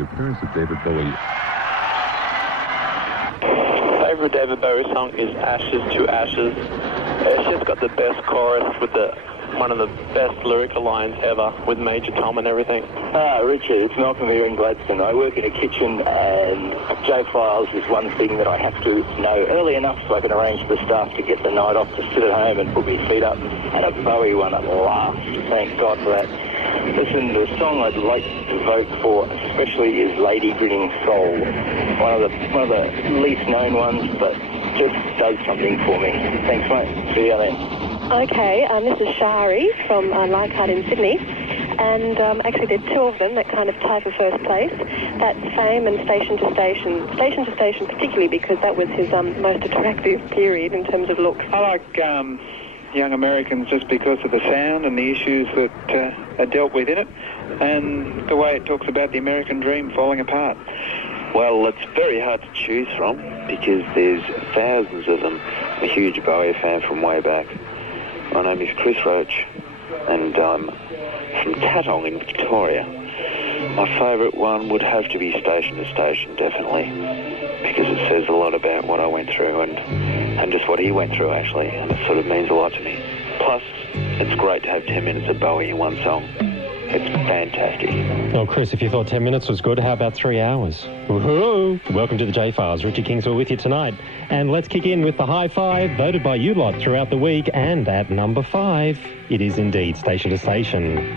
The appearance of David Bowie. Favorite David Bowie song is Ashes to Ashes. It's just got the best chorus with one of the best lyrical lines ever with Major Tom and everything. Richard, it's Malcolm here in Gladstone. I work in a kitchen and J-Files is one thing that I have to know early enough so I can arrange for the staff to get the night off to sit at home and put my feet up, and a Bowie one at last. Thank God for that. Listen, the song I'd like to vote for especially is Lady Grinning Soul. One of the least known ones, but just does something for me. Thanks, mate. See you then. Okay, this is Shari from Leichhardt in Sydney, and actually there are two of them that kind of tie for first place. That's Fame and Station to Station. Station to Station particularly because that was his most attractive period in terms of looks. I like Young Americans just because of the sound and the issues that are dealt with in it, and the way it talks about the American dream falling apart. Well, it's very hard to choose from because there's thousands of them. I'm a huge Bowie fan from way back. My name is Chris Roach, and I'm from Tatong in Victoria. My favourite one would have to be Station to Station, definitely, because it says a lot about what I went through and just what he went through, actually, and it sort of means a lot to me. Plus, it's great to have 10 minutes of Bowie in one song. It's fantastic. Well, Chris, if you thought 10 minutes was good, how about 3 hours? Woohoo! Welcome to the J-Files. Richard Kingsmill with you tonight. And let's kick in with the high five voted by you lot throughout the week. And at number 5, it is indeed Station to Station.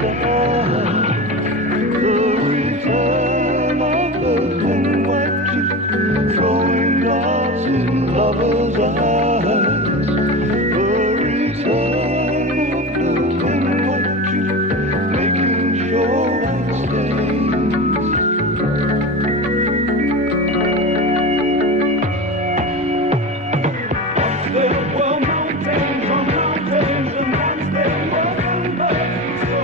Mountains and mountains, and once there were mountains so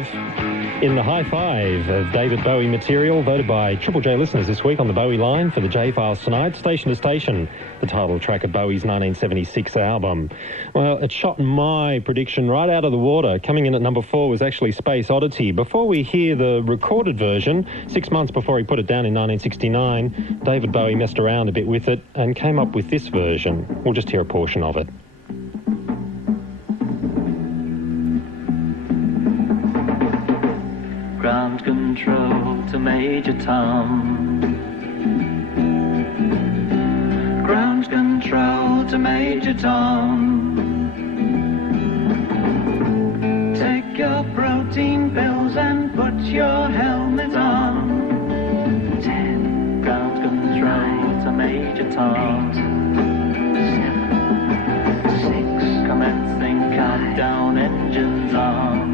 5 in the high five of David Bowie material voted by Triple J listeners this week on the Bowie line for the J-Files tonight. Station to Station, the title track of Bowie's 1976 album. Well, it shot my prediction right out of the water. Coming in at number 4 was actually Space Oddity. Before we hear the recorded version, 6 months before he put it down in 1969, David Bowie messed around a bit with it and came up with this version. We'll just hear a portion of it. Ground control to Major Tom. Ground control to Major Tom. Take your protein pills and put your helmet on. 10. Ground control to Major Tom. 7, 6. Commencing countdown, engines on.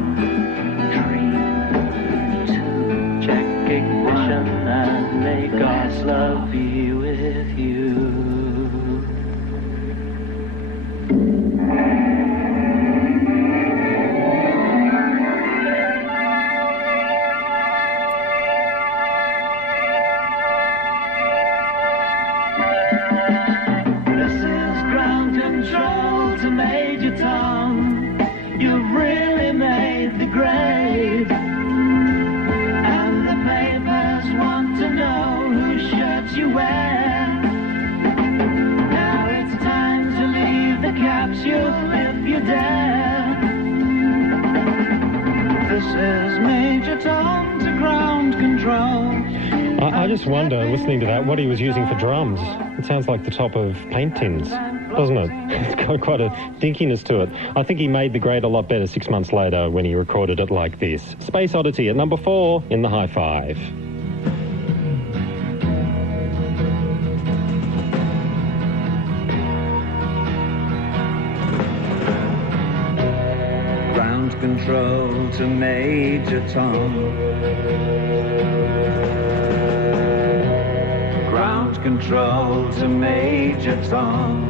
Ignition, and may God's love be with you. This is ground control to Major Tom. You've really made the grade. You wear. Now it's time to leave the capsule if you dare. This is Major Tom to ground control. I just wonder, listening to that, what he was using for drums. It sounds like the top of paint tins, doesn't it? It's got quite a dinkiness to it. I think he made the grade a lot better 6 months later when he recorded it like this. Space Oddity at number 4 in the high five. Control to Major Tom. Ground control to Major Tom.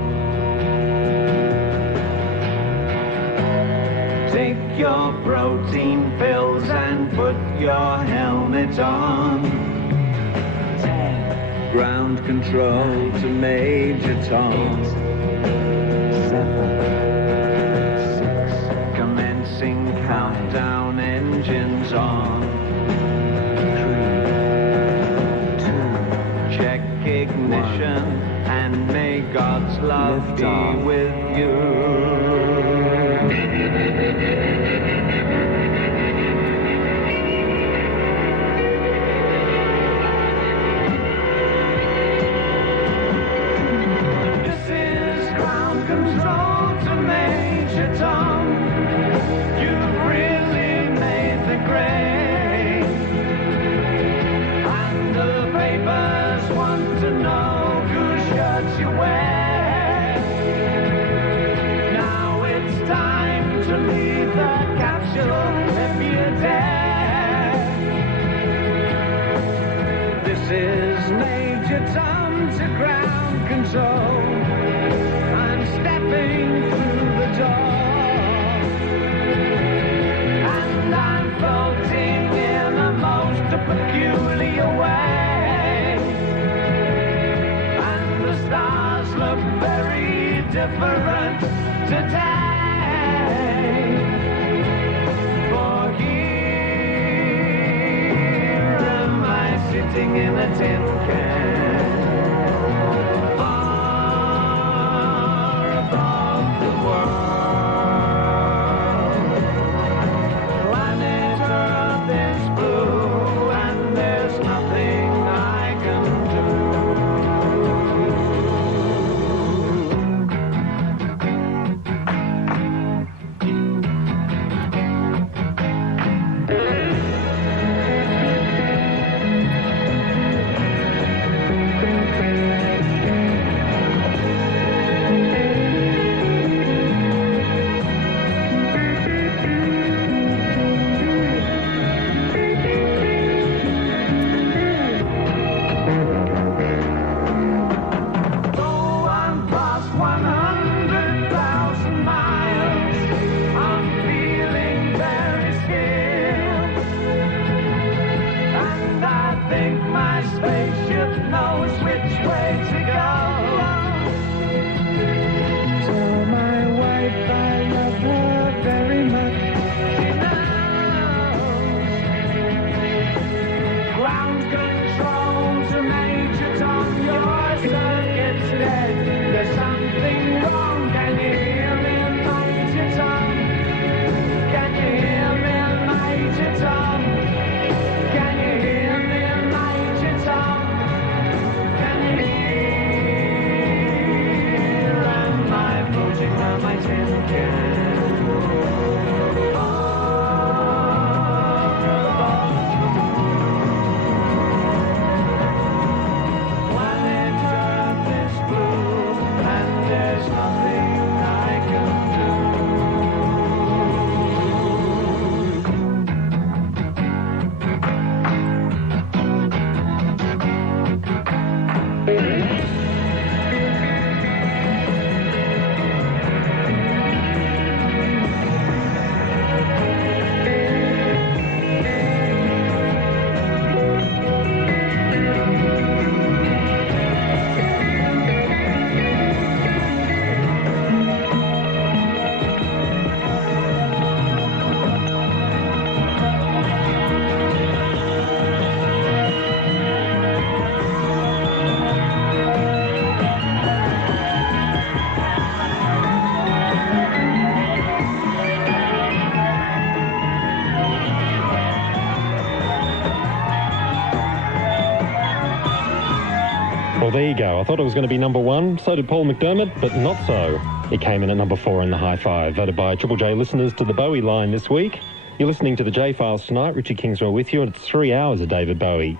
Take your protein pills and put your helmet on. 10. Ground control to Major Tom. 7. Countdown, engines on. 3, 2, check ignition, 1, and may God's love be with you. This is ground control to Major Tom. And the papers want to know whose shirts you wear. Now it's time to leave the capsule if you dare. This is Major Tom to ground control. I'm stepping through the door. Floating in a most peculiar way, and the stars look very different today. For here am I sitting in a tin can, far above the world. my spaceship knows which way to go. Tell my wife I love her very much. She knows. Ground control to Major Tom, your circuit's dead. There's something wrong. Can you hear me, Major Tom? Can you hear me, Major Tom? Can you hear me, Major Tom? Can you hear? Am I floating on my tin can? Planet Earth is blue, and there's nothing I can Well, there you go. I thought it was going to be number one. So did Paul McDermott, but not so. It came in at number 4 in the High Five, voted by Triple J listeners to the Bowie line this week. You're listening to the J-Files tonight. Richard Kingsmill with you, and it's 3 hours of David Bowie.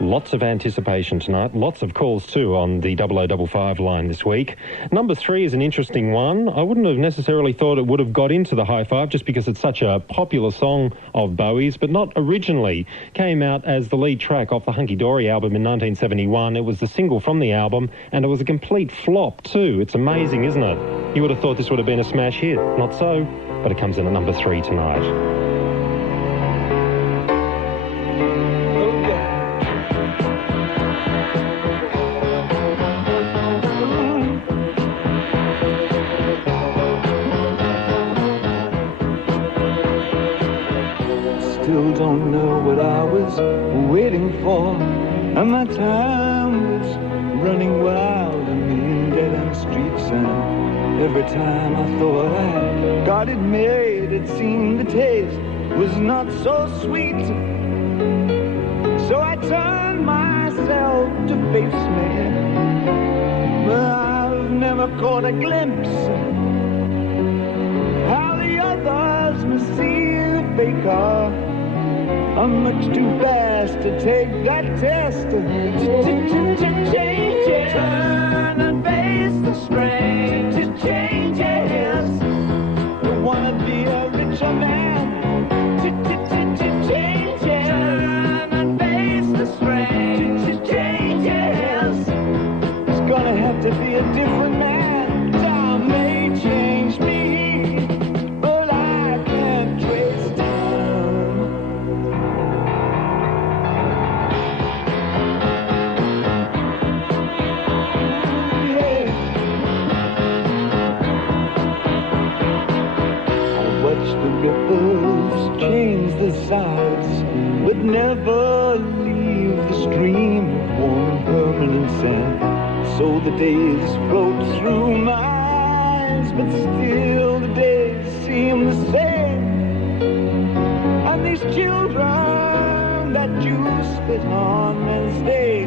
Lots of anticipation tonight. Lots of calls, too, on the 0055 line this week. Number 3 is an interesting one. I wouldn't have necessarily thought it would have got into the High Five just because it's such a popular song of Bowie's, but not originally. Came out as the lead track off the Hunky Dory album in 1971. It was the single from the album, and it was a complete flop, too. It's amazing, isn't it? You would have thought this would have been a smash hit. Not so, but it comes in at number 3 tonight. Still don't know what I was waiting for, and my time was running wild in dead-end streets, and every time I thought I got it made, it seemed the taste was not so sweet. So I turned myself to face me, but I've never caught a glimpse how the others must see the faker. I'm much too fast to take that test. Change it. Turn and face the strain. To change it. I wanna be a richer man. Change it. Turn and face the strain. To change it. It's gonna have to be a different man. Time may change me, but I can't trace time. The ripples change the sides, but never leave the stream of warm permanent sand. So the days float through my eyes, but still the days seem the same. And these children that you spit on as they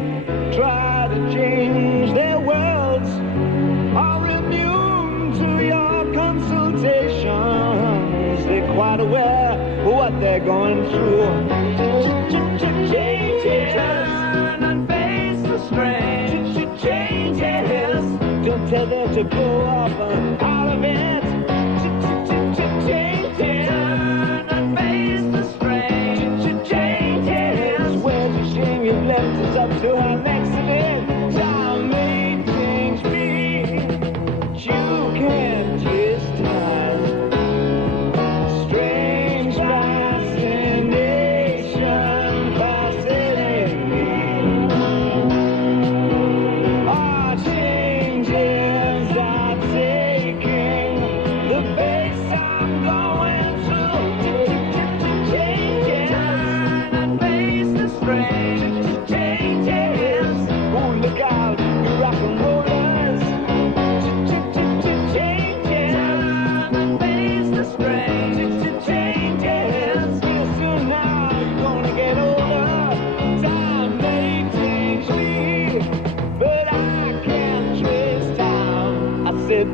try to change their worlds are immune to your consultation. They're quite aware of what they're going through. Change it. Turn and face the strain. Change it. Don't tell them to go up and out of it. Change it. Turn and face the strain. Change it. Where's the shame you've left us up to our next event? Time may change me, but you can't just time. Strange fascination, fascinating me.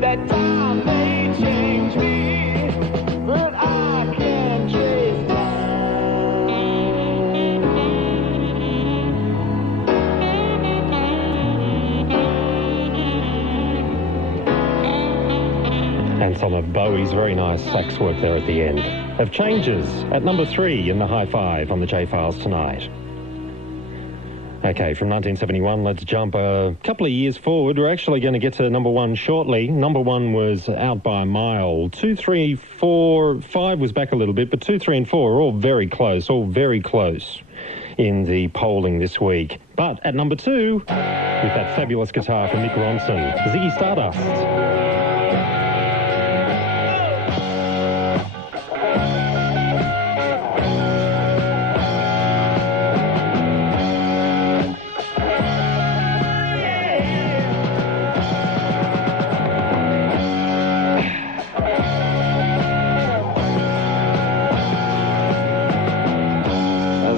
that time may change me, but I can't trace time. And some of Bowie's very nice sax work there at the end. Of Changes at number 3 in the High Five on the J-Files tonight. Okay, from 1971, let's jump a couple of years forward. We're actually going to get to number 1 shortly. Number 1 was out by a mile. 2, 3, 4, 5 was back a little bit, but 2, 3 and 4 are all very close in the polling this week. But at number 2, with that fabulous guitar from Mick Ronson, Ziggy Stardust.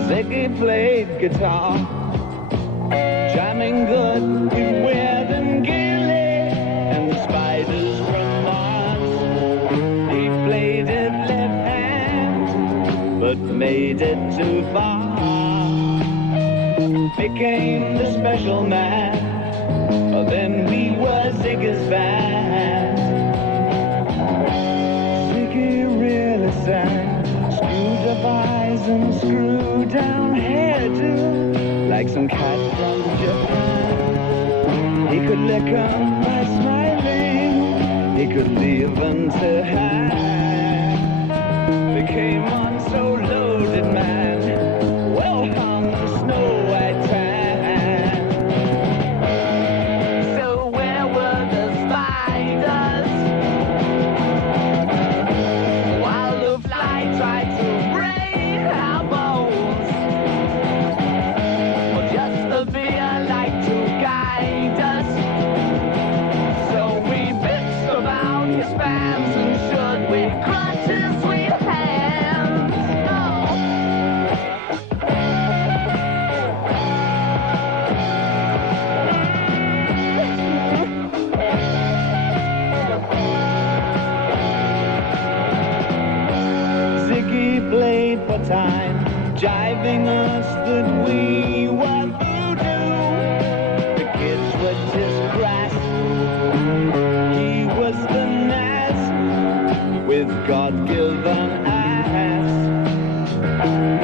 Ziggy played guitar, jamming good with Weird and Gilly and the Spiders from Mars. He played it left hand, but made it too far. Became the special man, then we were Ziggy's band. Ziggy really sang, screwed up eyes and screw down hairdo, like some cat from Japan. He could lick 'em by smiling, he could leave 'em to hang. They came on so loaded, man, well hung Snow White tan. So where were the spiders while the fly tried to break our bones? Well, just the fear like to guide us, so we bitched about his fans, and should we clutch his sweet hands? Ziggy played for time, jiving us that we were voodoo. The kids were just crass, he was the Nas with God-given ass.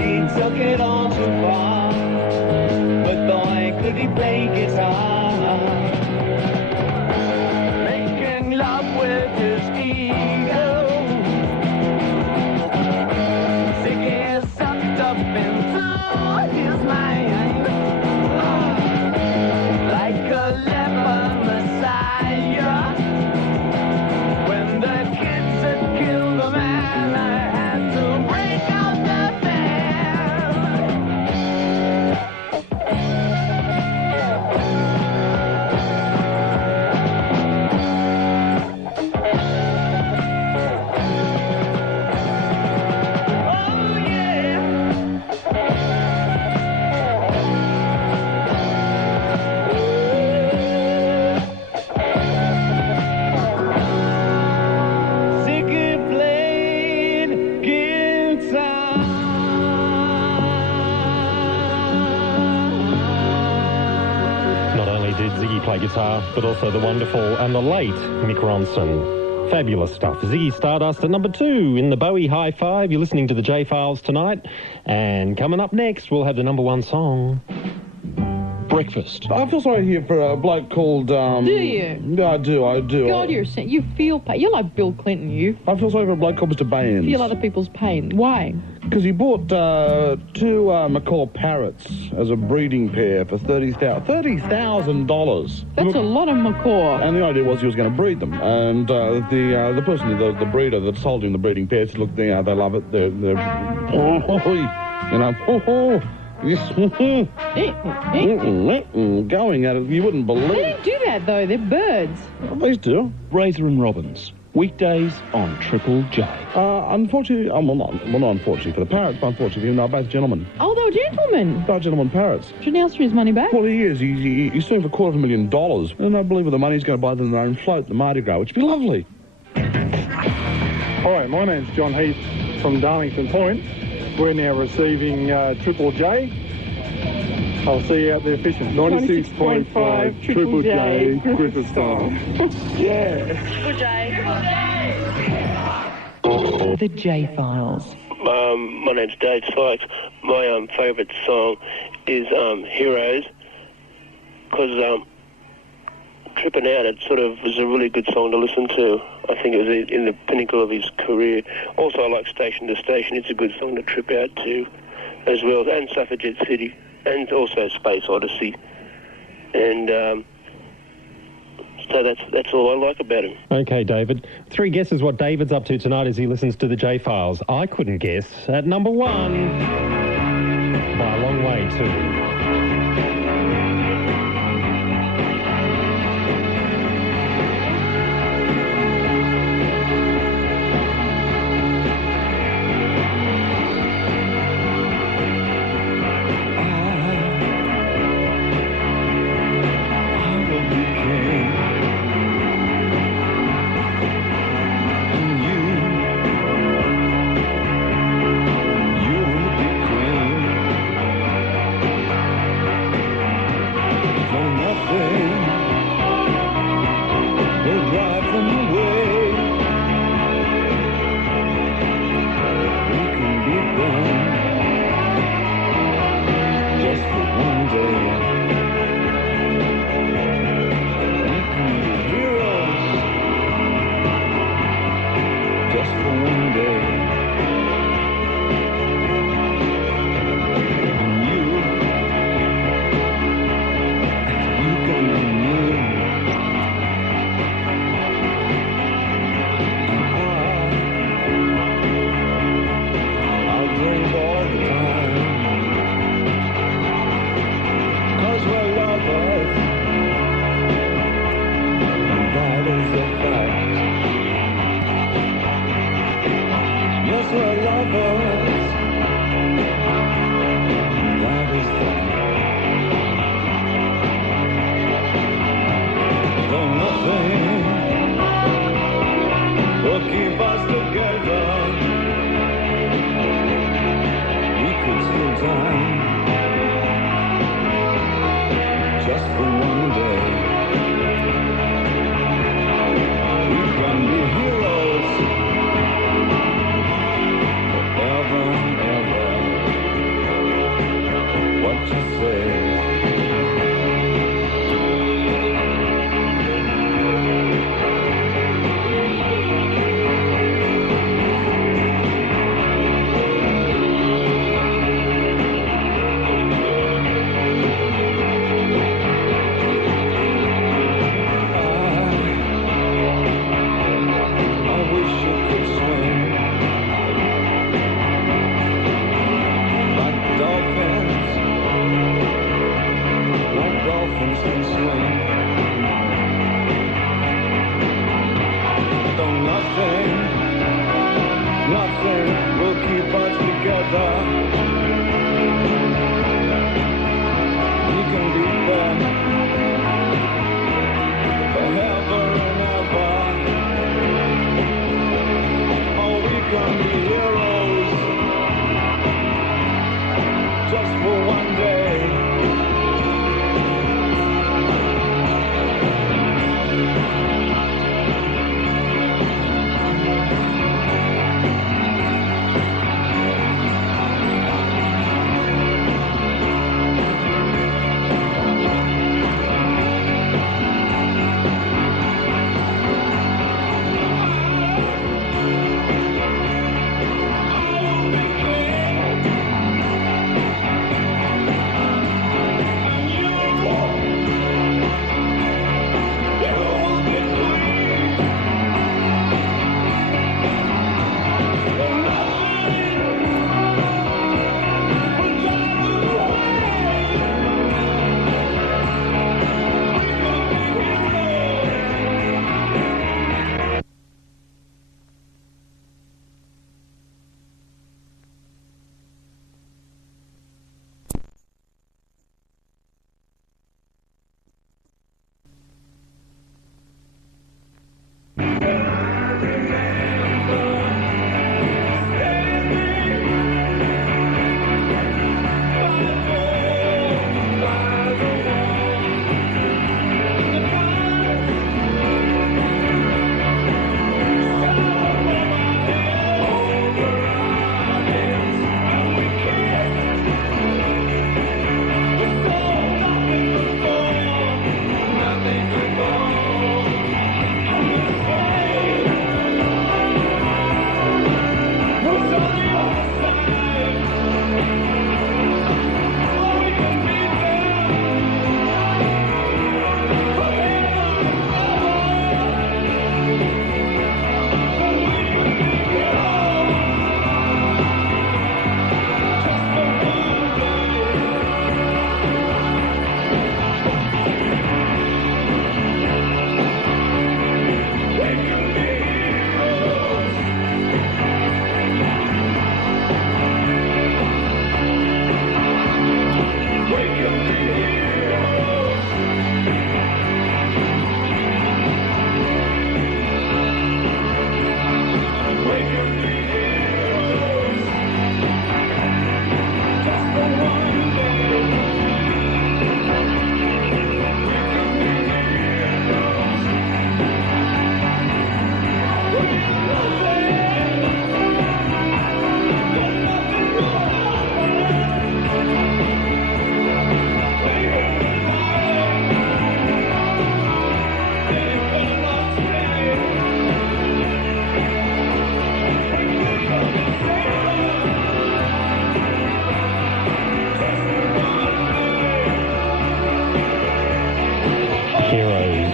He took it all too far, but boy could he play guitar. Making love with his ego, Ziggy sucked up into his mind, like a leper messiah. When the kids had killed the man, I had to break out the band. Oh yeah. Ziggy played guitar. Not only did Ziggy play guitar, but also the wonderful and the late Mick Ronson. Fabulous stuff. Ziggy Stardust at number 2 in the Bowie High Five. You're listening to the J-Files tonight. And coming up next, we'll have the number 1 song. Breakfast. I feel sorry here for a bloke called, Do you? Yeah, I do. God, you feel pain. You're like Bill Clinton, you. I feel sorry for a bloke called Mr. Baines. Feel other people's pain. Why? Because he bought 2 macaw parrots as a breeding pair for $30,000. That's a lot of macaw. And the idea was he was going to breed them. And the person, the breeder that sold him the breeding pair said, look, they love it. They're going at it. You wouldn't believe They it. don't do that, though. They're birds. They do. Razor and Robbins. weekdays on Triple J. Unfortunately, well, not unfortunately for the parrots, but unfortunately for him, they're both gentlemen. Oh, they were gentlemen. They're gentlemen parrots. Should he ask for his money back? Well, he is. He's suing for $250,000. And I believe with the money he's going to buy them their own float, the Mardi Gras, which would be lovely. Hi, my name's John Heath from Darlington Point. We're now receiving Triple J. I'll see you out there fishing. 96.5 Triple J, Griffith style. Yeah. Triple J. The J-Files. My name's Dave Sykes. My favourite song is Heroes, because Tripping Out, it sort of was a really good song to listen to. I think it was in the pinnacle of his career. Also, I like Station to Station. It's a good song to trip out to as well, and Suffragette City, and also Space Odyssey. And so that's all I like about him. Okay, David. 3 guesses what David's up to tonight as he listens to the J-Files. I couldn't guess. At number 1, by a long way, too.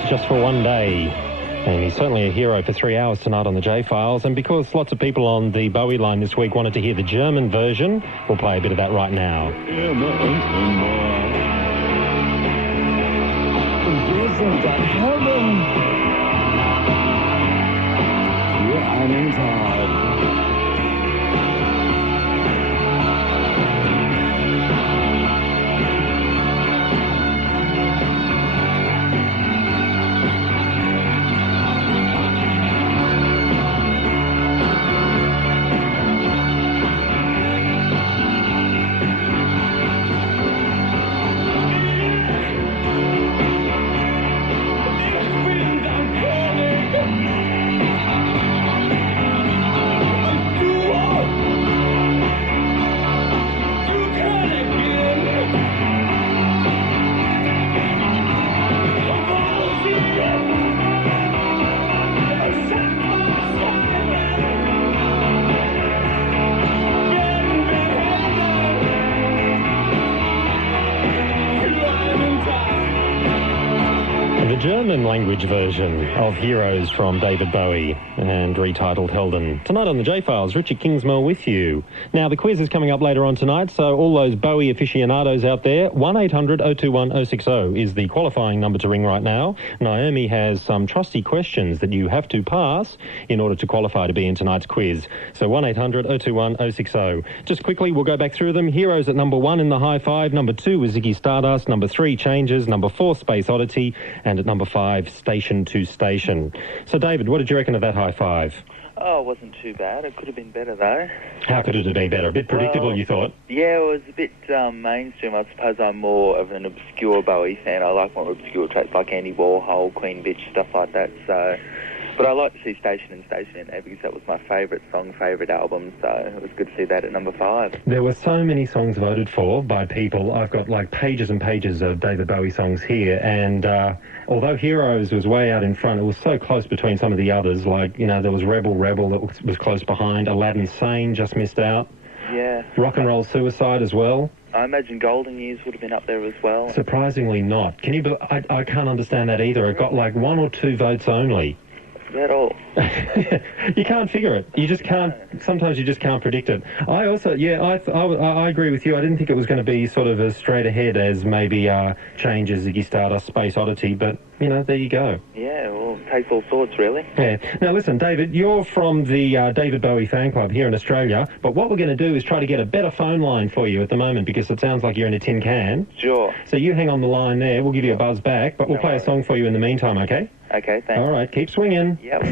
just for one day. And he's certainly a hero for 3 hours tonight on the J-Files. And because lots of people on the Bowie line this week wanted to hear the German version, we'll play a bit of that right now. German language version of Heroes from David Bowie and retitled Helden. Tonight on the J-Files, Richard Kingsmill with you. Now, the quiz is coming up later on tonight, so all those Bowie aficionados out there, 1-800-021-060 is the qualifying number to ring right now. Naomi has some trusty questions that you have to pass in order to qualify to be in tonight's quiz. So 1-800-021-060. Just quickly, we'll go back through them. Heroes at number 1 in the high five. Number 2 was Ziggy Stardust. Number 3, Changes. Number 4, Space Oddity. And at number 5, Station to Station. So, David, what did you reckon of that high five? Oh, it wasn't too bad. It could have been better, though. How could it have been better? A bit predictable, you thought? Yeah, it was a bit mainstream. I suppose I'm more of an obscure Bowie fan. I like more obscure tracks like Andy Warhol, Queen Bitch, stuff like that. So, but I like to see Station and Station in there because that was my favourite song, favourite album. So it was good to see that at number 5. There were so many songs voted for by people. I've got like pages and pages of David Bowie songs here, and although Heroes was way out in front, it was so close between some of the others. Like, you know, there was Rebel that was close behind. Aladdin Sane just missed out. Yeah. Rock and Roll Suicide as well. I imagine Golden Years would have been up there as well. Surprisingly not. Can you? I can't understand that either. It got like 1 or 2 votes only. Is that all? You can't figure it. You just can't. Sometimes you just can't predict it. I also, I agree with you. I didn't think it was going to be sort of as straight ahead as maybe Changes, Ziggy Stardust, Space Oddity, but, you know, there you go. Yeah, well, it takes all sorts, really. Yeah. Now, listen, David, you're from the David Bowie fan club here in Australia, but what we're going to do is try to get a better phone line for you at the moment because it sounds like you're in a tin can. Sure. So you hang on the line there. We'll give you a buzz back, but we'll play a song for you in the meantime, okay? Okay, thanks. All right, keep swinging. Yep.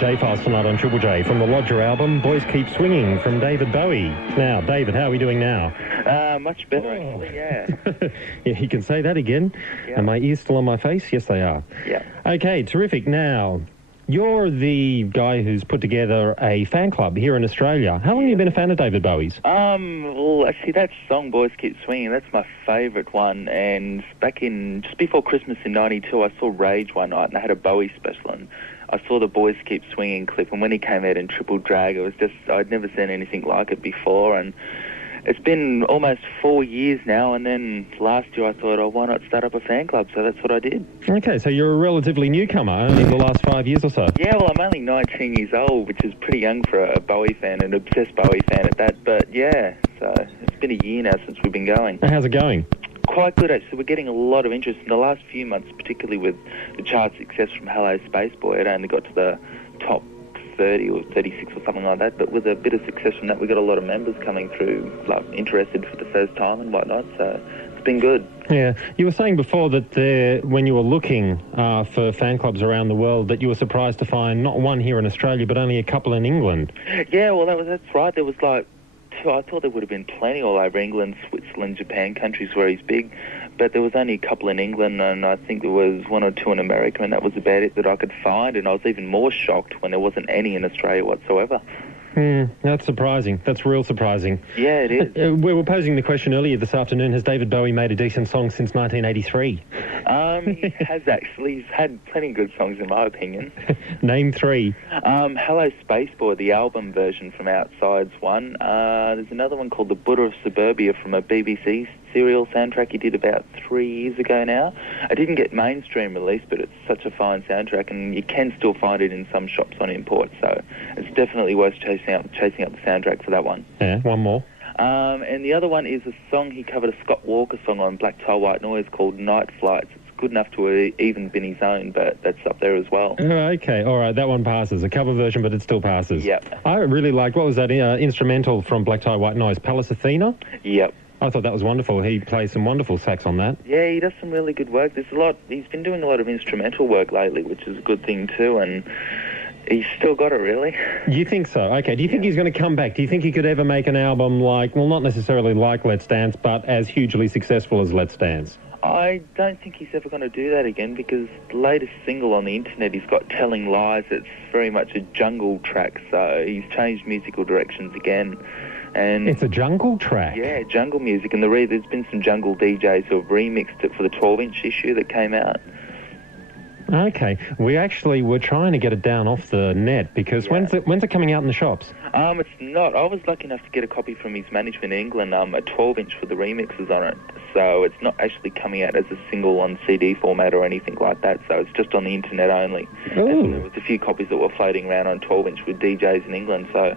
J-Files tonight on Triple J from the Lodger album, Boys Keep Swinging from David Bowie. Now, David, how are we doing now? Much better, actually, yeah. Yeah, you can say that again. Yeah. Are my ears still on my face? Yes, they are. Yeah. Okay, terrific. Now, you're the guy who's put together a fan club here in Australia. How long have you been a fan of David Bowie's? Well, actually, that song, Boys Keep Swinging, that's my favourite one. And back in, just before Christmas in 92, I saw Rage one night, and they had a Bowie special, and I saw the Boys Keep Swinging clip, and when he came out in Triple Drag, it was just, I'd never seen anything like it before, and it's been almost 4 years now, and then last year I thought, oh, why not start up a fan club? So that's what I did. Okay, so you're a relatively newcomer, only the last 5 years or so. Yeah, well, I'm only 19 years old, which is pretty young for a Bowie fan, an obsessed Bowie fan at that. But yeah, so it's been a year now since we've been going. How's it going? Quite good, actually. We're getting a lot of interest in the last few months, particularly with the chart success from Hello Space Boy. It only got to the top 30 or 36 or something like that, but with a bit of success from that, we got a lot of members coming through, like, interested for the first time and whatnot, so it's been good. Yeah, you were saying before that when you were looking for fan clubs around the world, that you were surprised to find not one here in Australia, but only a couple in England. Yeah, well, that's right. There was like two. I thought there would have been plenty all over England, Switzerland, Japan, countries where he's big, but there was only a couple in England, and I think there was one or two in America, and that was about it that I could find, and I was even more shocked when there wasn't any in Australia whatsoever. That's surprising. That's real surprising. Yeah, it is. We were posing the question earlier this afternoon, has David Bowie made a decent song since 1983? He has actually. He's had plenty of good songs in my opinion. Name three. Hello Space Boy, the album version from Outside's one. There's another one called The Buddha of Suburbia from a BBC serial soundtrack he did about 3 years ago now. I didn't get mainstream release, but it's such a fine soundtrack, and you can still find it in some shops on import, so it's definitely worth chasing up the soundtrack for that one. Yeah, one more. And the other one is a song he covered, a Scott Walker song on Black Tie White Noise called Night Flights. It's good enough to have even been his own, but that's up there as well. Okay, all right, that one passes. A cover version, but it still passes. Yep. I really liked, what was that instrumental from Black Tie White Noise, Palace Athena? Yep. I thought that was wonderful. He plays some wonderful sax on that. Yeah, he does some really good work. He's been doing a lot of instrumental work lately, which is a good thing too, and he's still got it, really. You think so? Okay. Do you think he's going to come back? Do you think he could ever make an album like, well, not necessarily like Let's Dance, but as hugely successful as Let's Dance? I don't think he's ever going to do that again, because the latest single on the internet he's got, Telling Lies, it's very much a jungle track, so he's changed musical directions again. And it's a jungle track? Yeah, jungle music, and there's been some jungle DJs who have remixed it for the 12-inch issue that came out. Okay. We actually were trying to get it down off the net, because when's it coming out in the shops? It's not. I was lucky enough to get a copy from his management in England, a 12-inch with the remixes on it. So it's not actually coming out as a single on CD format or anything like that. So it's just on the internet only. And there was a few copies that were floating around on 12-inch with DJs in England. So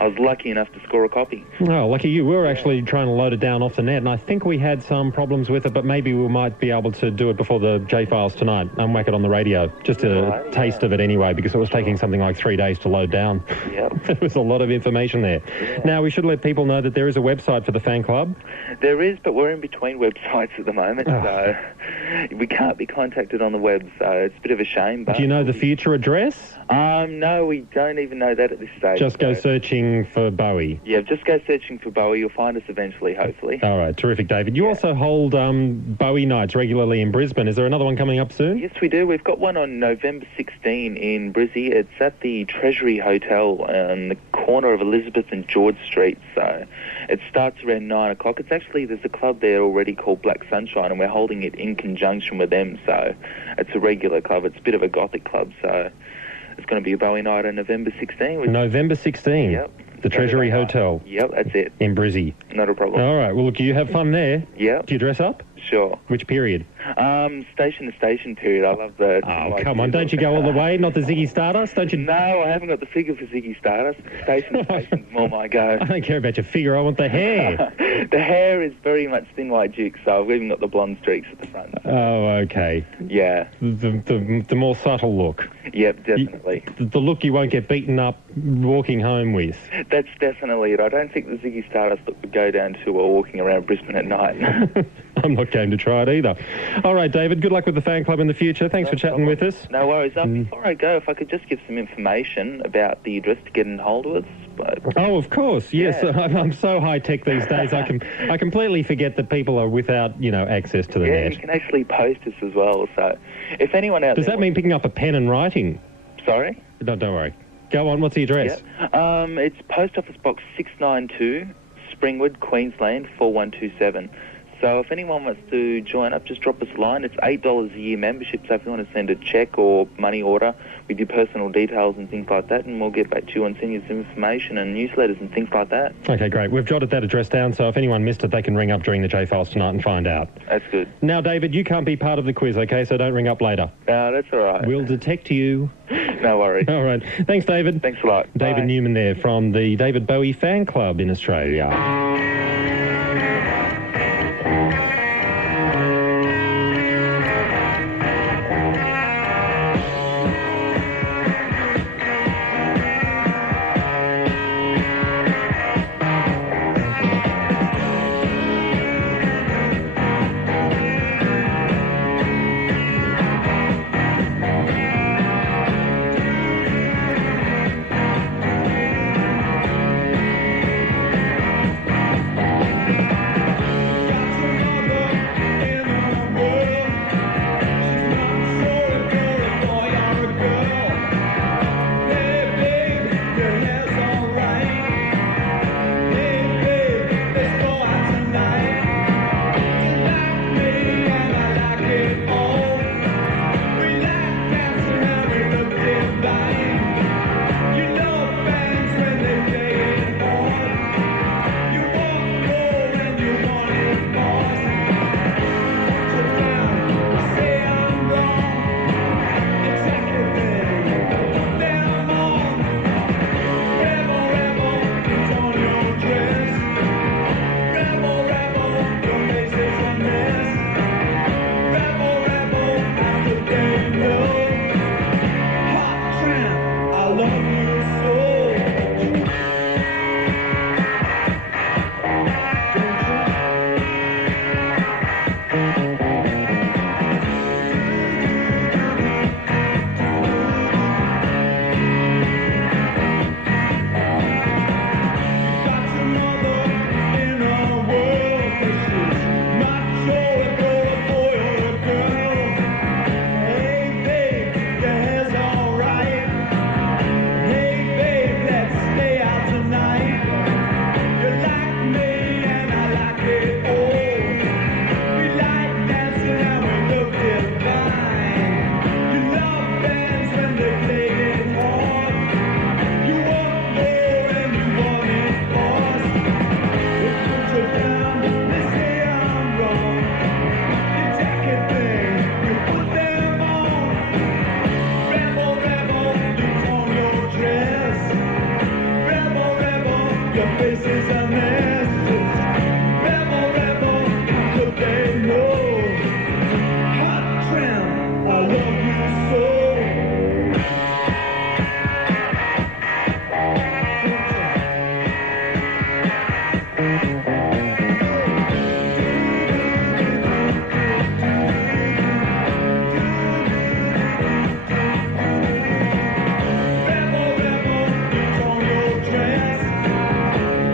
I was lucky enough to score a copy. Oh, lucky you. We were actually trying to load it down off the net, and I think we had some problems with it, but maybe we might be able to do it before the J-Files tonight and whack it on the radio. Just a taste of it anyway, because it was taking something like 3 days to load down. Yep. There was a lot of information there. Yeah. Now, we should let people know that there is a website for the fan club. There is, but we're in between websites at the moment, so we can't be contacted on the web, so it's a bit of a shame. But do you know the future address? No, we don't even know that at this stage. Just go searching for Bowie. Yeah, just go searching for Bowie. You'll find us eventually, hopefully. All right, terrific, David. You also hold Bowie nights regularly in Brisbane. Is there another one coming up soon? Yes, we do. We've got one on November 16 in Brizzy. It's at the Treasury Hotel on the corner of Elizabeth and George Street. So it starts around 9 o'clock. It's actually, there's a club there already called Black Sunshine, and we're holding it in conjunction with them. So it's a regular club. It's a bit of a gothic club. So it's going to be a Bowie night on November 16. November 16? Yep. The Treasury Hotel? Yep, that's it. In Brizzy? Not a problem. All right. Well, look, you have fun there. Yep. Do you dress up? Sure. Which period? Station to station period. I love the... Oh, come on. Don't you go all the way? Not the Ziggy Stardust? Don't you? No, I haven't got the figure for Ziggy Stardust. Station to station's more my go. I don't care about your figure. I want the hair. The hair is very much Thin White Duke, so I've even got the blonde streaks at the front. Oh, okay. Yeah. The more subtle look. Yep, definitely. The look you won't get beaten up walking home with. That's definitely it. I don't think the Ziggy Stardust look would go down to walking around Brisbane at night. I'm not going to try it either. All right, David, good luck with the fan club in the future. Thanks for chatting with us. No worries. Before I go, if I could just give some information about the address to get in hold of us. Oh, of course, yes. Yeah. I'm so high-tech these days, I completely forget that people are without, access to the Yeah, net. you can actually post us as well. So if anyone out Does there... that mean picking up a pen and writing? Sorry? No, don't worry. Go on, what's the address? Yeah. It's Post Office Box 692, Springwood, Queensland, 4127. So if anyone wants to join up, just drop us a line. It's $8 a year membership, so if you want to send a cheque or money order with your personal details and things like that, and we'll get back to you and send you some information and newsletters and things like that. Okay, great. We've jotted that address down, so if anyone missed it, they can ring up during the J-Files tonight and find out. That's good. Now, David, you can't be part of the quiz, okay, so don't ring up later. That's all right. We'll detect you. No worries. All right. Thanks, David. Thanks a lot. David Bye. Newman there from the David Bowie Fan Club in Australia.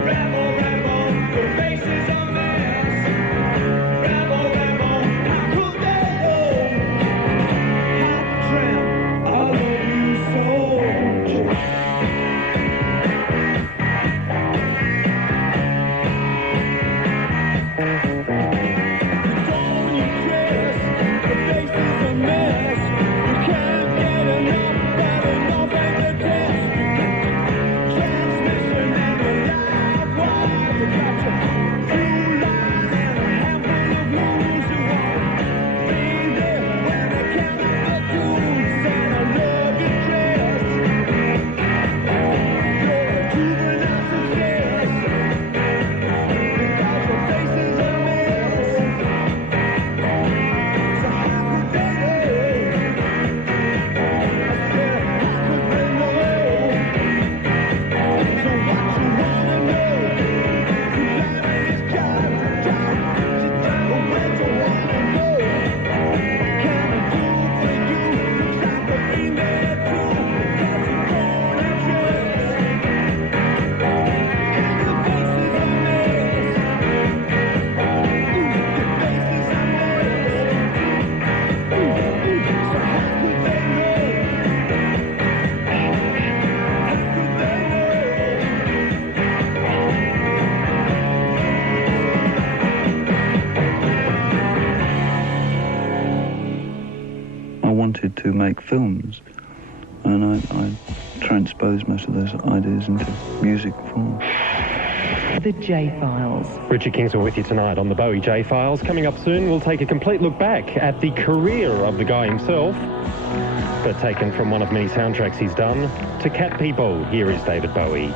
Rebel, and I transpose most of those ideas into music form. The J-Files. Richard Kingsmill with you tonight on the Bowie J-Files. Coming up soon, we'll take a complete look back at the career of the guy himself, but taken from one of many soundtracks he's done. To Cat People, here is David Bowie.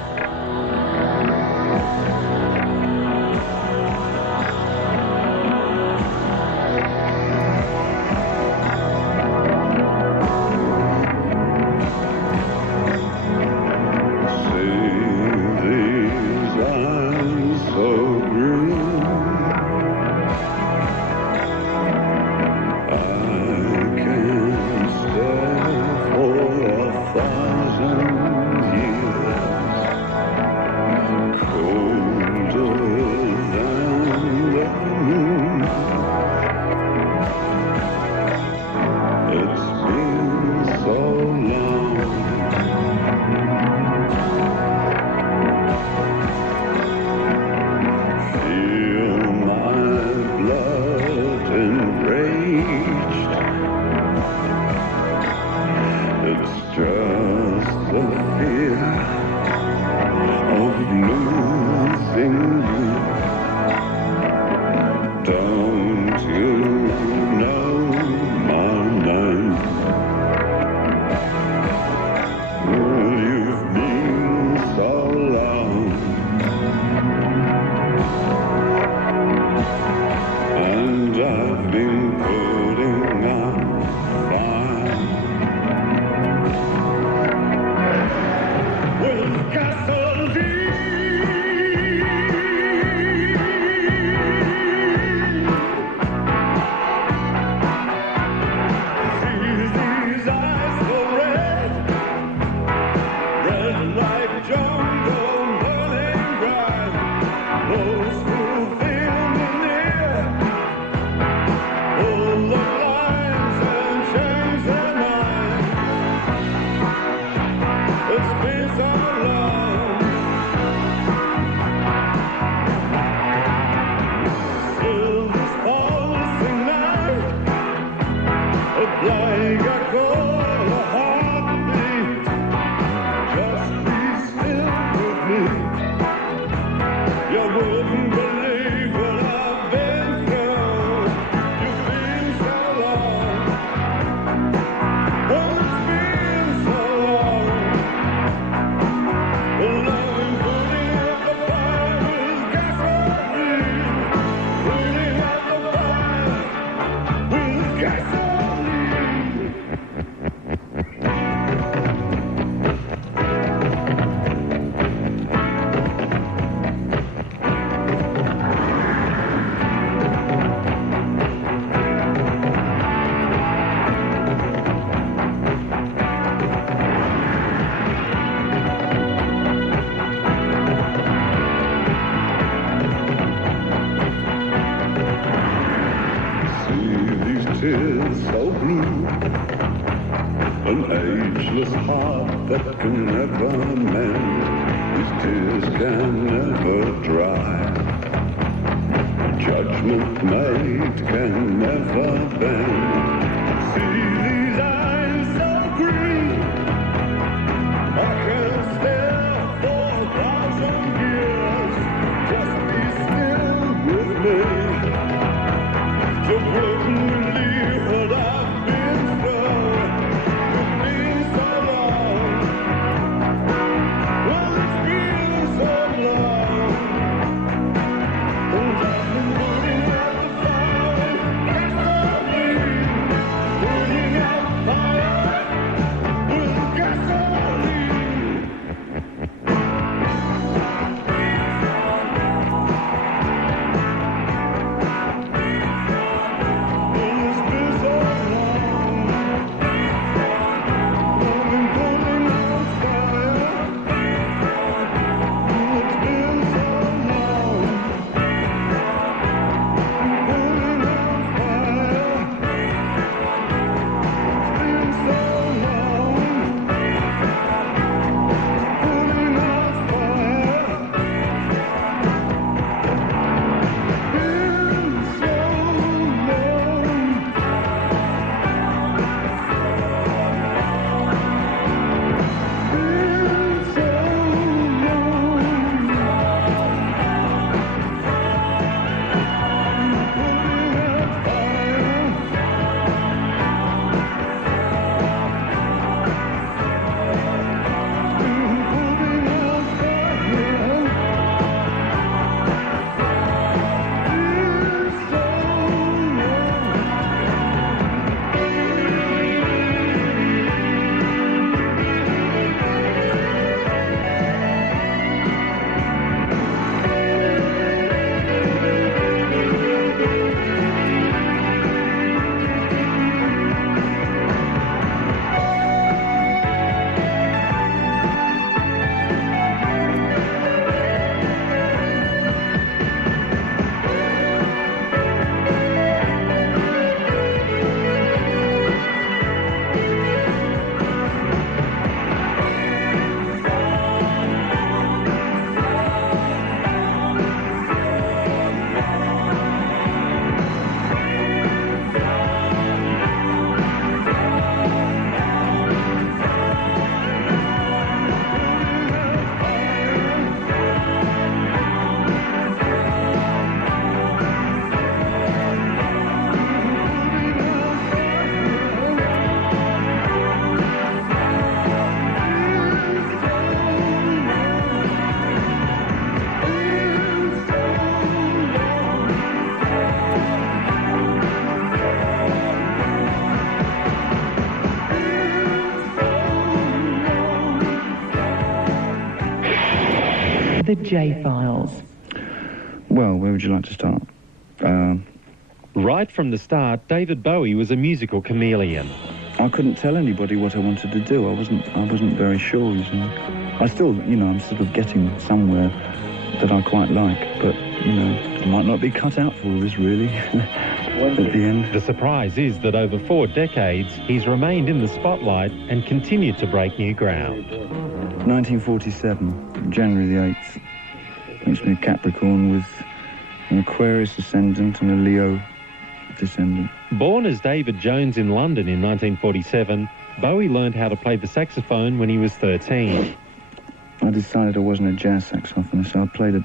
Tears so blue, an ageless heart that can never mend, his tears can never dry, a judgment made can never bend. See these eyes so green, I can stare for 1,000 years, just be still with me. So wouldn't leave what I've been through. It's been so long. Well, it's been so long. And I've been putting out the fire. Yes, I've been putting out the fire. The J-Files. Well, where would you like to start? Right from the start, David Bowie was a musical chameleon. I couldn't tell anybody what I wanted to do. I wasn't very sure, you see. I still, I'm sort of getting somewhere that I quite like, but, I might not be cut out for all this, really, at the end. The surprise is that over 4 decades, he's remained in the spotlight and continued to break new ground. 1947, January the 8th, makes me a Capricorn with an Aquarius ascendant and a Leo descendant. Born as David Jones in London in 1947, Bowie learned how to play the saxophone when he was 13. I decided I wasn't a jazz saxophonist, so I played a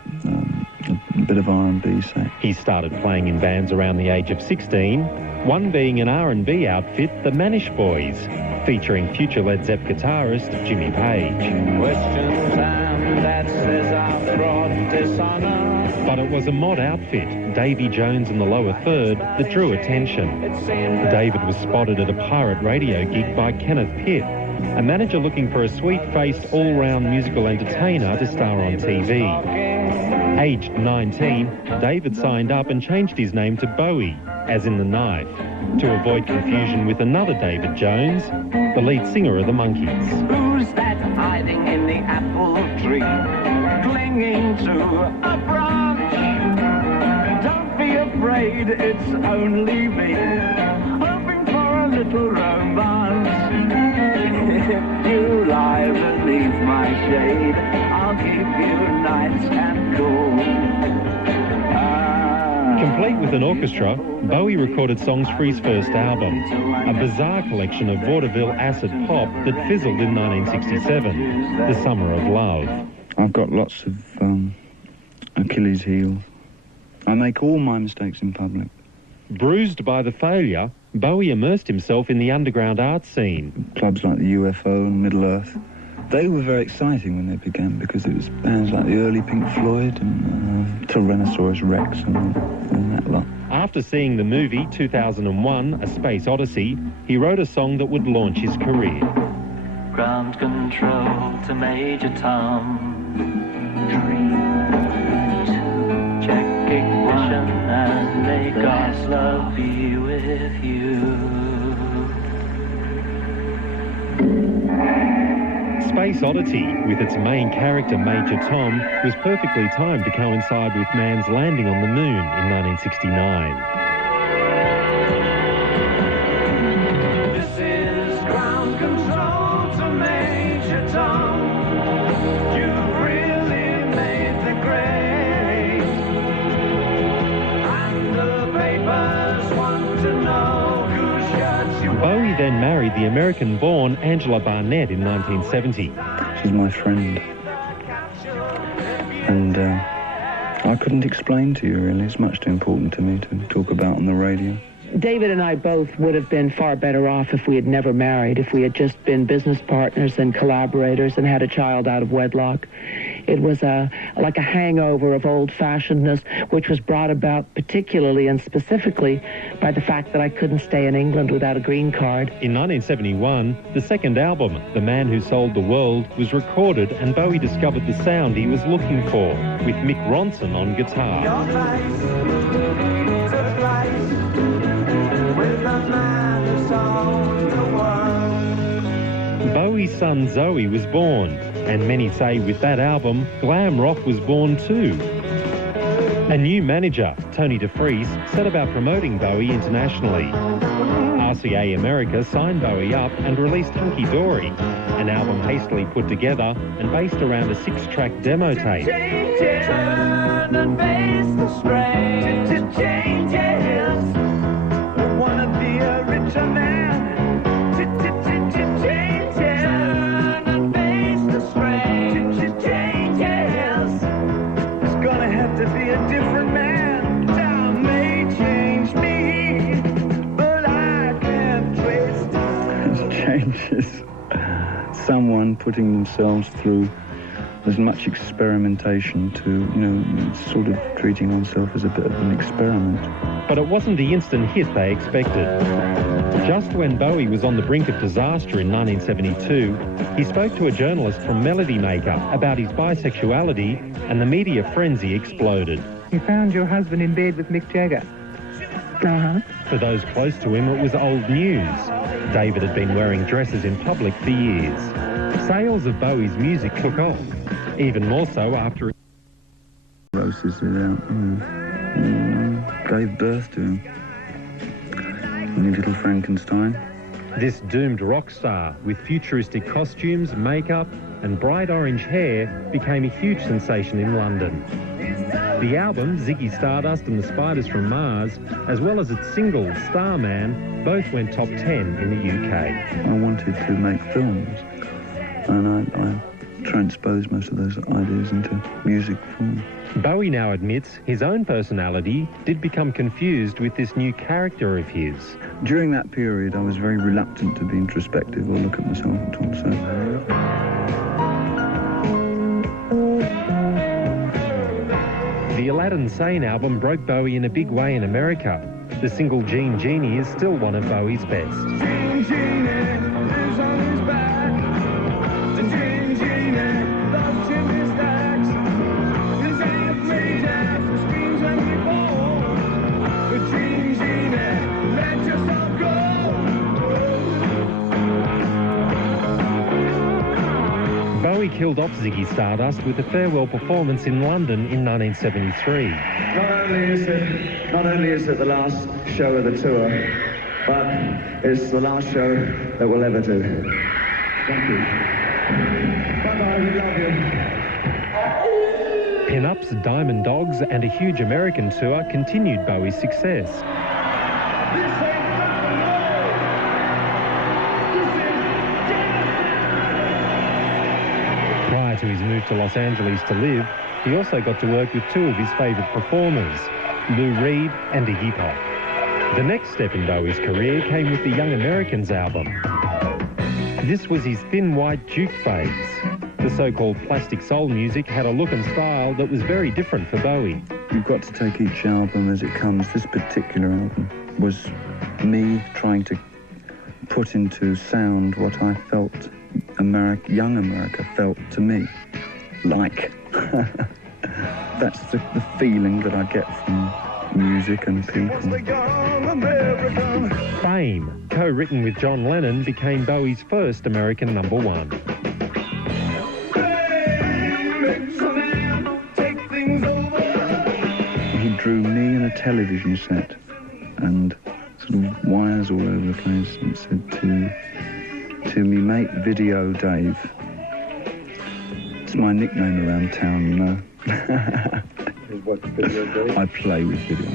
bit of R&B sax. He started playing in bands around the age of 16, one being an R&B outfit, the Manish Boys, featuring future Led Zepp guitarist Jimmy Page. Question time that says I've brought dishonor. But it was a mod outfit, Davy Jones and the Lower Third, that drew attention. David was spotted at a pirate radio gig by Kenneth Pitt, a manager looking for a sweet-faced, all-round musical entertainer to star on TV. Aged 19, David signed up and changed his name to Bowie, as in the knife, to avoid confusion with another David Jones, the lead singer of the Monkees. Who's that hiding in the apple tree, clinging to a branch? Don't be afraid, it's only me, hoping for a little romance. If you lie beneath my shade, I'll keep you nice and cool. Complete with an orchestra, Bowie recorded songs for his first album, a bizarre collection of vaudeville acid pop that fizzled in 1967, The Summer of Love. I've got lots of Achilles heels. I make all my mistakes in public. Bruised by the failure, Bowie immersed himself in the underground art scene. Clubs like the UFO and Middle Earth, they were very exciting when they began because it was bands like the early Pink Floyd and Tyrannosaurus Rex and that lot. After seeing the movie 2001, A Space Odyssey, he wrote a song that would launch his career. Ground control to Major Tom. 3, 2, check ignition and may God's love be with you. Space Oddity, with its main character Major Tom, was perfectly timed to coincide with man's landing on the moon in 1969. This is ground control to Major Tom. You've really made the grade. And the papers want to know whose shirts you wear. Bowie then married the American-born Angela Barnett in 1970. She's my friend. And I couldn't explain to you, really. It's much too important to me to talk about on the radio. David and I both would have been far better off if we had never married, if we had just been business partners and collaborators and had a child out of wedlock. It was like a hangover of old-fashionedness, which was brought about particularly and specifically by the fact that I couldn't stay in England without a green card. In 1971, the second album, The Man Who Sold the World, was recorded, and Bowie discovered the sound he was looking for, with Mick Ronson on guitar. Bowie's son Zoe was born, and many say with that album, glam rock was born too. A new manager, Tony DeFries, set about promoting Bowie internationally. RCA America signed Bowie up and released Hunky Dory, an album hastily put together and based around a 6-track demo tape. Turn and face the strange changes. Wanna be a richer man. Turn and face the strange changes. It's gonna have to be a different man. Time may change me, but I can't trace It changes. Someone putting themselves through as much experimentation to, sort of treating oneself as a bit of an experiment. but it wasn't the instant hit they expected. Just when Bowie was on the brink of disaster in 1972, he spoke to a journalist from Melody Maker about his bisexuality, and the media frenzy exploded. You found your husband in bed with Mick Jagger. Uh-huh. For those close to him, it was old news. David had been wearing dresses in public for years. Sales of Bowie's music took off, even more so after Roses without, gave birth to him. And Little Frankenstein. This doomed rock star with futuristic costumes, makeup and bright orange hair became a huge sensation in London. The album, Ziggy Stardust and the Spiders from Mars, as well as its single, Starman, both went top 10 in the UK. I wanted to make films, and I transposed most of those ideas into music form. Bowie now admits his own personality did become confused with this new character of his. During that period, I was very reluctant to be introspective or look at myself at all, so... The Aladdin Sane album broke Bowie in a big way in America. The single Gene Genie is still one of Bowie's best. Gene Genie lives on his back. The Gene Genie loves chimney stacks. This ain't a play jazz, screams when we fall. But Gene Genie, let yourself go. Bowie killed off Ziggy Stardust with a farewell performance in London in 1973. Not only is it the last show of the tour, but it's the last show that we'll ever do. Thank you. Bye-bye, we love you. Pin-ups, Diamond Dogs and a huge American tour continued Bowie's success. Prior to his move to Los Angeles to live, he also got to work with two of his favourite performers, Lou Reed and Iggy Pop. The next step in Bowie's career came with the Young Americans album. This was his thin white juke phase. The so-called plastic soul music had a look and style that was very different for Bowie. You've got to take each album as it comes. This particular album was me trying to put into sound what I felt young America felt to me. Like. That's the feeling that I get from music and people. Fame, co-written with John Lennon, became Bowie's first American #1. He drew me in a television set and sort of wires all over the place and said to me, mate, Video Dave. It's my nickname around town, you know. I play with video,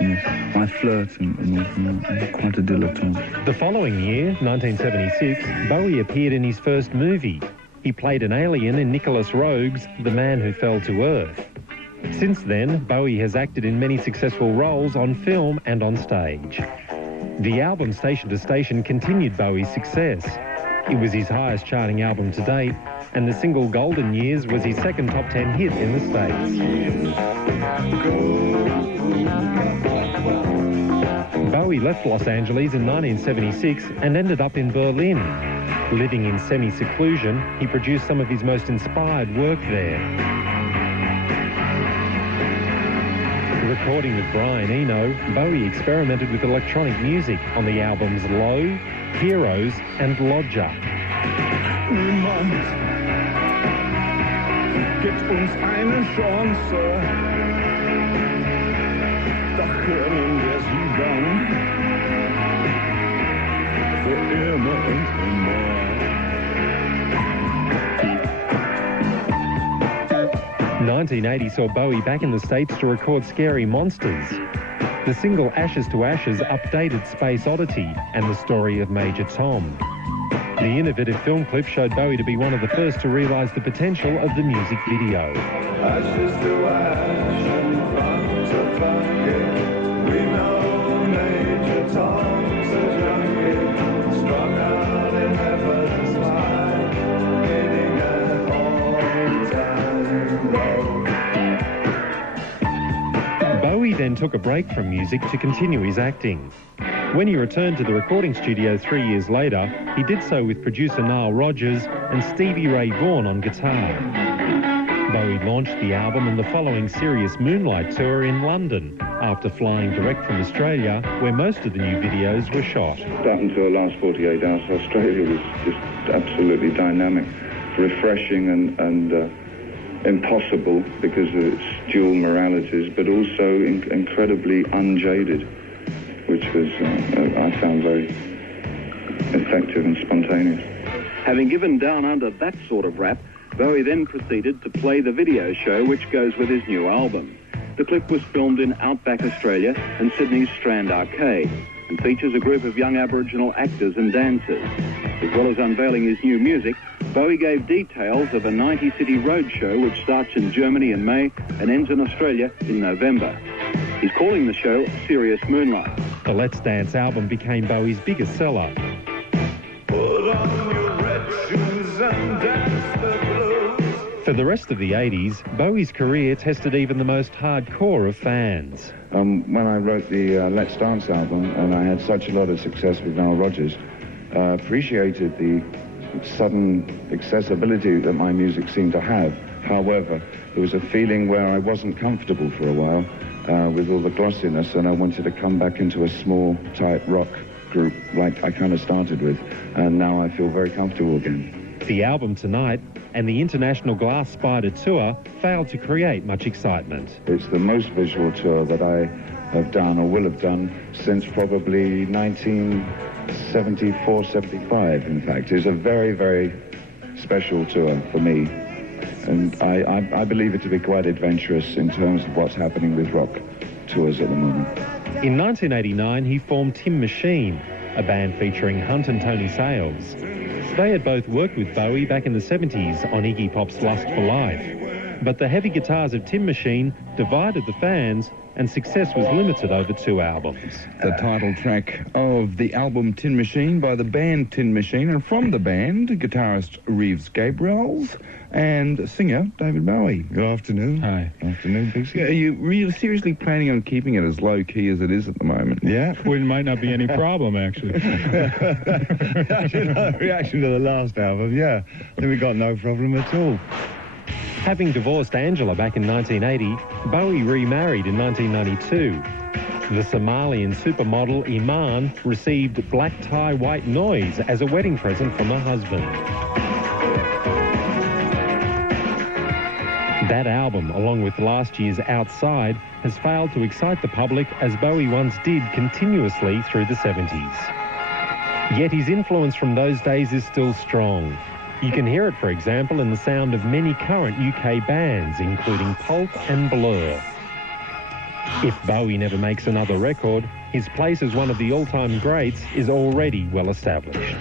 yes. I flirt and I'm quite a dilettante. The following year, 1976, Bowie appeared in his first movie. He played an alien in Nicholas Roeg's The Man Who Fell to Earth. Since then, Bowie has acted in many successful roles on film and on stage. The album Station to Station continued Bowie's success. It was his highest charting album to date, and the single Golden Years was his second top 10 hit in the States. Bowie left Los Angeles in 1976 and ended up in Berlin. Living in semi-seclusion, he produced some of his most inspired work there. Recording with Brian Eno, Bowie experimented with electronic music on the albums Low, Heroes and Lodger. Niemand gibt uns eine Chance, doch können wir sie dann für immer und immer. 1980 saw Bowie back in the States to record Scary Monsters. The single Ashes to Ashes updated Space Oddity and the story of Major Tom. The innovative film clip showed Bowie to be one of the first to realise the potential of the music video. Ashes to ash and front to bucket, we know Major Tom's a junkie, struck out in heaven's light, hitting an all-time low. Bowie then then took a break from music to continue his acting. When he returned to the recording studio 3 years later, he did so with producer Nile Rodgers and Stevie Ray Vaughan on guitar. Bowie launched the album and the following Serious Moonlight tour in London, after flying direct from Australia, where most of the new videos were shot. Up until the last 48 hours, Australia was just absolutely dynamic, refreshing and impossible because of its dual moralities, but also incredibly unjaded, which was, I found, very effective and spontaneous. Having given Down Under that sort of rap, Bowie then proceeded to play the video show which goes with his new album. The clip was filmed in Outback, Australia and Sydney's Strand Arcade and features a group of young Aboriginal actors and dancers. As well as unveiling his new music, Bowie gave details of a 90-city roadshow which starts in Germany in May and ends in Australia in November. He's calling the show Serious Moonlight. The Let's Dance album became Bowie's biggest seller. Put on your red shoes and dance the blues. For the rest of the 80s, Bowie's career tested even the most hardcore of fans. When I wrote the Let's Dance album, and I had such a lot of success with Nile Rodgers, appreciated the sudden accessibility that my music seemed to have. However, there was a feeling where I wasn't comfortable for a while with all the glossiness, and I wanted to come back into a small, tight rock group like I kind of started with, and now I feel very comfortable again. The album Tonight and the International Glass Spider Tour failed to create much excitement. It's the most visual tour that I have done or will have done since probably 1974-75, in fact. It's a very, very special tour for me. And I believe it to be quite adventurous in terms of what's happening with rock tours at the moment. In 1989, he formed Tim Machine, a band featuring Hunt and Tony Sales. They had both worked with Bowie back in the 70s on Iggy Pop's Lust for Life. But the heavy guitars of Tim Machine divided the fans, and success was limited over 2 albums. The title track of the album Tin Machine by the band Tin Machine, and from the band, guitarist Reeves Gabriels and singer David Bowie. Good afternoon. Hi. Afternoon, Pixie. Are you really seriously planning on keeping it as low-key as it is at the moment? Yeah, well, it might not be any problem, actually. Reaction to the last album, yeah. Then we got no problem at all. Having divorced Angela back in 1980, Bowie remarried in 1992. The Somalian supermodel Iman received Black Tie White Noise as a wedding present from her husband. That album, along with last year's Outside, has failed to excite the public as Bowie once did continuously through the 70s. Yet his influence from those days is still strong. You can hear it, for example, in the sound of many current UK bands, including Pulp and Blur. If Bowie never makes another record, his place as one of the all-time greats is already well established.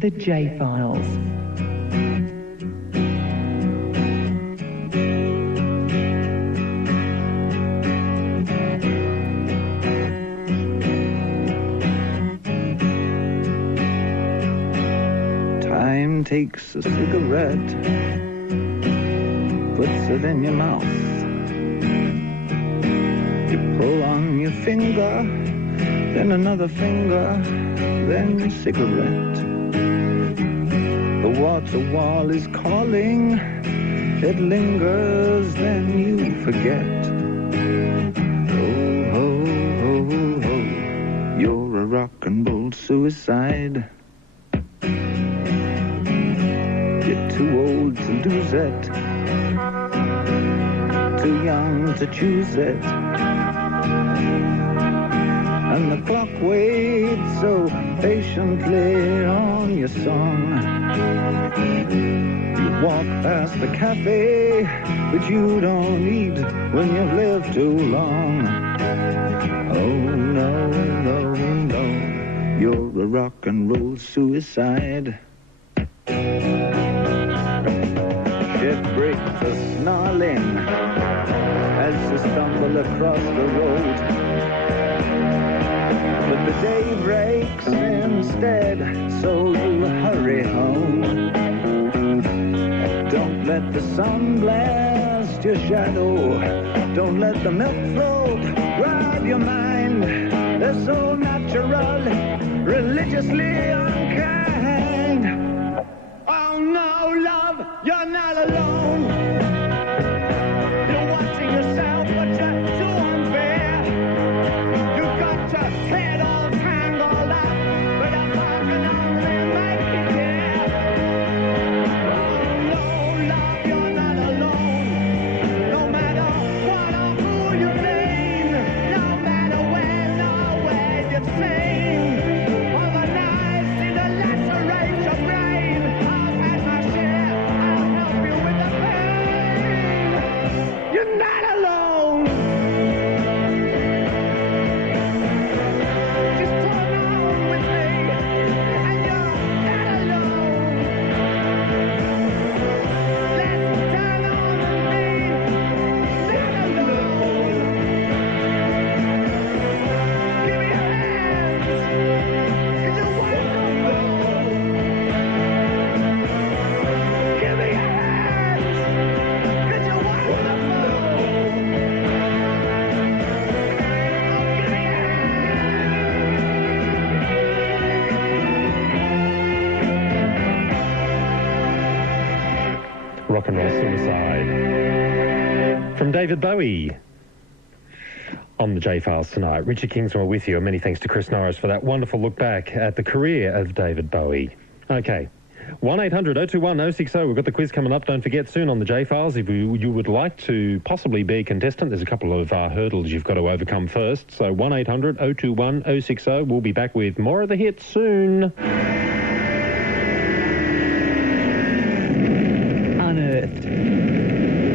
The J-Files. Time takes a cigarette, puts it in your mouth. You pull on your finger, then another finger, then a cigarette. The water wall is calling, it lingers, then you forget. Oh, oh, oh, oh, you're a rock and roll suicide. You're too old to lose it, too young to choose it. And the clock waits so patiently on your song. You walk past the cafe, but you don't eat when you've lived too long. Oh no, no, no, you're a rock and roll suicide. Shit breaks a snarling as you stumble across the road. But the day breaks instead, so you hurry home. Don't let the sun blast cast your shadow. Don't let the milk float ride your mind. They're so natural, religiously unkind. Oh no, love, you're not alone. You're watching yourself, but you're too unfair. You've got your head all tangled up, but a man can only make you care. Oh no, love, you're not alone. No matter what or who you've been, no matter when or where you've seen, all the knives need to lacerate your brain. I'll add my share, I'll help you with the pain. You're not alone. Just turn on with me, and you're not alone. Let's turn on and be not alone. Give me your hands, 'cause you're welcome though. Give me your hands, 'cause you're welcome though. Give me your Rock and Roll Suicide from David Bowie. On the J-Files tonight, Richard Kingsmill with you, and many thanks to Chris Norris for that wonderful look back at the career of David Bowie. Okay, 1-800-021-060. We've got the quiz coming up. Don't forget, soon on the J-Files, if you would like to possibly be a contestant, there's a couple of hurdles you've got to overcome first. So 1-800-021-060. We'll be back with more of the hits soon. Unearthed.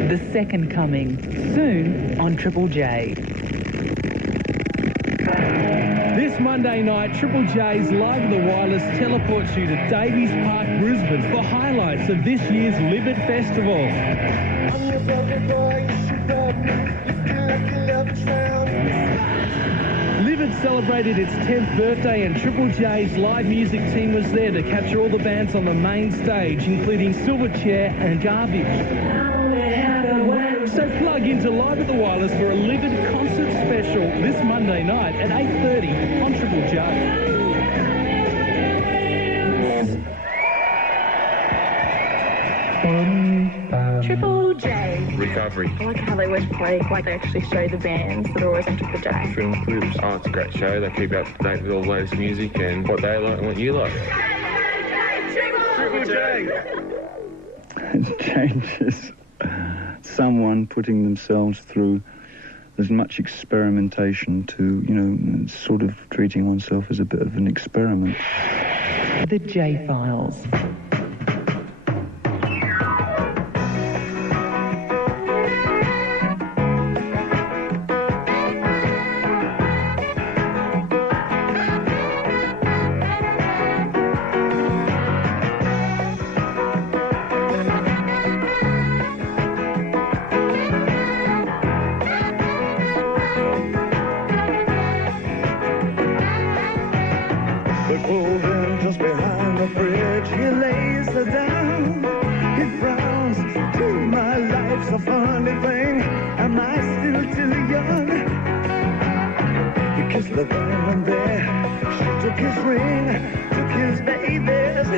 The Second Coming, soon on Triple J. This Monday night, Triple J's Live at the Wireless teleports you to Davies Park, Brisbane for highlights of this year's Livid Festival. Livid celebrated its 10th birthday and Triple J's live music team was there to capture all the bands on the main stage, including Silverchair and Garbage. So plug into Live at the Wireless for a Livid concert special this Monday night at 8:30 on Triple J. Triple J. Recovery. I like how they always play, like they actually show the bands that are always on Triple J. Film clips. Oh, it's a great show. They keep up to date with all the latest music and what they like and what you like. Triple J! It changes. Someone putting themselves through as much experimentation to, sort of treating oneself as a bit of an experiment. The J-Files. Just behind the bridge, he lays her down. He frowns, my life's a funny thing. Am I still too young? He kissed the woman there. She took his ring, took his babies.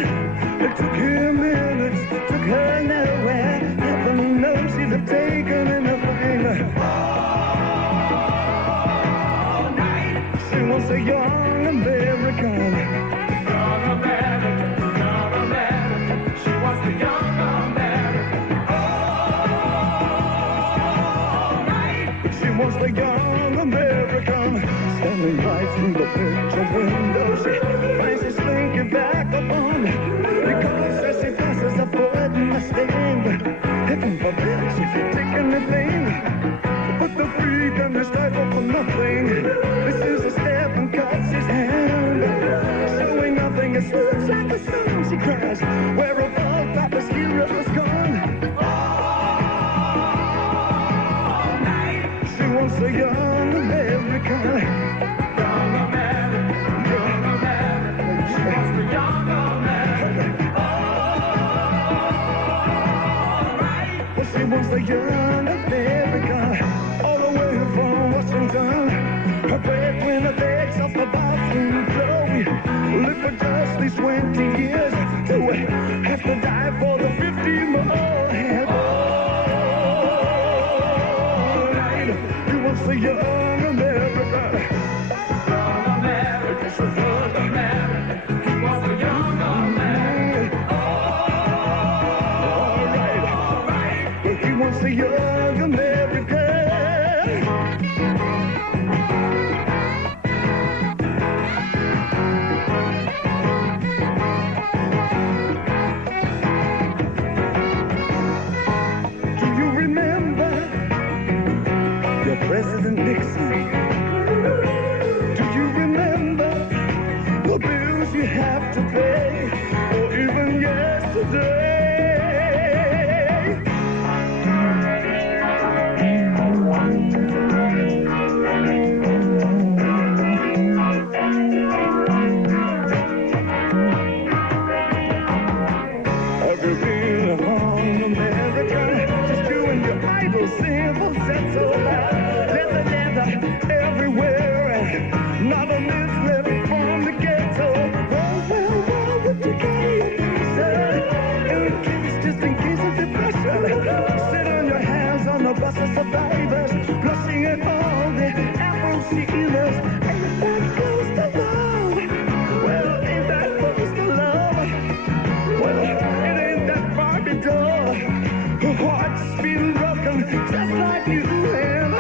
It took him minutes, took her nowhere. Heaven knows he'd have taken anything. All night. She was a young American. Was the young American standing right through the picture window. She finds his thinking back upon because as she passes a foot in the sting, heaven forbid she should take anything but the freak and the stifle for nothing. This is a step and cuts his hand, showing nothing. It looks like a song. She cries, where have all Papa's heroes gone? Was a young American. Young American. Young American. She was the young American. All right. Well, she wants the young America, all the way from Washington. Her bread when the bags off the bathroom floor. We live for just these 20 years till we have to die for the 50 more. And all night, he wants the young America. Young America, so young America. He wants the young America. All right, well, he wants the young America. President Nixon, do you remember the bills you have to pay, or even yesterday? Have you been along America? Just you and your idle simple sense of life. Everywhere, and not a miss left from the ghetto. Well, with the in case, just in case of depression, sit on your hands on the bus of survivors, blushing at all the Afro sealers. Ain't that close to love? Well, ain't that close to love? Well, it ain't that far to go. Her heart's been broken, just like you and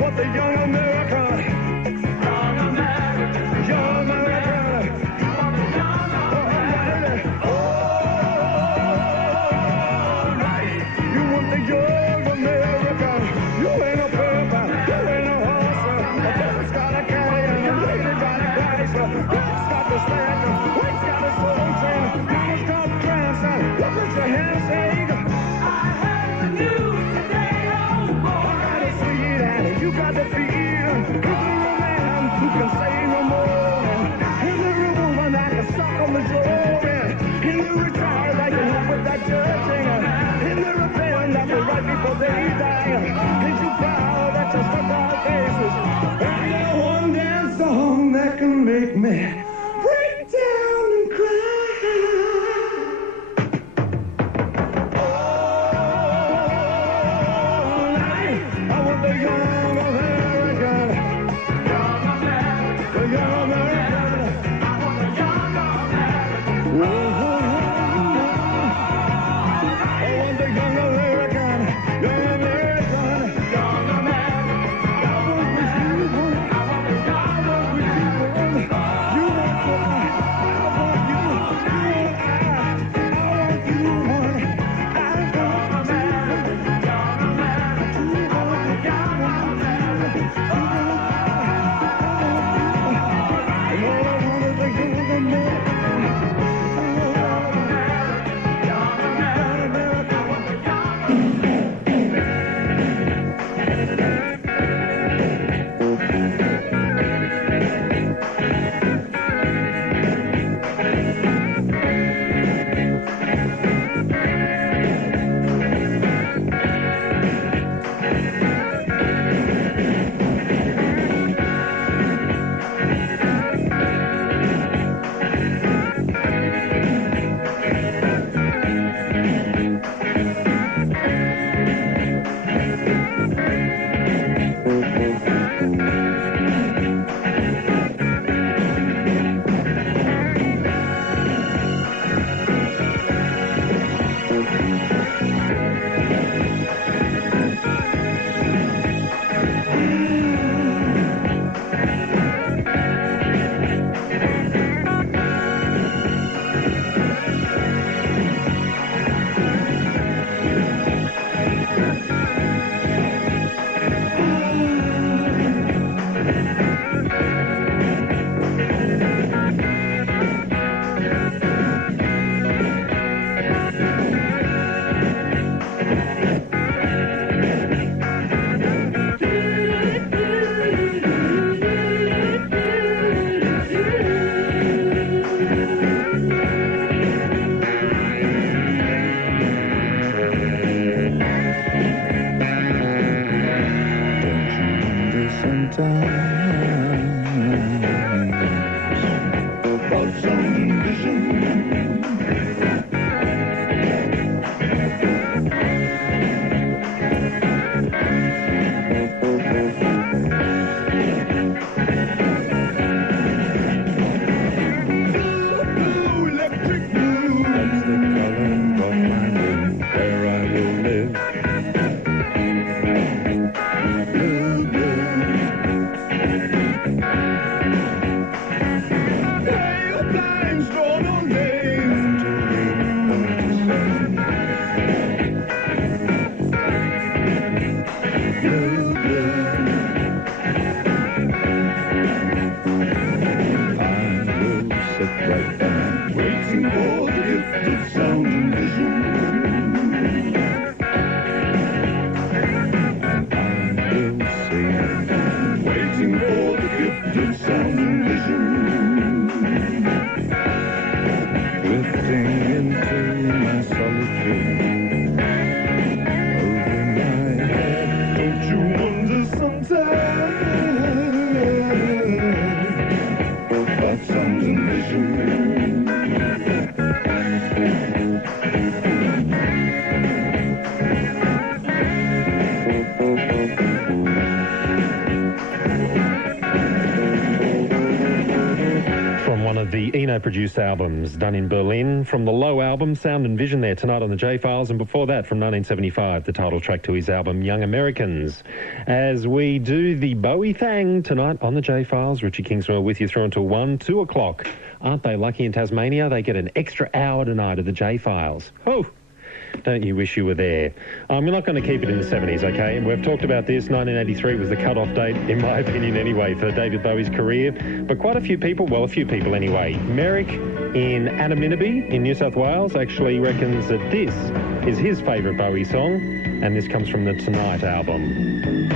what the young America, young America, young America, all right, you want the young America. You ain't a purple, you ain't a horse, a purple's got a carry, and a lady got a price, black's got the stand, white's got a soul train, mama's got trance, look at your hands, say, I heard the news today, oh boy. You got to feel, is there a man who can say no more? Is there a woman that can suck on the shore? Is there a child that can help with that judging? Is there a pen that will write before they die? Is you proud that you stuck our faces? I got one damn song that can make me break down and cry. You set right down, waiting for the gift of sound and vision. And I will sing, waiting for the gift of sound and vision. Drifting into my solitude. Over my head, don't you wonder sometimes about sound and vision? From one of the Eno-produced albums done in Berlin, from the Low album, Sound and Vision there tonight on the J-Files, and before that from 1975, the title track to his album Young Americans. As we do the Bowie thing tonight on the J-Files, Richie Kingsmill with you through until 1, 2 o'clock. Aren't they lucky in Tasmania? They get an extra hour tonight of the J-Files. Oh! Don't you wish you were there? I'm not going to keep it in the 70s, okay? We've talked about this. 1983 was the cut-off date, in my opinion anyway, for David Bowie's career. But quite a few people, well, a few people anyway. Merrick in Anaminaby in New South Wales actually reckons that this is his favourite Bowie song, and this comes from the Tonight album.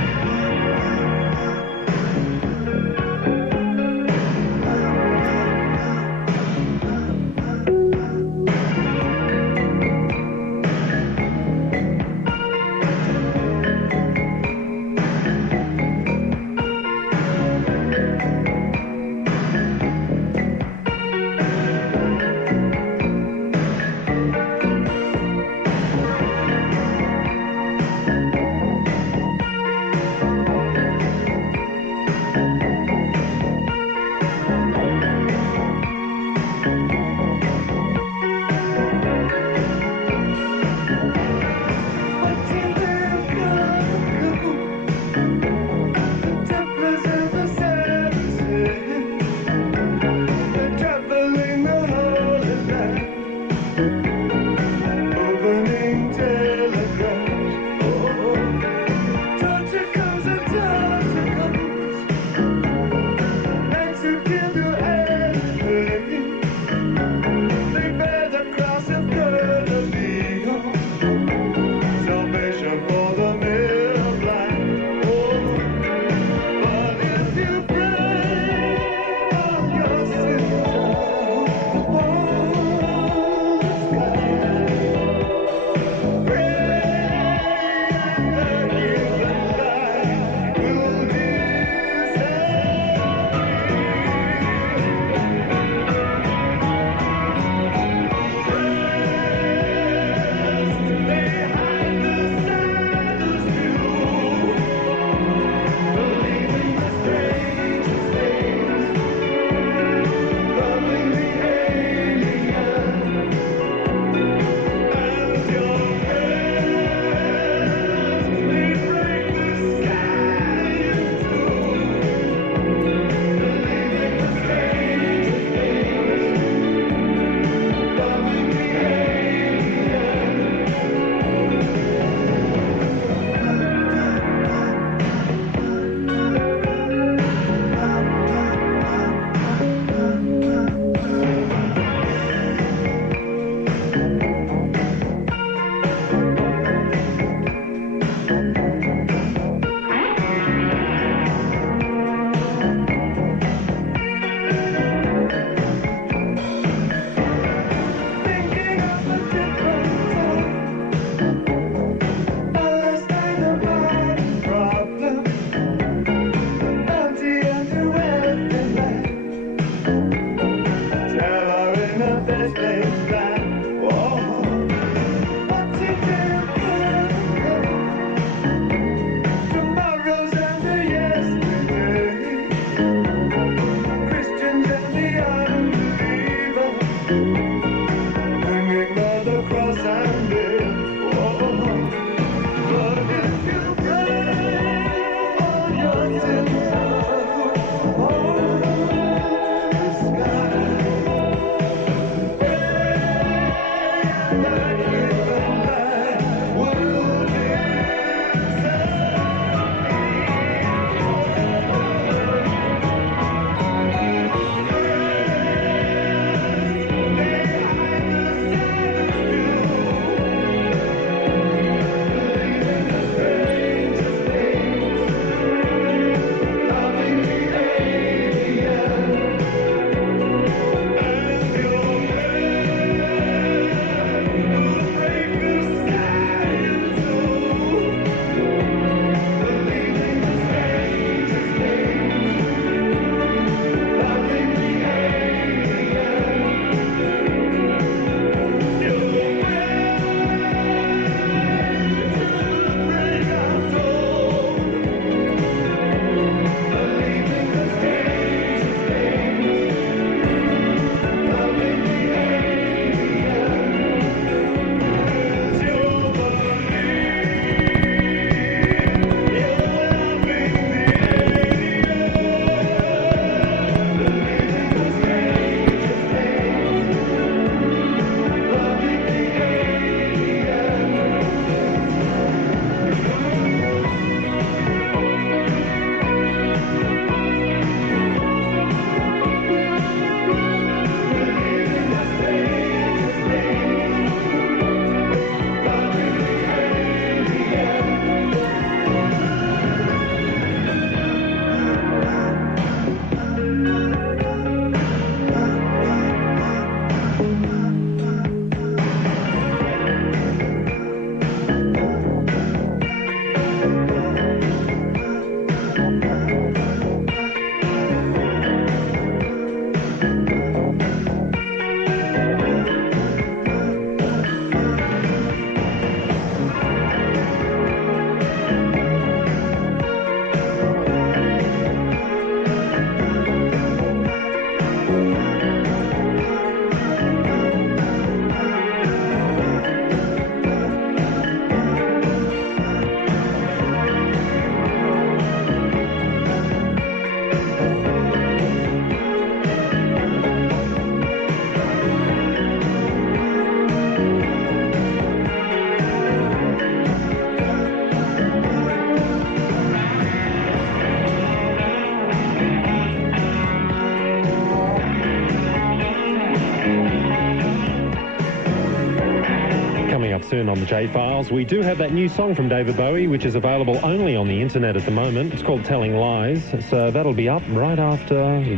out soon on the J-Files. We do have that new song from David Bowie, which is available only on the internet at the moment. It's called Telling Lies, so that'll be up right after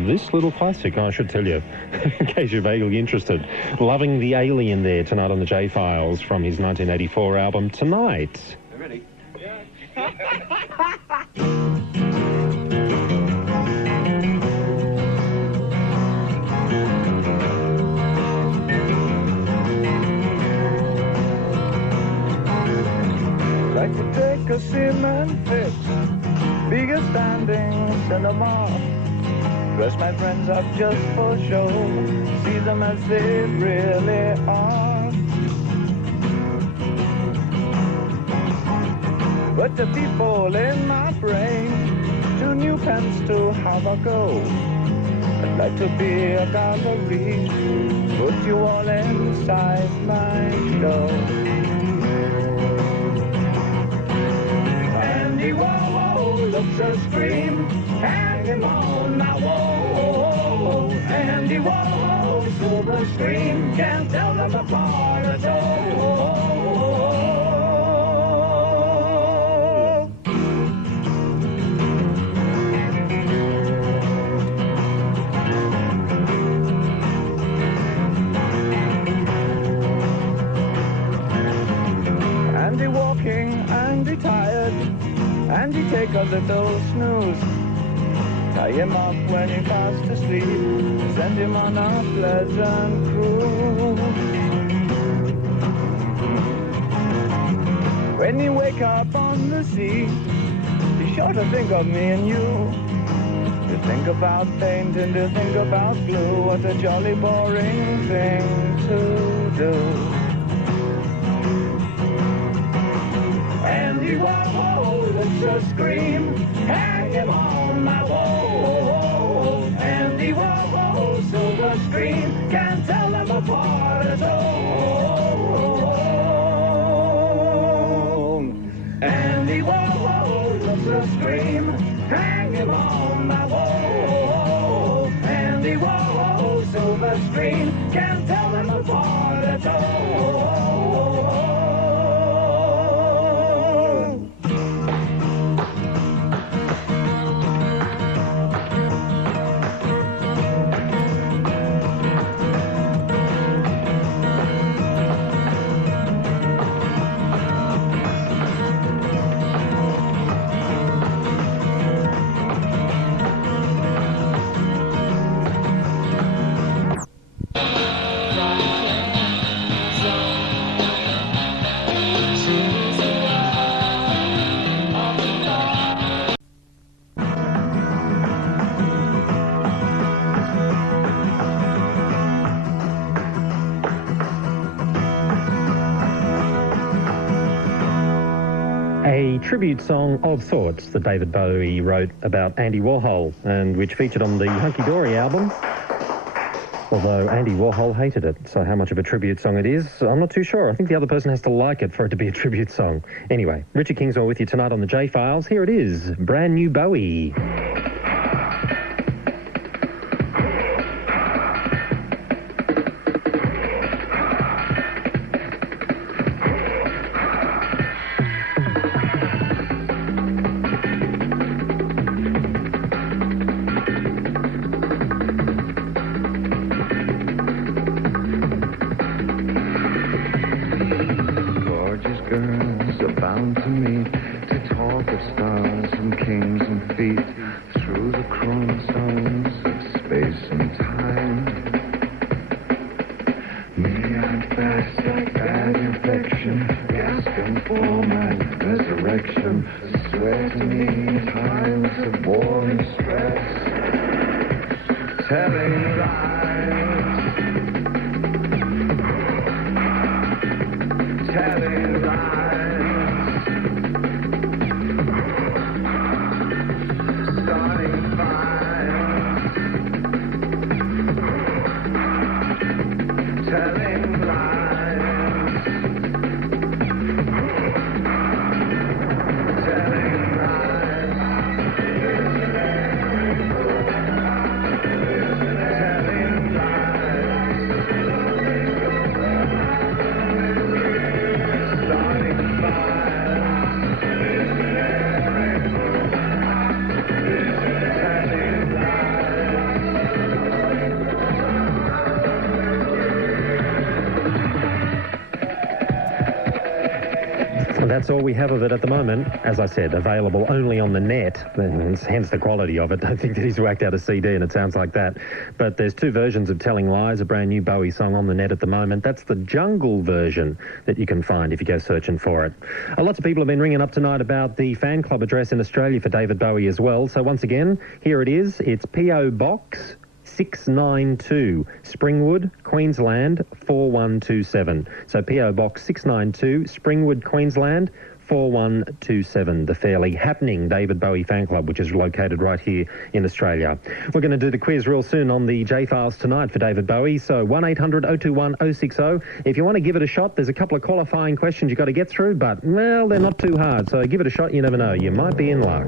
this little classic, I should tell you, in case you're vaguely interested. Loving the Alien there tonight on the J-Files from his 1984 album Tonight. Ready? Like to take a cement pit, biggest standing cinema. Dress my friends up just for show, see them as they really are. But the people in my brain, 2 new pence to have a go. I'd like to be a gallery, put you all inside my show. Andy Warhol looks a scream, hang him on my wall. Andy Warhol, silver scream, can't tell them apart at all. Andy walking, Andy tired, Andy take a little snooze. Tie him up when he fast asleep, send him on a pleasant cruise. When you wake up on the sea, be sure to think of me and you. To think about paint and to think about glue, what a jolly boring thing to do. Andy Warhol, it's a scream, hang him on my wall. Andy Warhol, silver screen, can't tell them apart at all. Andy Warhol, it's a scream, hang him on my wall. Andy Warhol, silver screen, can't tell them apart at all. A tribute song of sorts that David Bowie wrote about Andy Warhol, and which featured on the Hunky Dory album, although Andy Warhol hated it. So how much of a tribute song it is, I'm not too sure. I think the other person has to like it for it to be a tribute song. Anyway, Richard Kingsmill with you tonight on the J-Files. Here it is, brand new Bowie. Girls are bound to meet, to talk of stars and kings and feet, through the chromosomes of space and time. Me at best, like bad infection, gasping for my resurrection. Swear to me, times of war and stress, telling lies, telling lies, starting fires, telling lies, telling that's all we have of it at the moment. As I said, available only on the net, hence the quality of it. Don't think that he's whacked out a CD and it sounds like that. But there's two versions of Telling Lies, a brand new Bowie song on the net at the moment. That's the jungle version that you can find if you go searching for it. Lots of people have been ringing up tonight about the fan club address in Australia for David Bowie as well. So once again, here it is. It's P.O. Box 692, Springwood, Queensland 4127. So P.O. Box 692, Springwood, Queensland 4127, the fairly happening David Bowie fan club, which is located right here in Australia. We're going to do the quiz real soon on the J-Files tonight for David Bowie. So 1-800-021-060. If you want to give it a shot, there's a couple of qualifying questions you've got to get through, but, well, they're not too hard. So give it a shot, you never know. You might be in luck.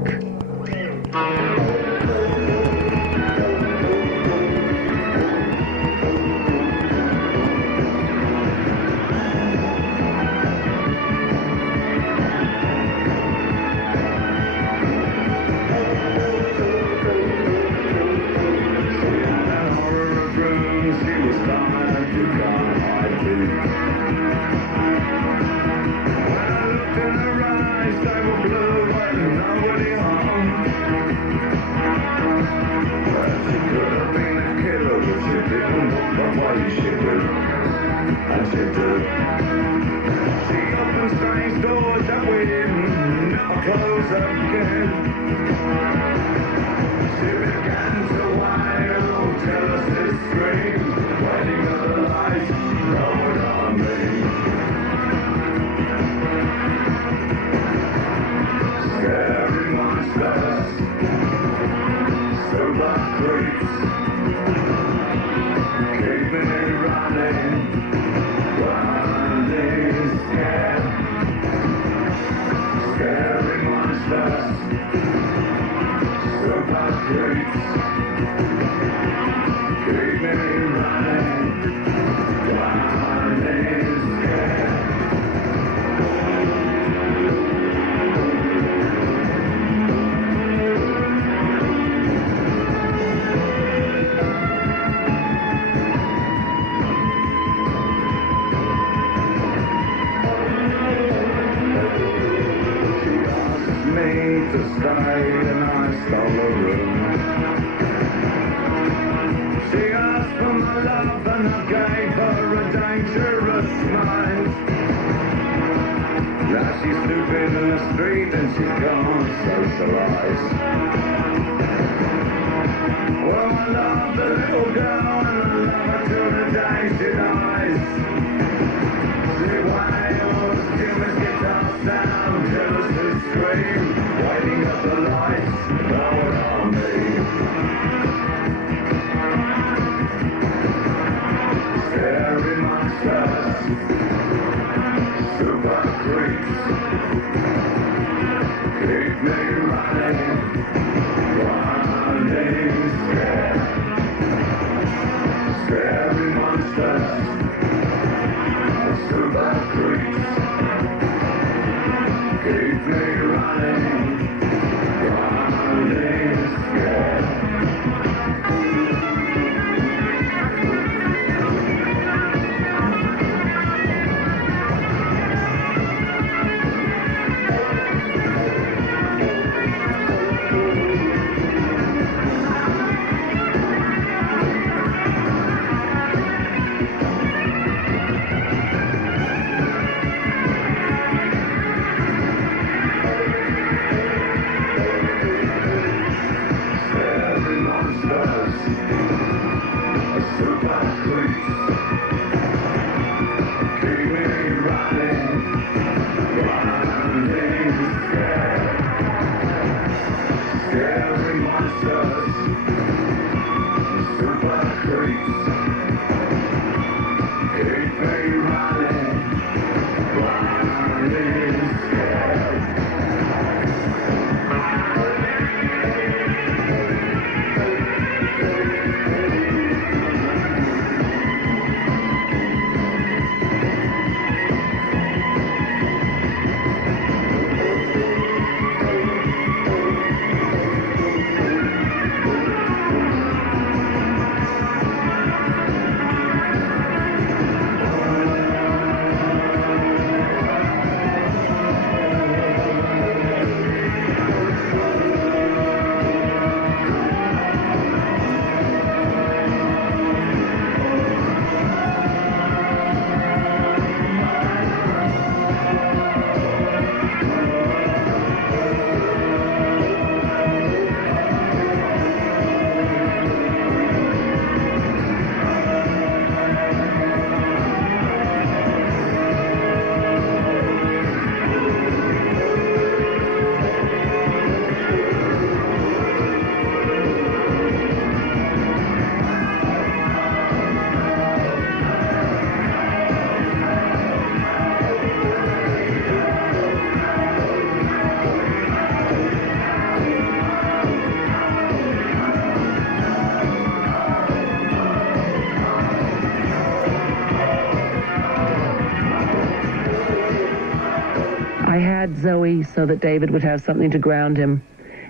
I had Zoe so that David would have something to ground him.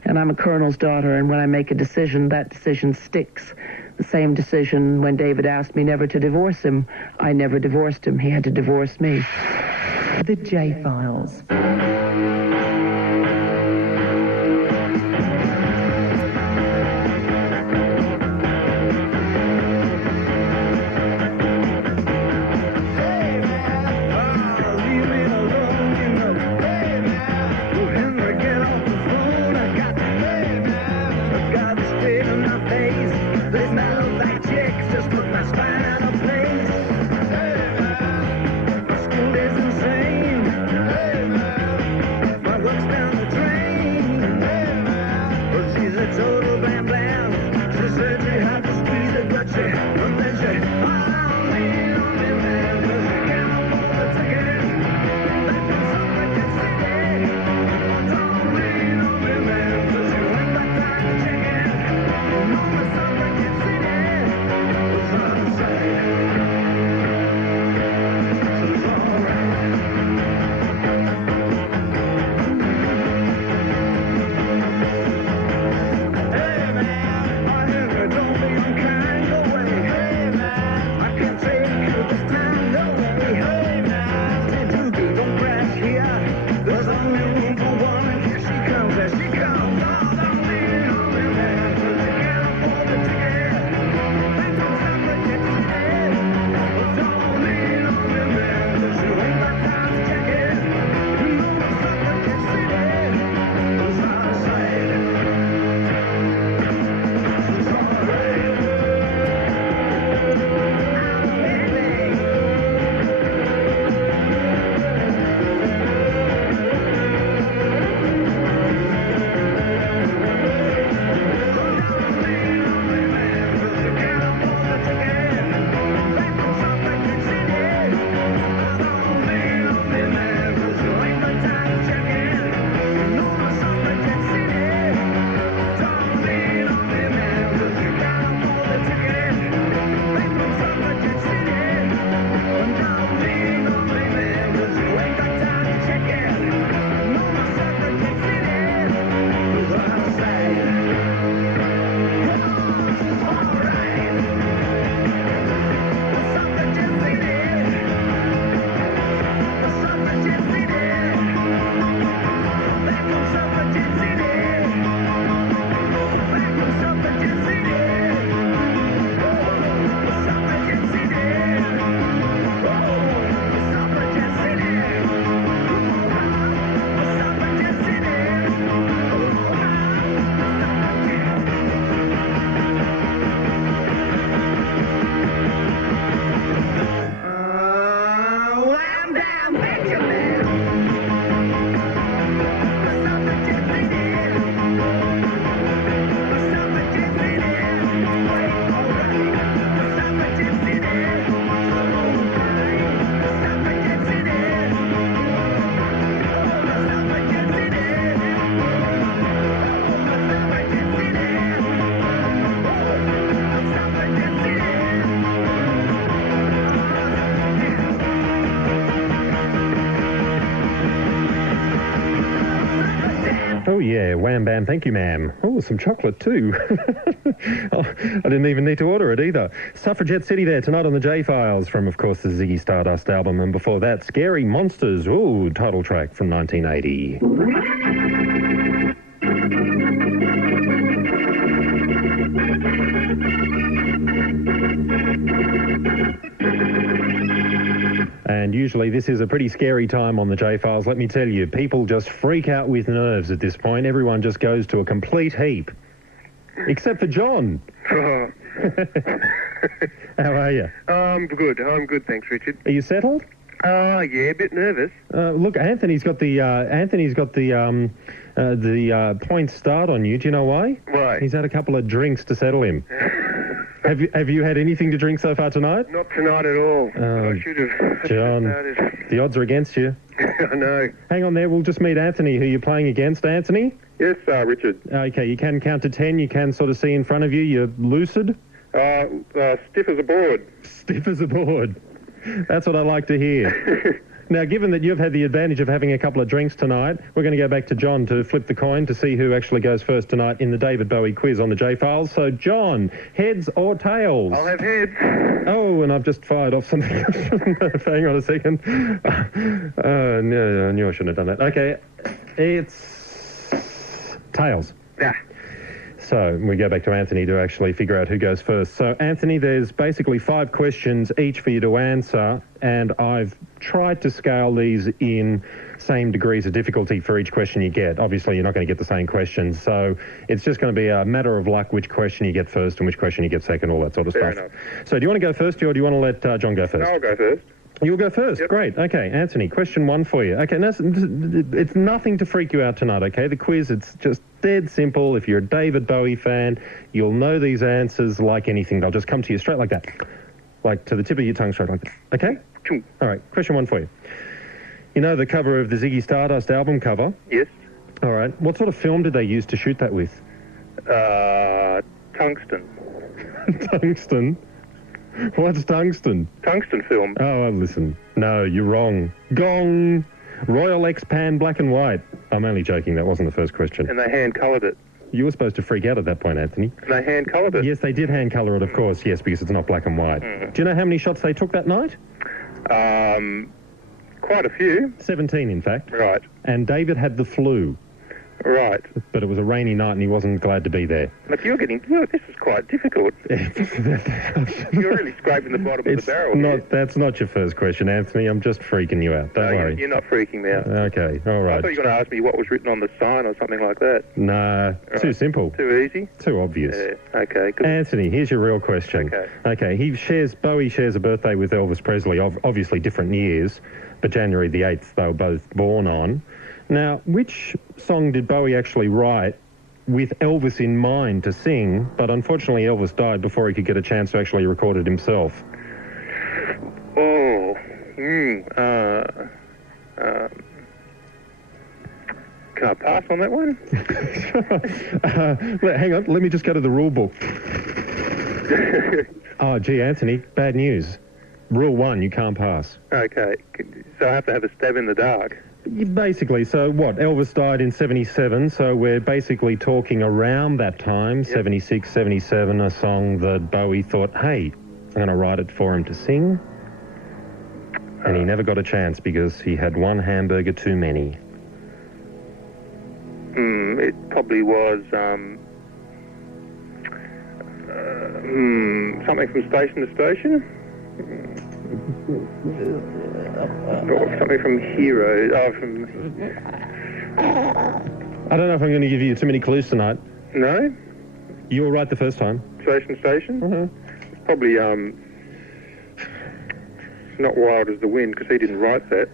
And I'm a colonel's daughter, and when I make a decision, that decision sticks. The same decision when David asked me never to divorce him. I never divorced him. He had to divorce me. The J-Files. Oh, yeah, wham, bam, thank you, ma'am. Oh, some chocolate, too. Oh, I didn't even need to order it, either. Suffragette City there tonight on the J-Files from, of course, the Ziggy Stardust album. And before that, Scary Monsters. Ooh, title track from 1980. And usually this is a pretty scary time on the J-Files. Let me tell you, people just freak out with nerves at this point. Everyone just goes to a complete heap. Except for John. How are you? I'm good, thanks, Richard. Are you settled? Yeah, a bit nervous. Look, Anthony's got the point start on you. Do you know why? Why? He's had a couple of drinks to settle him. Have you had anything to drink so far tonight? Not tonight at all. I should have. John, the odds are against you. I know. Hang on there. We'll just meet Anthony, who you're playing against. Anthony? Yes, Richard. Okay, you can count to 10. You can sort of see in front of you. You're lucid? Stiff as a board. Stiff as a board. That's what I like to hear. Now, given that you've had the advantage of having a couple of drinks tonight, we're going to go back to John to flip the coin to see who actually goes first tonight in the David Bowie quiz on the J-Files. So, John, heads or tails? I'll have heads. Oh, and I've just fired off something. Hang on a second. No, I knew I shouldn't have done that. Okay, it's tails. Yeah. So we go back to Anthony to actually figure out who goes first. So, Anthony, there's basically 5 questions each for you to answer, and I've tried to scale these in same degrees of difficulty for each question you get. Obviously, you're not going to get the same questions, so it's just going to be a matter of luck which question you get first and which question you get second, all that sort of Fair stuff. enough. So do you want to go first, or do you want to let John go first? No, I'll go first. You'll go first. Yep. Great. Okay, Anthony, question 1 for you. Okay, now, it's nothing to freak you out tonight, okay? The quiz, it's just dead simple. If you're a David Bowie fan, you'll know these answers like anything. They'll just come to you straight like that. Like to the tip of your tongue, straight like that. Okay? All right, question 1 for you. You know the cover of the Ziggy Stardust album cover? Yes. All right. What sort of film did they use to shoot that with? Tungsten. Tungsten? What's tungsten? Tungsten film. Oh, well, listen. No, you're wrong. Gong! Royal X-Pan black and white. I'm only joking. That wasn't the first question. And they hand-coloured it. You were supposed to freak out at that point, Anthony. And they hand-coloured it. Yes, they did hand-colour it, of course. Yes, because it's not black and white. Do you know how many shots they took that night? Quite a few. 17, in fact. Right. And David had the flu. Right. But it was a rainy night and he wasn't glad to be there. Look, this is quite difficult. You're really scraping the bottom of the barrel here. That's not your first question, Anthony. I'm just freaking you out. Don't worry. You're not freaking me out. Okay, all right. I thought you were going to ask me what was written on the sign or something like that. Nah, too simple. Too easy? Too obvious. Yeah, okay. Good. Anthony, here's your real question. Okay, Bowie shares a birthday with Elvis Presley, obviously different years, but January the 8th they were both born on. Now, which song did Bowie actually write with Elvis in mind to sing, but unfortunately Elvis died before he could get a chance to actually record it himself? Can I pass on that one? Hang on, let me just go to the rule book. Oh, gee, Anthony, bad news. Rule 1, you can't pass. Okay, so I have to have a stab in the dark. Basically, so what? Elvis died in 77, so we're basically talking around that time, 76, 77, a song that Bowie thought, hey, I'm going to write it for him to sing. And he never got a chance because he had one hamburger too many. It probably was something from Station to Station. Or something from Heroes. I don't know if I'm going to give you too many clues tonight. No? You were right the first time. Station to Station? It's probably not Wild as the Wind, because he didn't write that.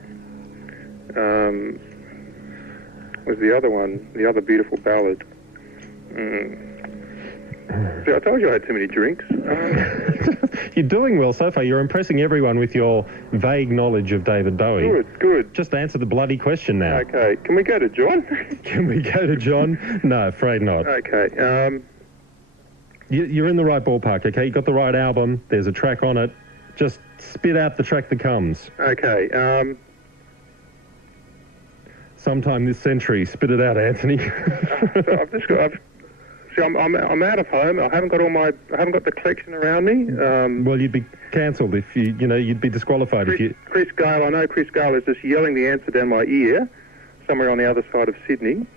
Was the other one, the other beautiful ballad. See, I told you I had too many drinks. You're doing well so far. You're impressing everyone with your vague knowledge of David Bowie. Good. Just answer the bloody question now. Okay, can we go to John? Can we go to John? No, afraid not. Okay. You're in the right ballpark, okay? You got the right album. There's a track on it. Just spit out the track that comes. Okay. Sometime this century. Spit it out, Anthony. I'm out of home. I haven't got the collection around me. Well, you'd be cancelled if you'd be disqualified if you... Chris Gale, I know Chris Gale is just yelling the answer down my ear, somewhere on the other side of Sydney.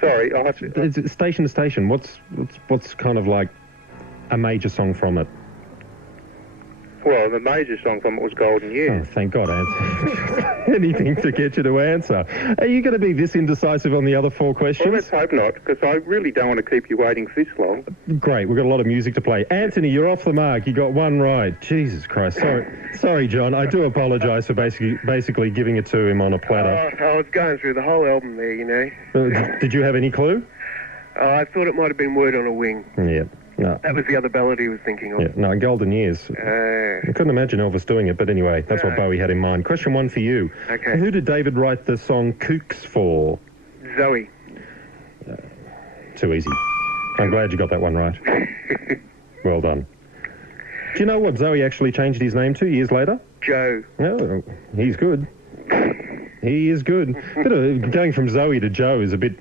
Sorry, I'll have to... It's Station to Station. What's kind of like a major song from it? Well, the major song from it was Golden Years. Oh, thank God, Anthony. Anything to get you to answer. Are you going to be this indecisive on the other 4 questions? Well, let's hope not, because I really don't want to keep you waiting this long. Great, we've got a lot of music to play. Anthony, you're off the mark. You got 1 right. Jesus Christ. Sorry, John. I do apologise for basically giving it to him on a platter. I was going through the whole album there, you know. Did you have any clue? I thought it might have been Word on a Wing. Yeah. No. That was the other ballad he was thinking of. Yeah, no, Golden Years. I couldn't imagine Elvis doing it, but anyway, that's what Bowie had in mind. Question 1 for you. Okay. Who did David write the song Kooks for? Zoe. Too easy. I'm glad you got that one right. Well done. Do you know what Zoe actually changed his name to years later? Joe. No, he's good. He is good. Going from Zoe to Joe is a bit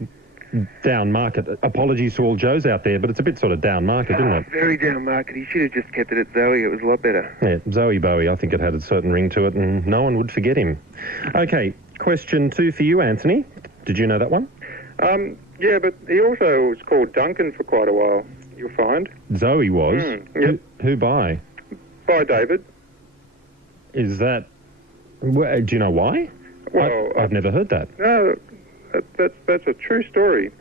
down market. Apologies to all Joes out there, but it's a bit sort of down market, isn't it? Very down market. He should have just kept it at Zoe. It was a lot better. Yeah, Zoe Bowie. I think it had a certain ring to it, and no one would forget him. Okay, question 2 for you, Anthony. Did you know that one? Yeah, but he also was called Duncan for quite a while, you'll find. Zoe was? Yep. Who by? By David. Is that... Do you know why? Well, I've never heard that. No, that's a true story.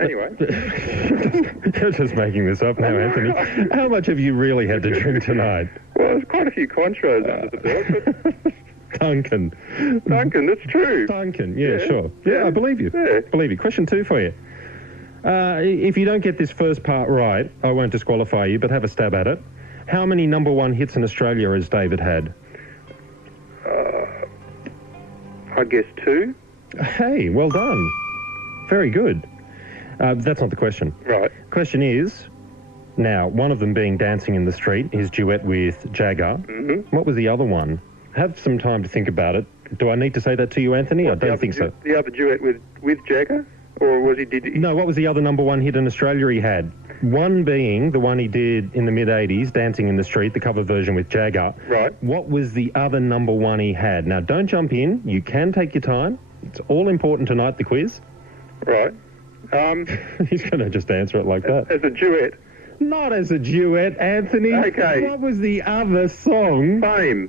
Anyway. You're just making this up now, Anthony. How much have you really had to drink tonight? Well, there's quite a few contras under the belt, but... Duncan, that's true. Duncan, yeah, sure. Yeah, I believe you. Yeah. Believe you. Question 2 for you. If you don't get this first part right, I won't disqualify you, but have a stab at it. How many number 1 hits in Australia has David had? I guess 2. Hey, well done. Very good. That's not the question. Right. Question is, now, one of them being Dancing in the Street, his duet with Jagger. Mm-hmm. What was the other one? Have some time to think about it. Do I need to say that to you, Anthony? I don't think so. The other duet with Jagger? Or was he... No, what was the other number 1 hit in Australia he had? One being the one he did in the mid-'80s, Dancing in the Street, the cover version with Jagger. Right. What was the other number 1 he had? Now, don't jump in. You can take your time. It's all important tonight, the quiz. Right. He's going to just answer it like that. As a duet? Not as a duet, Anthony. Okay. What was the other song? Fame.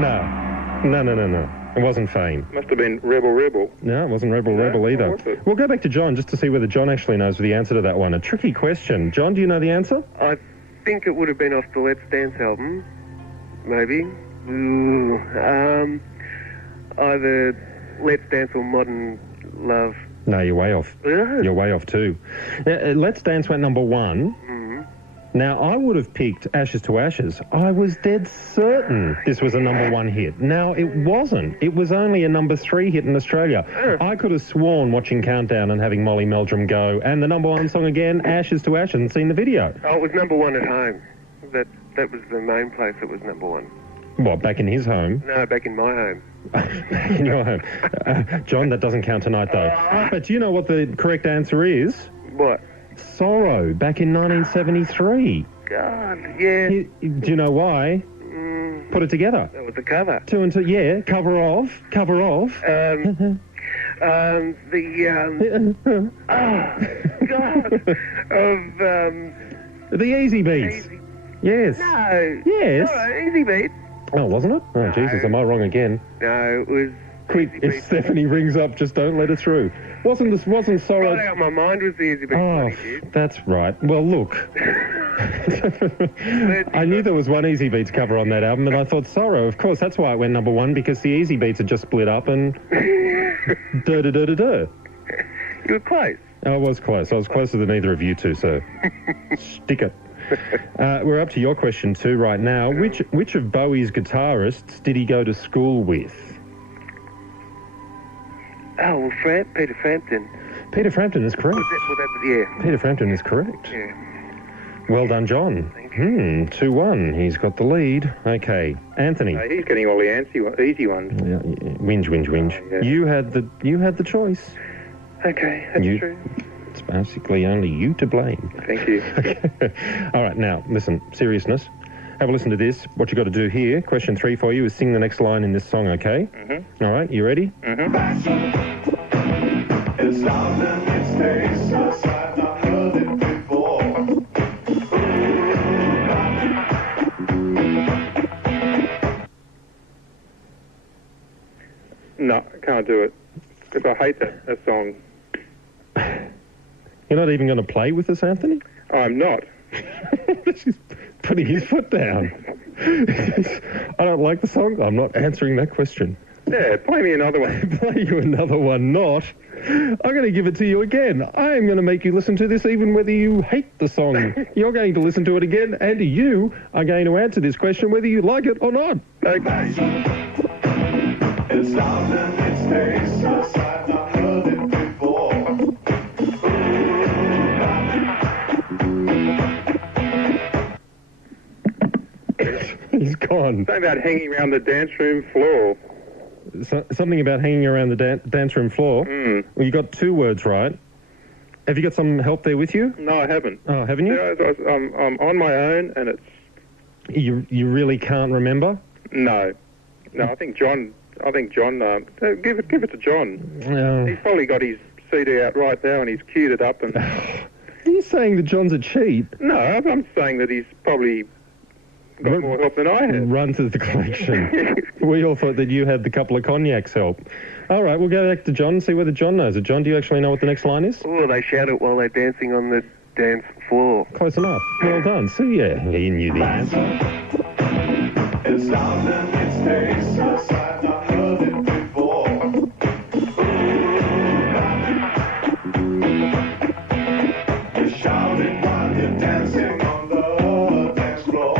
No. It wasn't Fame. Must have been Rebel. No, it wasn't Rebel either. What was it? We'll go back to John just to see whether John actually knows the answer to that one. A tricky question. John, do you know the answer? I think it would have been off the Let's Dance album. Maybe. Either Let's Dance or Modern Love. No, you're way off. Yeah. You're way off too. Let's Dance went number 1. Now, I would have picked Ashes to Ashes. I was dead certain this was a number 1 hit. Now, it wasn't. It was only a number 3 hit in Australia. I could have sworn watching Countdown and having Molly Meldrum go, and the number 1 song again, Ashes to Ashes, and seen the video. Oh, it was number 1 at home. That was the main place that was number 1. What, back in his home? No, back in my home. Back in your home. John, that doesn't count tonight, though. But do you know what the correct answer is? What? Sorrow, back in 1973. God, yeah. Do you know why? Put it together. That was the cover. 2 and 2, yeah. Cover of. The Easy Beats. Yes. No. Yes. No, Easy Beats. Oh, wasn't it? Oh, Jesus, am I wrong again? No, it was... Quick, if Stephanie rings up, just don't let her through. Wasn't Sorrow... Right out my mind was the Easy Beats. Oh, that's right. Well, look. I knew there was one Easy Beats cover on that album, and I thought Sorrow. Of course, that's why it went number 1, because the Easy Beats had just split up and... You were close. I was close. I was closer than either of you two, so stick it. We're up to your question 2 right now. Which of Bowie's guitarists did he go to school with? Oh, well, Peter Frampton. Peter Frampton is correct. Yeah. Peter Frampton is correct. Yeah. Well done, John. 2-1. He's got the lead. Okay, Anthony. He's getting all the easy ones. Yeah, whinge. Yeah. You had the choice. Okay, that's true. It's basically only you to blame. Thank you. All right, now, listen, seriousness. Have a listen to this. What you got to do here, question 3 for you, is sing the next line in this song, okay? Mm-hmm. All right, you ready? Mm-hmm. It's loud and it stays, just I've not heard it before. No, I can't do it. Because I hate that song. You're not even going to play with us, Anthony? I'm not. He's putting his foot down. I don't like the song. I'm not answering that question. Yeah, play me another one. Play you another one, not. I'm going to give it to you again. I am going to make you listen to this even whether you hate the song. You're going to listen to it again, and you are going to answer this question whether you like it or not. Okay. It's loud and it stays, just I've not heard it before. on. Something about hanging around the dance room floor. Something about hanging around the dance room floor? Mm. Well, you got 2 words right. Have you got some help there with you? No, I haven't. Oh, haven't you? Yeah, I'm on my own, and it's... You really can't remember? No. No, I think John... give it to John. He's probably got his CD out right now, and he's queued it up, and... Are you saying that John's a cheat? No, I'm saying that he's probably got more help than I have. Run to the collection. We all thought that you had the couple of cognacs help. All right, we'll go back to John and see whether John knows it. John, do you actually know what the next line is? Oh, they shout it while they're dancing on the dance floor. Close enough. Well done. So, yeah, he knew the answer. It's loud and it stays aside. I heard it before. You're shouting while you're dancing on the dance floor.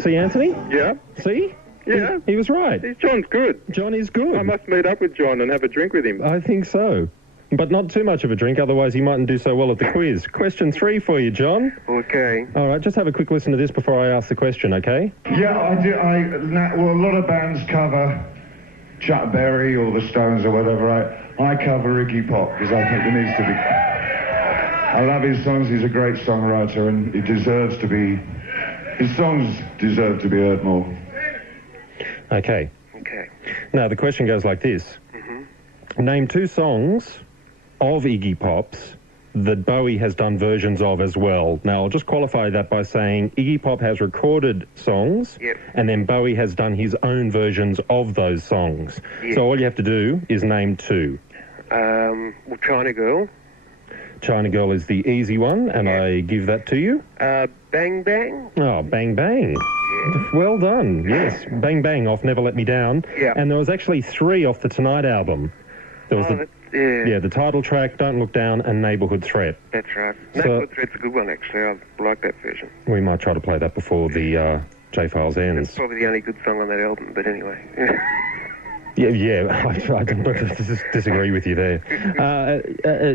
See, Anthony? Yeah? See? Yeah. He was right. John's good. John is good. I must meet up with John and have a drink with him. I think so. But not too much of a drink, otherwise he mightn't do so well at the quiz. Question 3 for you, John. Okay. All right, just have a quick listen to this before I ask the question, okay? Yeah, I do. Well, a lot of bands cover Chuck Berry or the Stones or whatever. I cover Iggy Pop because I think there needs to be... I love his songs. He's a great songwriter, and he deserves to be... His songs deserve to be heard more. Okay. Okay. Now, the question goes like this. Mm-hmm. Name 2 songs of Iggy Pop's that Bowie has done versions of as well. Now, I'll just qualify that by saying Iggy Pop has recorded songs, yep, and then Bowie has done his own versions of those songs. Yep. So all you have to do is name 2. Well, China Girl. China Girl is the easy one, and I give that to you. Bang Bang. Oh, Bang Bang. Yeah. Well done, yes. Bang Bang off Never Let Me Down. Yeah. And there was actually 3 off the Tonight album. There was the title track, Don't Look Down, and Neighbourhood Threat. That's right. Neighbourhood Threat's a good one, actually. I like that version. We might try to play that before the J-Files ends. It's probably the only good song on that album, but anyway. Yeah, I don't disagree with you there.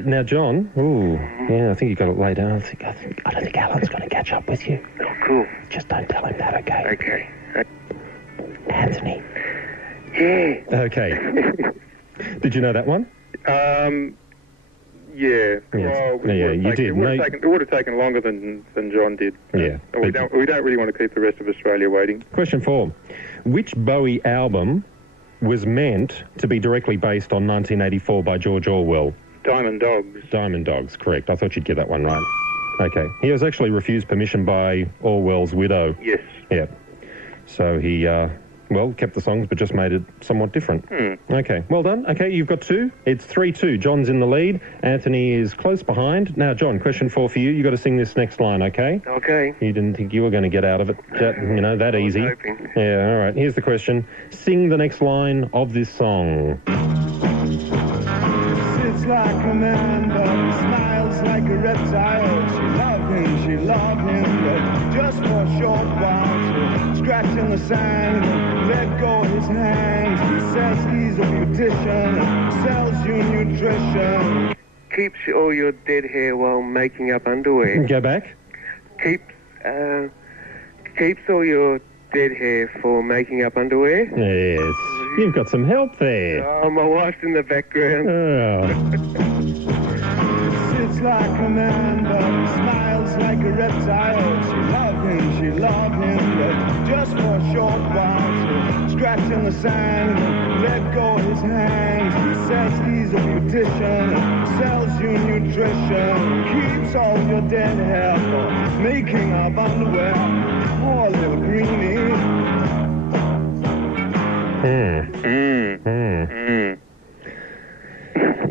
Now, John, I think you got it laid down. I don't think Alan's going to catch up with you. Oh, cool. Just don't tell him that, okay? Okay. Anthony. Yeah. Okay. Did you know that one? Yeah. Yes. Well, you did. It would have taken longer than John did. Yeah. We don't really want to keep the rest of Australia waiting. Question 4. Which Bowie album was meant to be directly based on 1984 by George Orwell? Diamond Dogs. Diamond Dogs, correct. I thought you'd get that one right. Okay. He was actually refused permission by Orwell's widow. Yes. Yeah. So he, kept the songs but just made it somewhat different. Okay. Well done. Okay, you've got 2. It's 3-2. John's in the lead. Anthony is close behind. Now, John, question 4 for you. You've got to sing this next line, okay? Okay. You didn't think you were going to get out of it, that easy. Hoping. Yeah, all right. Here's the question. Sing the next line of this song. Sits like a man, but smiles like a reptile. She loved him, but just for a short while. She scratched in the sand, let go of his hands. He says he's a beautician, sells you nutrition. Keeps all your dead hair while making up underwear. Go back. Keeps all your dead hair for making up underwear. Yes. You've got some help there. Oh, my wife's in the background. Sits like a man, but smiles like a reptile. She loved him, but just for a short while. She scratched in the sand, let go of his hands. He says he's a beautician, sells you nutrition. Keeps all your dead hair for making up underwear. Poor little greenie.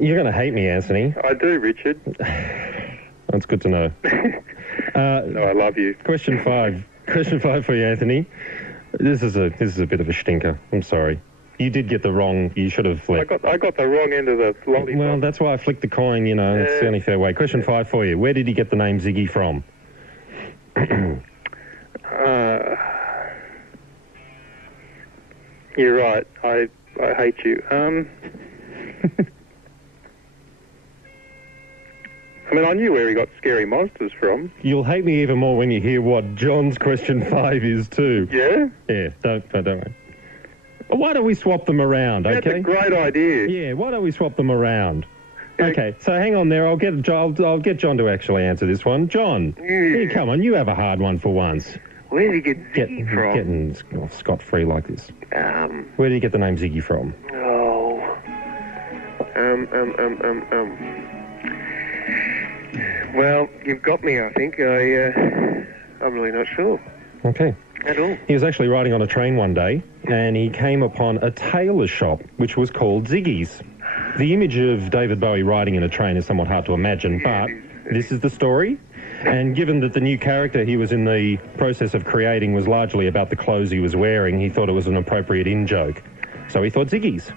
You're going to hate me, Anthony. I do, Richard. That's good to know. No, I love you. Question 5. Question 5 for you, Anthony. This is a bit of a stinker. I'm sorry. You did get the wrong. You should have flicked. I got the wrong end of the lollipop. Well, that's why I flicked the coin. It's the only fair way. Question 5 for you. Where did he get the name Ziggy from? You're right. I hate you. I mean, I knew where he got Scary Monsters from. You'll hate me even more when you hear what John's question 5 is too. Yeah? Yeah, don't worry. Why don't we swap them around, okay? That's a great idea. Yeah, why don't we swap them around? Okay, so hang on there. I'll get John to actually answer this one. John, here, come on, you have a hard one for once. Where did he get Ziggy from? Getting off scot-free like this. Where did he get the name Ziggy from? Well, you've got me, I think. I'm really not sure. Okay. At all. He was actually riding on a train one day, and he came upon a tailor shop, which was called Ziggy's. The image of David Bowie riding in a train is somewhat hard to imagine, but this is the story. And given that the new character he was in the process of creating was largely about the clothes he was wearing, he thought it was an appropriate in-joke. So he thought Ziggy's.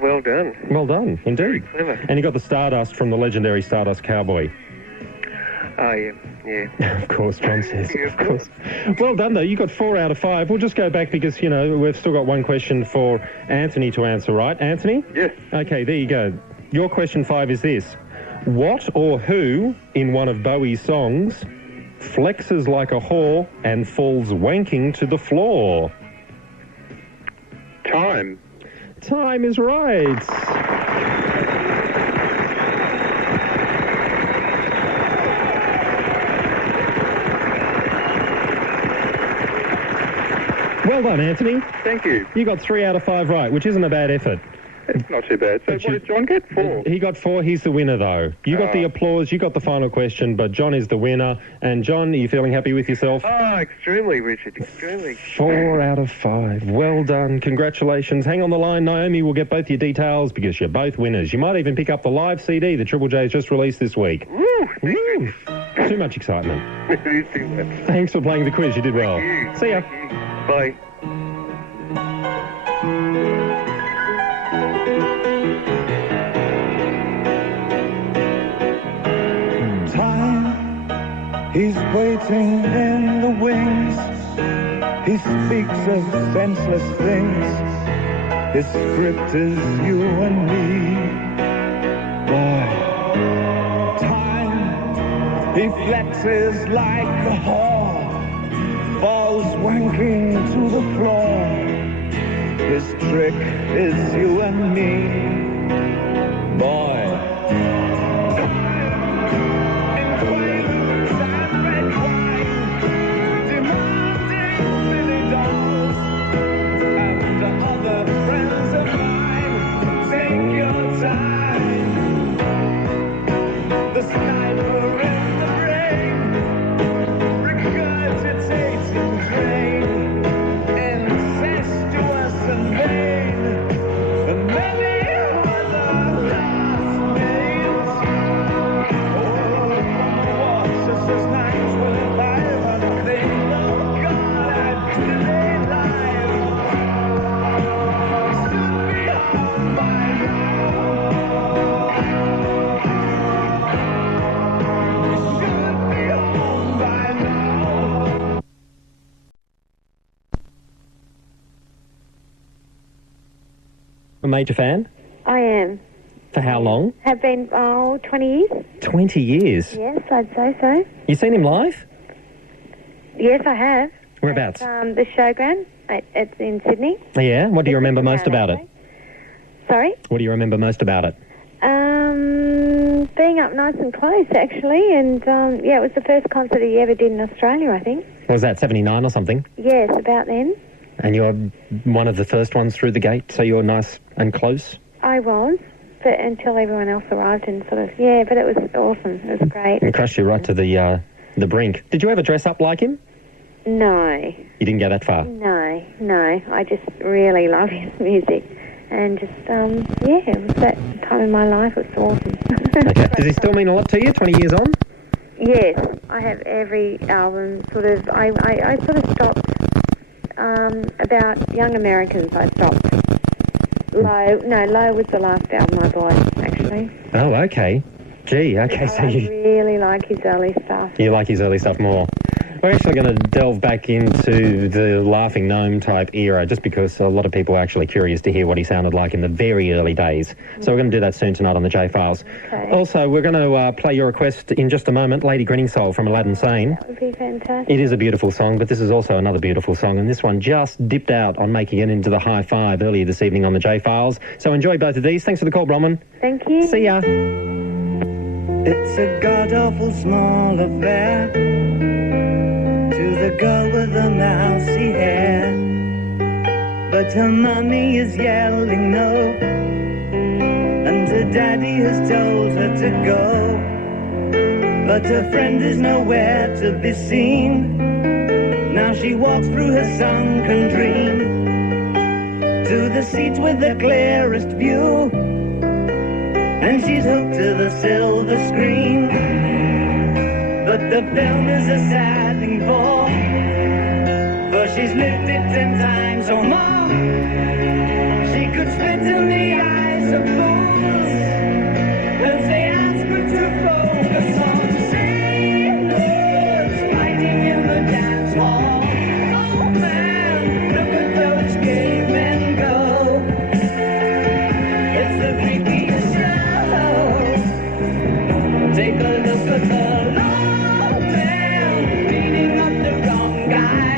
Well done. Well done, indeed. Very clever. And he got the Stardust from the legendary Stardust Cowboy. Oh, yeah. Of course, John says, of course. Well done, though. You got 4 out of 5. We'll just go back because, you know, we've still got one question for Anthony to answer, right? Anthony? Yes. Okay, there you go. Your question 5 is this. What or who, in one of Bowie's songs, flexes like a whore and falls wanking to the floor? Time. Time is right. Well done, Anthony. Thank you. You got 3 out of 5 right, which isn't a bad effort. It's not too bad. So what did John get? 4? He got 4. He's the winner, though. You got the applause. You got the final question, but John is the winner. And John, are you feeling happy with yourself? Oh, extremely, Richard. Extremely. 4 out of 5. Well done. Congratulations. Hang on the line, Naomi. We'll get both your details because you're both winners. You might even pick up the live CD that Triple J has just released this week. Woo! Too much excitement. Too much. Thanks for playing the quiz. You did well. See ya. Bye. He's waiting in the wings. He speaks of senseless things. His script is you and me. Boy, time, he flexes like a whore, falls wanking to the floor. His trick is you and me. Boy. A major fan? I am. For how long? Have been, 20 years. 20 years? Yes, I'd say so. You seen him live? Yes, I have. Whereabouts? The showground. It's in Sydney. Yeah? What do you remember most about it? Sorry? What do you remember most about it? Being up nice and close, actually, and, it was the first concert he ever did in Australia, I think. Was that 79 or something? Yes, about then. And you're one of the first ones through the gate, so you're nice and close? I was, but until everyone else arrived and sort of, but it was awesome. It was great. And crushed you right to the brink. Did you ever dress up like him? No. You didn't go that far? No. I just really love his music. And just, it was that time in my life. It was awesome. Okay. Does he still mean a lot to you, 20 years on? Yes. I have every album sort of, I sort of stopped, about Young Americans I stopped. Low was the last album I bought, actually. Oh, okay. Gee, okay, so I really like his early stuff. You like his early stuff more. We're actually going to delve back into the Laughing Gnome type era, just because a lot of people are actually curious to hear what he sounded like in the very early days. So we're going to do that soon tonight on the J-Files. Okay. Also, we're going to play your request in just a moment, Lady Grinning Soul from Aladdin Sane. That would be fantastic. It is a beautiful song, but this is also another beautiful song, and this one just dipped out on making it into the high five earlier this evening on the J-Files. So enjoy both of these. Thanks for the call, Bronwyn. Thank you. See ya. It's a god-awful small affair to the girl with the mousy hair, but her mummy is yelling no, and her daddy has told her to go, but her friend is nowhere to be seen. Now she walks through her sunken dream to the seat with the clearest view, and she's hooked to the silver screen. But the film is a sad thing for she's lived it 10 times or more. She could spit in the eyes of fools as they ask her to focus on sailors fighting in the dance hall. Oh man, look at those cavemen go. It's the freakiest show. Take a look at the long man beating up the wrong guy.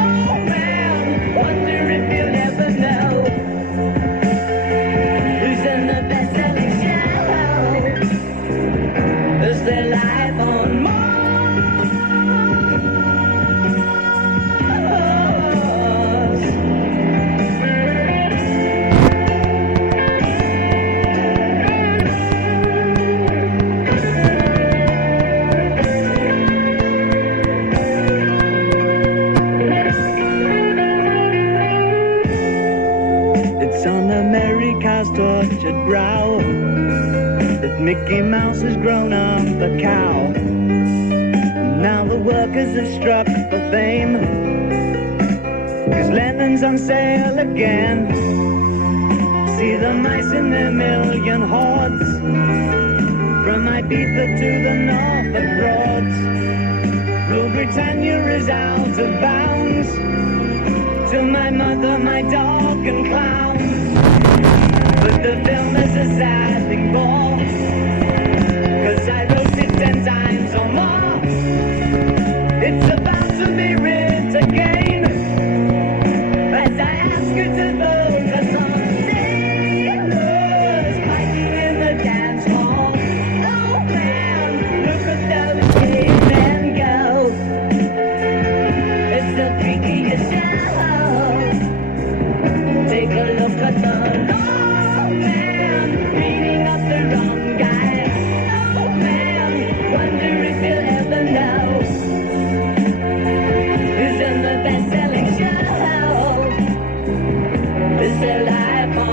Oh man, wonder if you'll ever know who's in the best-selling show. Is there life on Mars? It's on America's tortured brow that Mickey Mouse has grown up a cow. Now the workers have struck for fame, 'cause Lennon's on sale again. See the mice in their million hordes, from Ibiza to the Norfolk Broads. Rule Britannia is out of bounds, to my mother, my dog and clowns. But the film is a sad thing for, 'cause I wrote it 10 times or more. It's about to be written again, as I ask you to focus on sailors fighting in the dance hall. Oh man, look at those cavemen go. It's the freakiest show. Take a look at the long man beating up the wrong guy. Oh man, wonder if you'll ever know who's in the best-selling show. Is there life on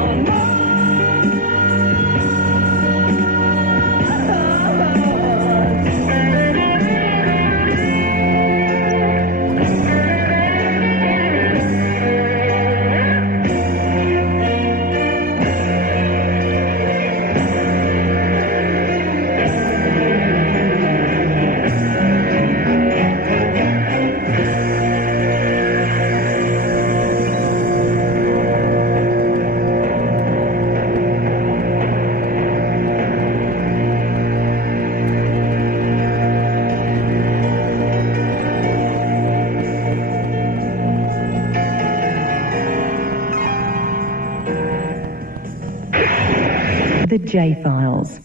The J-Files.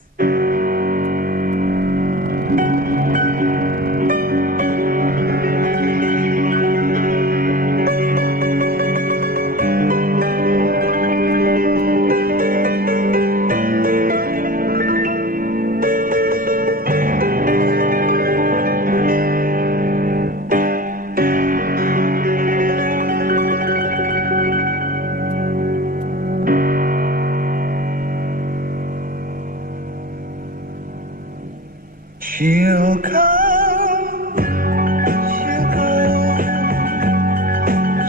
She'll come, she'll go,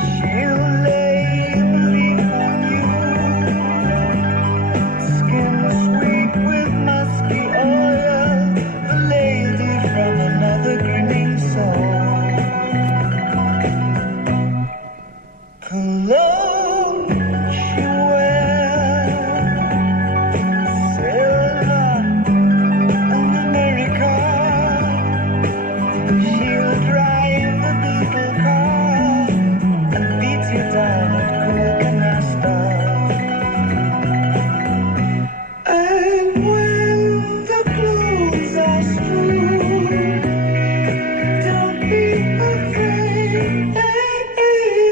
she'll lay a leaf on you, skin sweet with musky oil, the lady from another grinning soul. cologne she wears, silver and America. She'll drive the beetle car and beat you down at cool canasta. And when the clothes are strewn, don't be afraid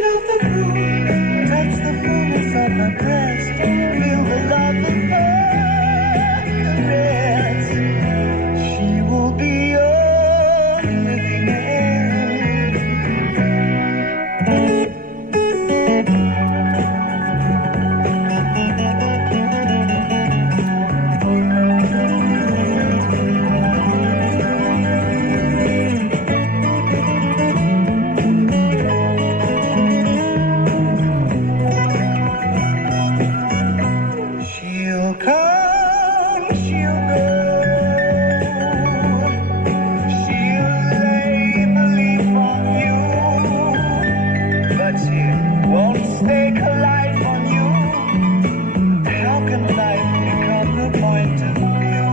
of the moon. Touch the fullness of her breast, feel the love of her caress. She will be your living She'll come, she'll go. She'll lay the leaf on you, but she won't stake her life on you. How can life become the point of view?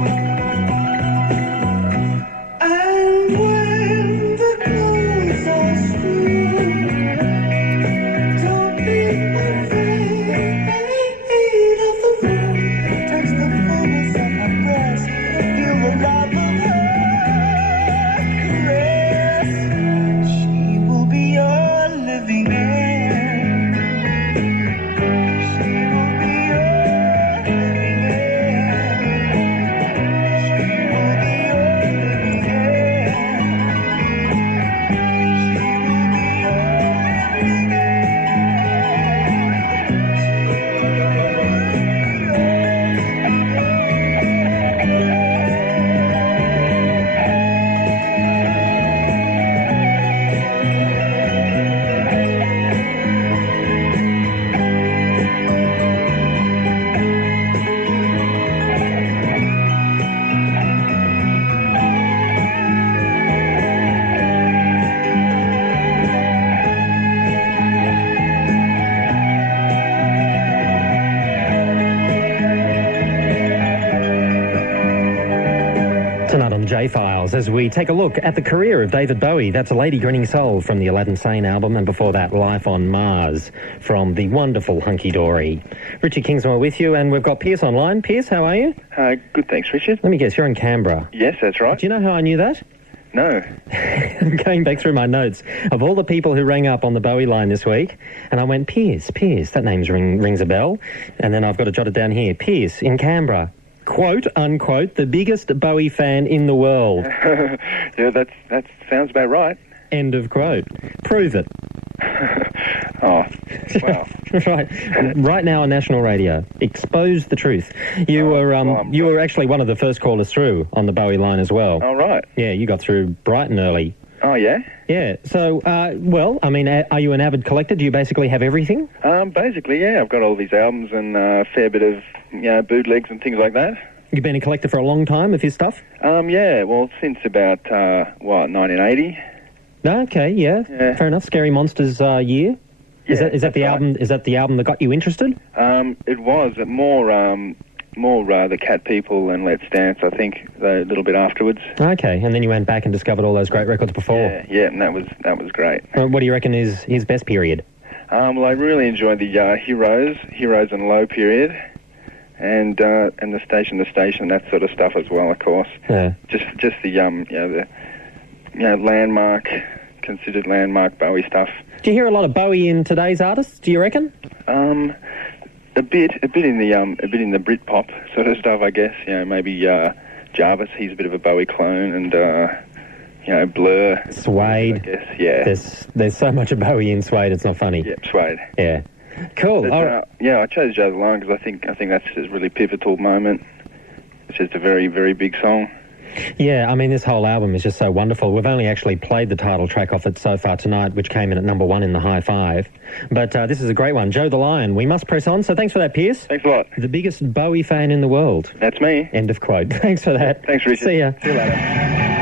And when the clothes are strewn, don't be afraid of the moon. Touch the fullness of her breast, feel the love of her caress. She will be your living end. She will be your living end. She will be your living end. She will be your living Tonight on the J-Files, as we take a look at the career of David Bowie. That's A Lady Grinning Soul from the Aladdin Sane album, and before that, Life on Mars from the wonderful Hunky Dory. Richard Kingsmill with you, and we've got Pierce online. Pierce, how are you? Good, thanks, Richard. Let me guess, you're in Canberra. Yes, that's right. Do you know how I knew that? No. I'm going back through my notes of all the people who rang up on the Bowie line this week, and I went, Pierce, that name rings a bell, and then I've got to jot it down here. Pierce, in Canberra. Quote, unquote, the biggest Bowie fan in the world. Yeah, that sounds about right. End of quote. Prove it. Oh, wow. Right now on national radio. Expose the truth. You were actually one of the first callers through on the Bowie line as well. Oh, right. Yeah, you got through bright and early. Oh, yeah? Yeah. So, well, I mean, are you an avid collector? Do you basically have everything? Basically, yeah. I've got all these albums and a fair bit of, bootlegs and things like that. You've been a collector for a long time of his stuff? Yeah, well, since about, 1980. Okay, yeah. Fair enough. Scary Monsters year? Yeah, is that the album? Is that the album that got you interested? It was more the Cat People and Let's Dance. I think a little bit afterwards. Okay, and then you went back and discovered all those great records before. Yeah, and that was great. What do you reckon is his best period? Well, I really enjoyed the Heroes and Low period, and the Station to Station, that sort of stuff as well, of course. Yeah. Just the landmark, considered landmark Bowie stuff. Do you hear a lot of Bowie in today's artists, do you reckon? A bit in the Britpop sort of stuff, I guess. Maybe Jarvis, he's a bit of a Bowie clone, and Blur. Suede. I guess, yeah. There's so much of Bowie in Suede, it's not funny. Yep, Suede. Yeah. Cool. But, I chose Joe the Lion because I think that's a really pivotal moment. It's just a very, very big song. Yeah, I mean, this whole album is just so wonderful. We've only actually played the title track off it so far tonight, which came in at number 1 in the High Five. But this is a great one. Joe the Lion. We must press on. So thanks for that, Pierce. Thanks a lot. The biggest Bowie fan in the world. That's me. End of quote. Thanks for that. Thanks, Richard. See ya. See you later.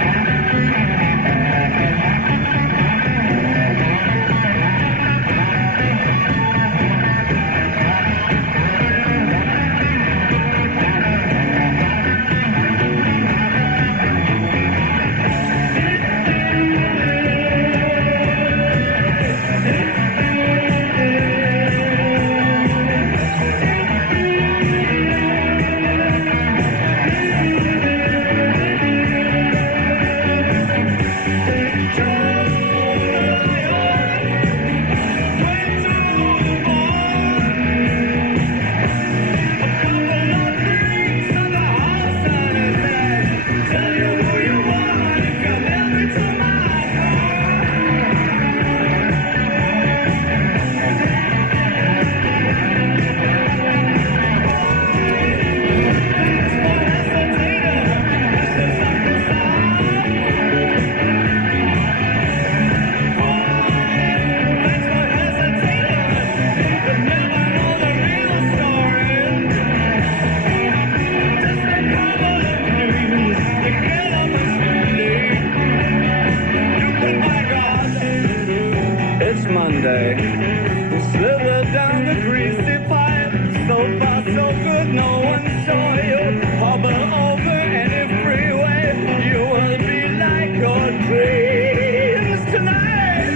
a greasy pipe. So far, so good, no one saw you. Hobble over any freeway. You will be like your dreams tonight.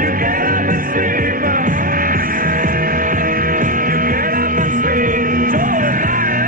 You get up and scream. You get up and scream. Total liar.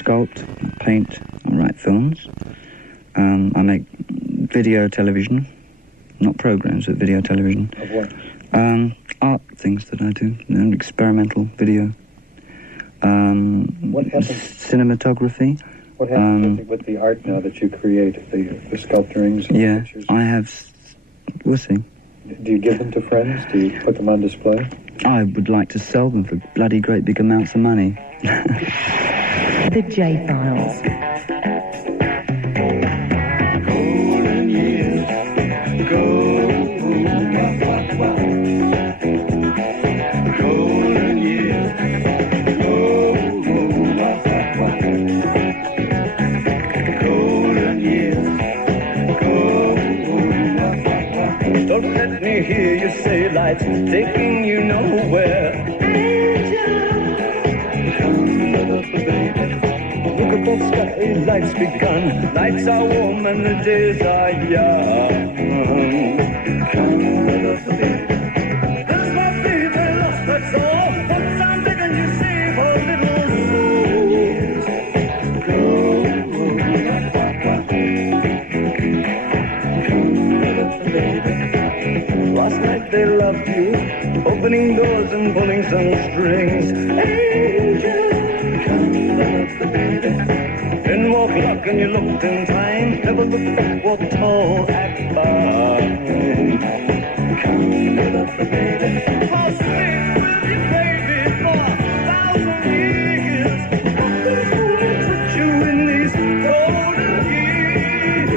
Sculpt, paint, I write films. I make video television, not programs, but video television. Of what? Art things that I do, experimental video. What happens? Cinematography. What happens with the art now that you create, the sculpturings and yeah, pictures? I have. We'll see. Do you give them to friends? Do you put them on display? I would like to sell them for bloody great big amounts of money. The J-Files. Golden years go. Golden years go. Golden years go. Don't let me hear you say lights taking you nowhere. Look at that sky, life's begun. Nights are warm and the days are young. There's my baby lost, that's all. Once I'm begging you save a little soul. Last night they loved you, opening doors and pulling some strings. Angel, then walk luck and you looked in time. Never looked back, walk tall, act fine. I'll stay with you, baby, for 1,000 years. Nothing's gonna put you in these golden years.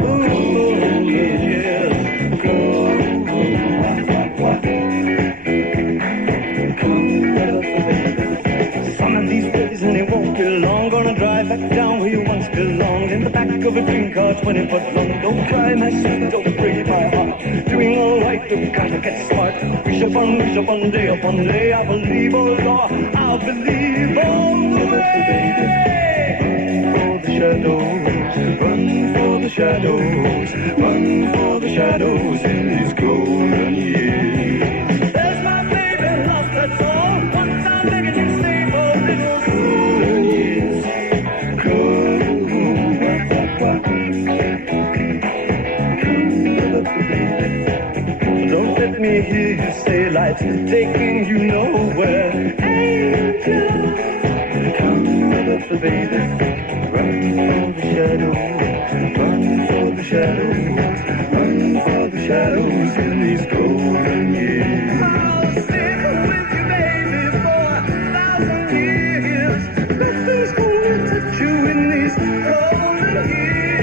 Golden years, Some of these days and it won't be long. Gonna drive back down where you once belonged. In the back of a dream car, 20 foot long. Don't cry, my sweet, don't break my heart. Doing all right, you gotta get smart. Wish upon day upon day. I believe, oh Lord, I believe all the way. Run for the shadows, run for the shadows in these golden years. There's my baby lost, that's all. Once I'm begging you, stay for little golden years. Don't let me hear you say lights taking you nowhere. Angel, come with the baby. Run for the shadows, run for the shadows, run for the shadows in these golden years. I'll stick with you, baby, for 1,000 years. Nothing's gonna touch you in these golden years.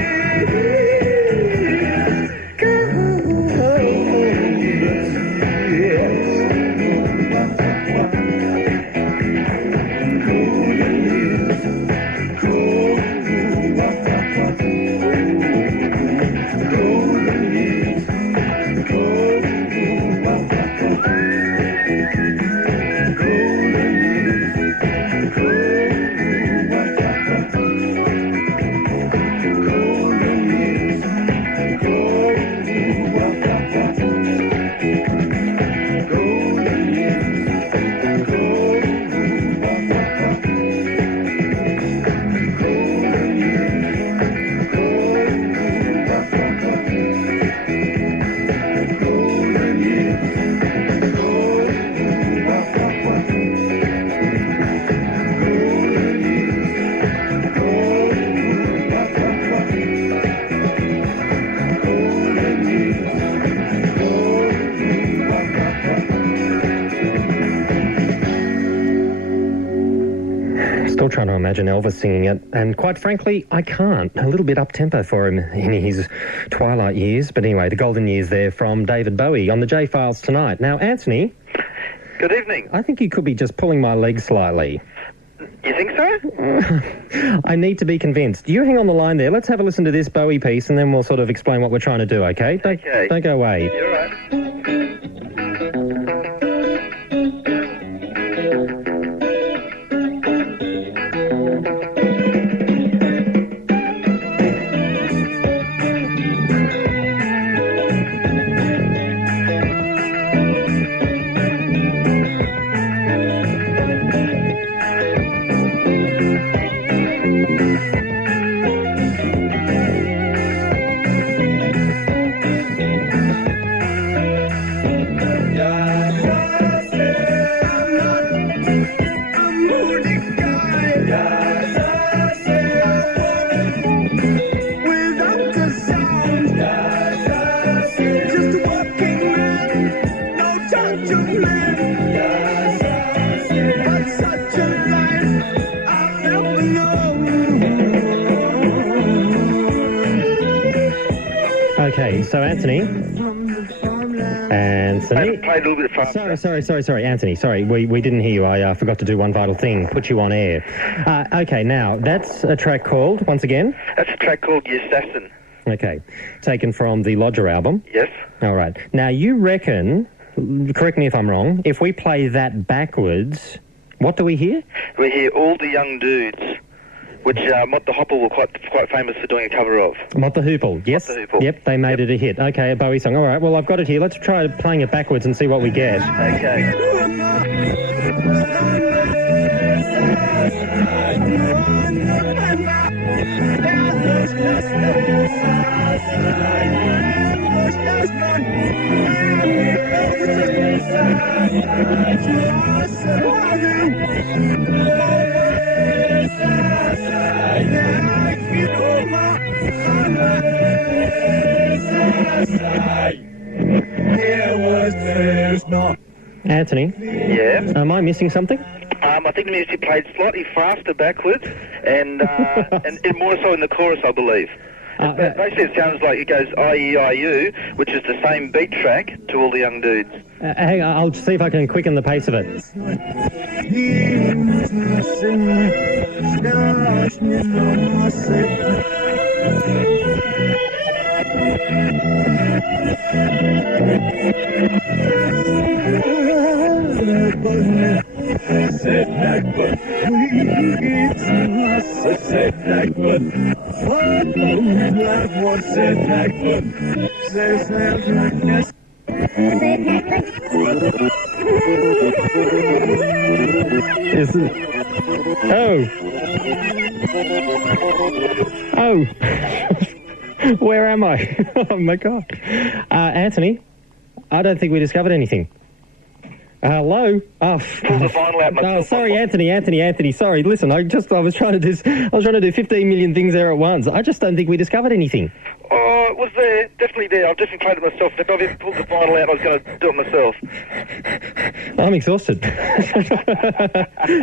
Golden years, yes. Golden years, golden years. imagine Elvis singing it, and quite frankly, I can't. A little bit up-tempo for him in his twilight years. But anyway, the golden years there from David Bowie on the J-Files tonight. Now, Anthony... Good evening. I think you could be just pulling my leg slightly. You think so? I need to be convinced. You hang on the line there. Let's have a listen to this Bowie piece, and then we'll sort of explain what we're trying to do, okay? Don't go away. You're right. Okay, so Anthony. Play a little bit faster. Sorry, Anthony. Sorry, we didn't hear you. I forgot to do one vital thing, put you on air. Okay, now, that's a track called, once again? That's a track called The Assassin. Okay, taken from the Lodger album? Yes. All right. Now, you reckon, correct me if I'm wrong, if we play that backwards, what do we hear? We hear All the Young Dudes, which Mott the Hoople were quite famous for doing a cover of. Mott the Hoople, yes. Mott the Hoople. Yep, they made it a hit. Okay, a Bowie song. All right, well, I've got it here. Let's try playing it backwards and see what we get. Okay. Anthony? Yeah? Am I missing something? I think the music played slightly faster backwards and more so in the chorus, I believe. Basically, it sounds like it goes I-E-I-U, which is the same beat track to All the Young Dudes. Hang on, I'll see if I can quicken the pace of it. Oh, where am I? Oh my God. Anthony, I don't think we discovered anything. Hello? Oh, pull the vinyl out myself. Oh, sorry, Anthony. Sorry, listen, I was trying to do 15 million things there at once. I just don't think we discovered anything. Oh, it was there, definitely there. I've definitely played it myself. If I've even pulled the vinyl out, I was going to do it myself. I'm exhausted.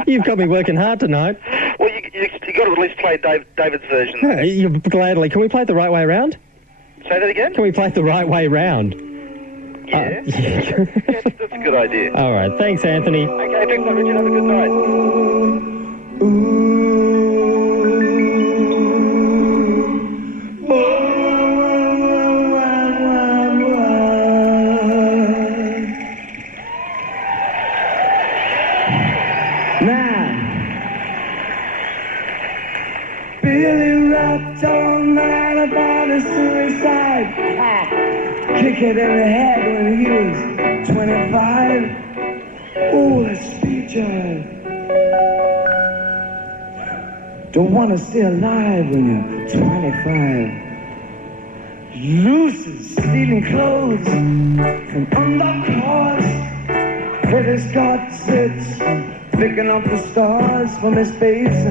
You've got me working hard tonight. Well, you got to at least play David's version. Gladly. Can we play it the right way round? Say that again? Can we play it the right way round? Yeah. That's a good idea. All right. Thanks, Anthony. Okay, thanks, Richard. Have a good night. Billy rapped all night about his suicide. Kick it in the head when he was 25. Oh, a speech. Don't want to stay alive when you're 25. Looses, stealing clothes from under cars. Pretty Scott sits picking up the stars from his face.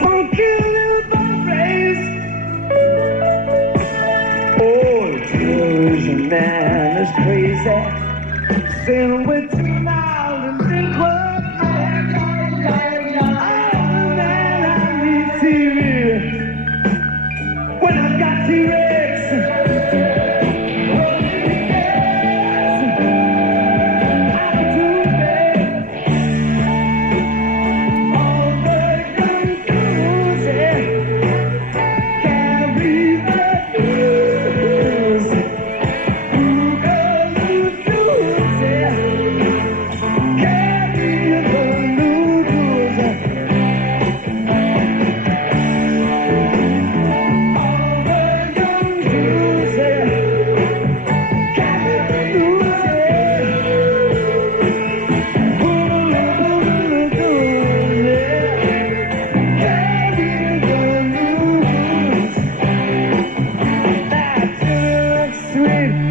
Funky little berets. Oh, the television man is crazy. Saying way too loud and think what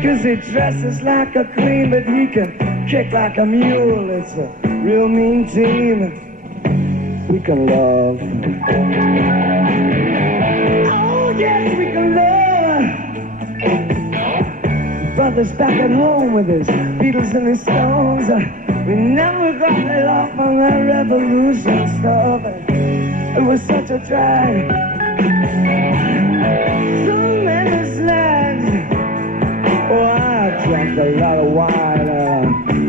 'Cause he dresses like a queen, but he can kick like a mule. It's a real mean team. We can love. Oh, yes, we can love. Brother's back at home with his Beatles and his Stones. We never got it off on that revolution stuff. It was such a drag. So many snags. Oh, I drank a lot of wine.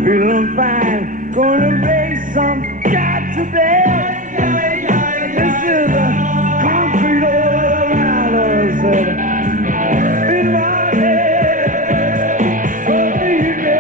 Feeling fine. Gonna raise some got to bed. This is the concrete all around us. In my head. Believe me.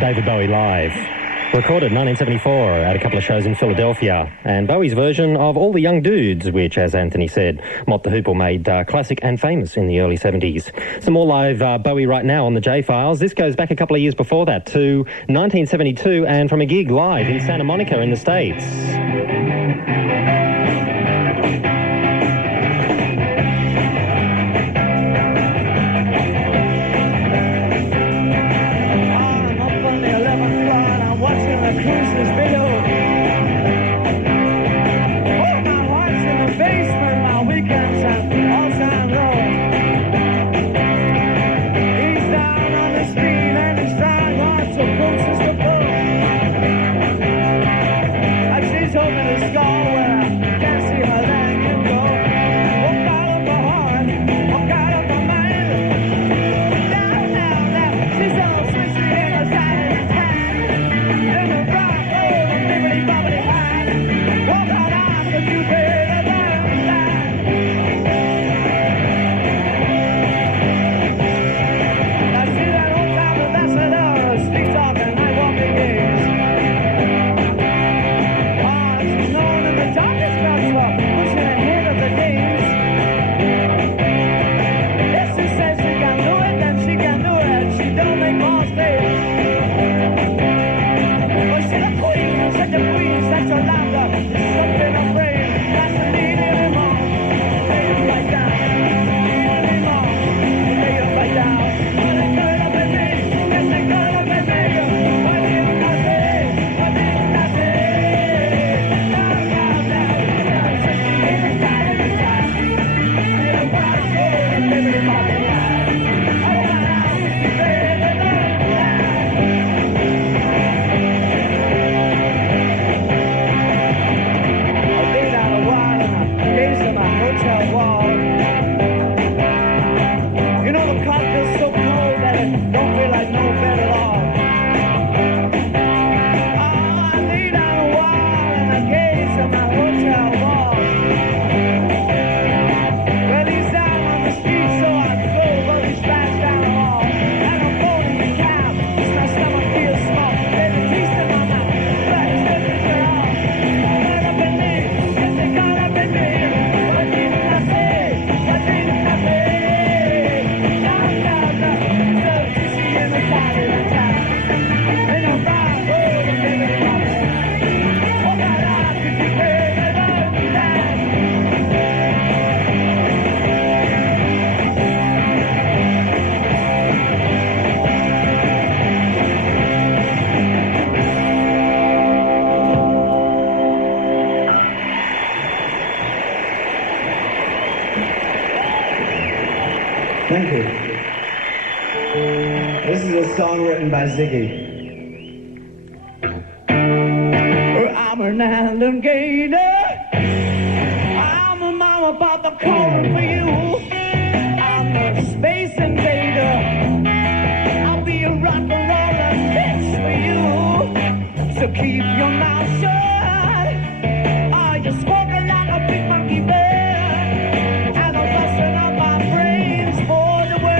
David Bowie live. Recorded 1974 at a couple of shows in Philadelphia. And Bowie's version of All the Young Dudes, which, as Anthony said, Mott the Hoople made classic and famous in the early 70s. Some more live Bowie right now on the J-Files. This goes back a couple of years before that to 1972 and from a gig live in Santa Monica in the States. She's all switchy in her side of the town. In the rock, oh. Thank you. This is a song written by Ziggy. I'm an alligator. I'm a mama about the corn for you. I'm a space invader. I'll be a rock and roller bitch for you. So keep your mouth shut. Are you smoking like a big monkey bear? And I'm busting up my brains for the world.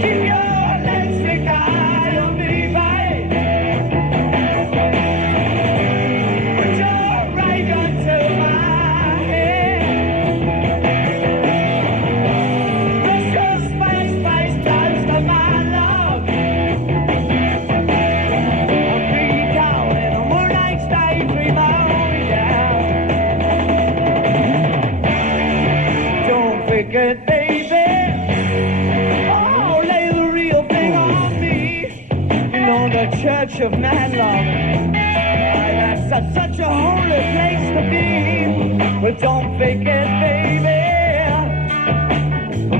Keep your electric eye on me, babe. Put your right gun to my head. Press your spice, touch to my love. I'll be down in a moonlight daydream, oh yeah. Don't forget, baby. Oh, lay the real thing on me. You know, the Church of Man Love. That's such a holy place to be. But don't forget, baby.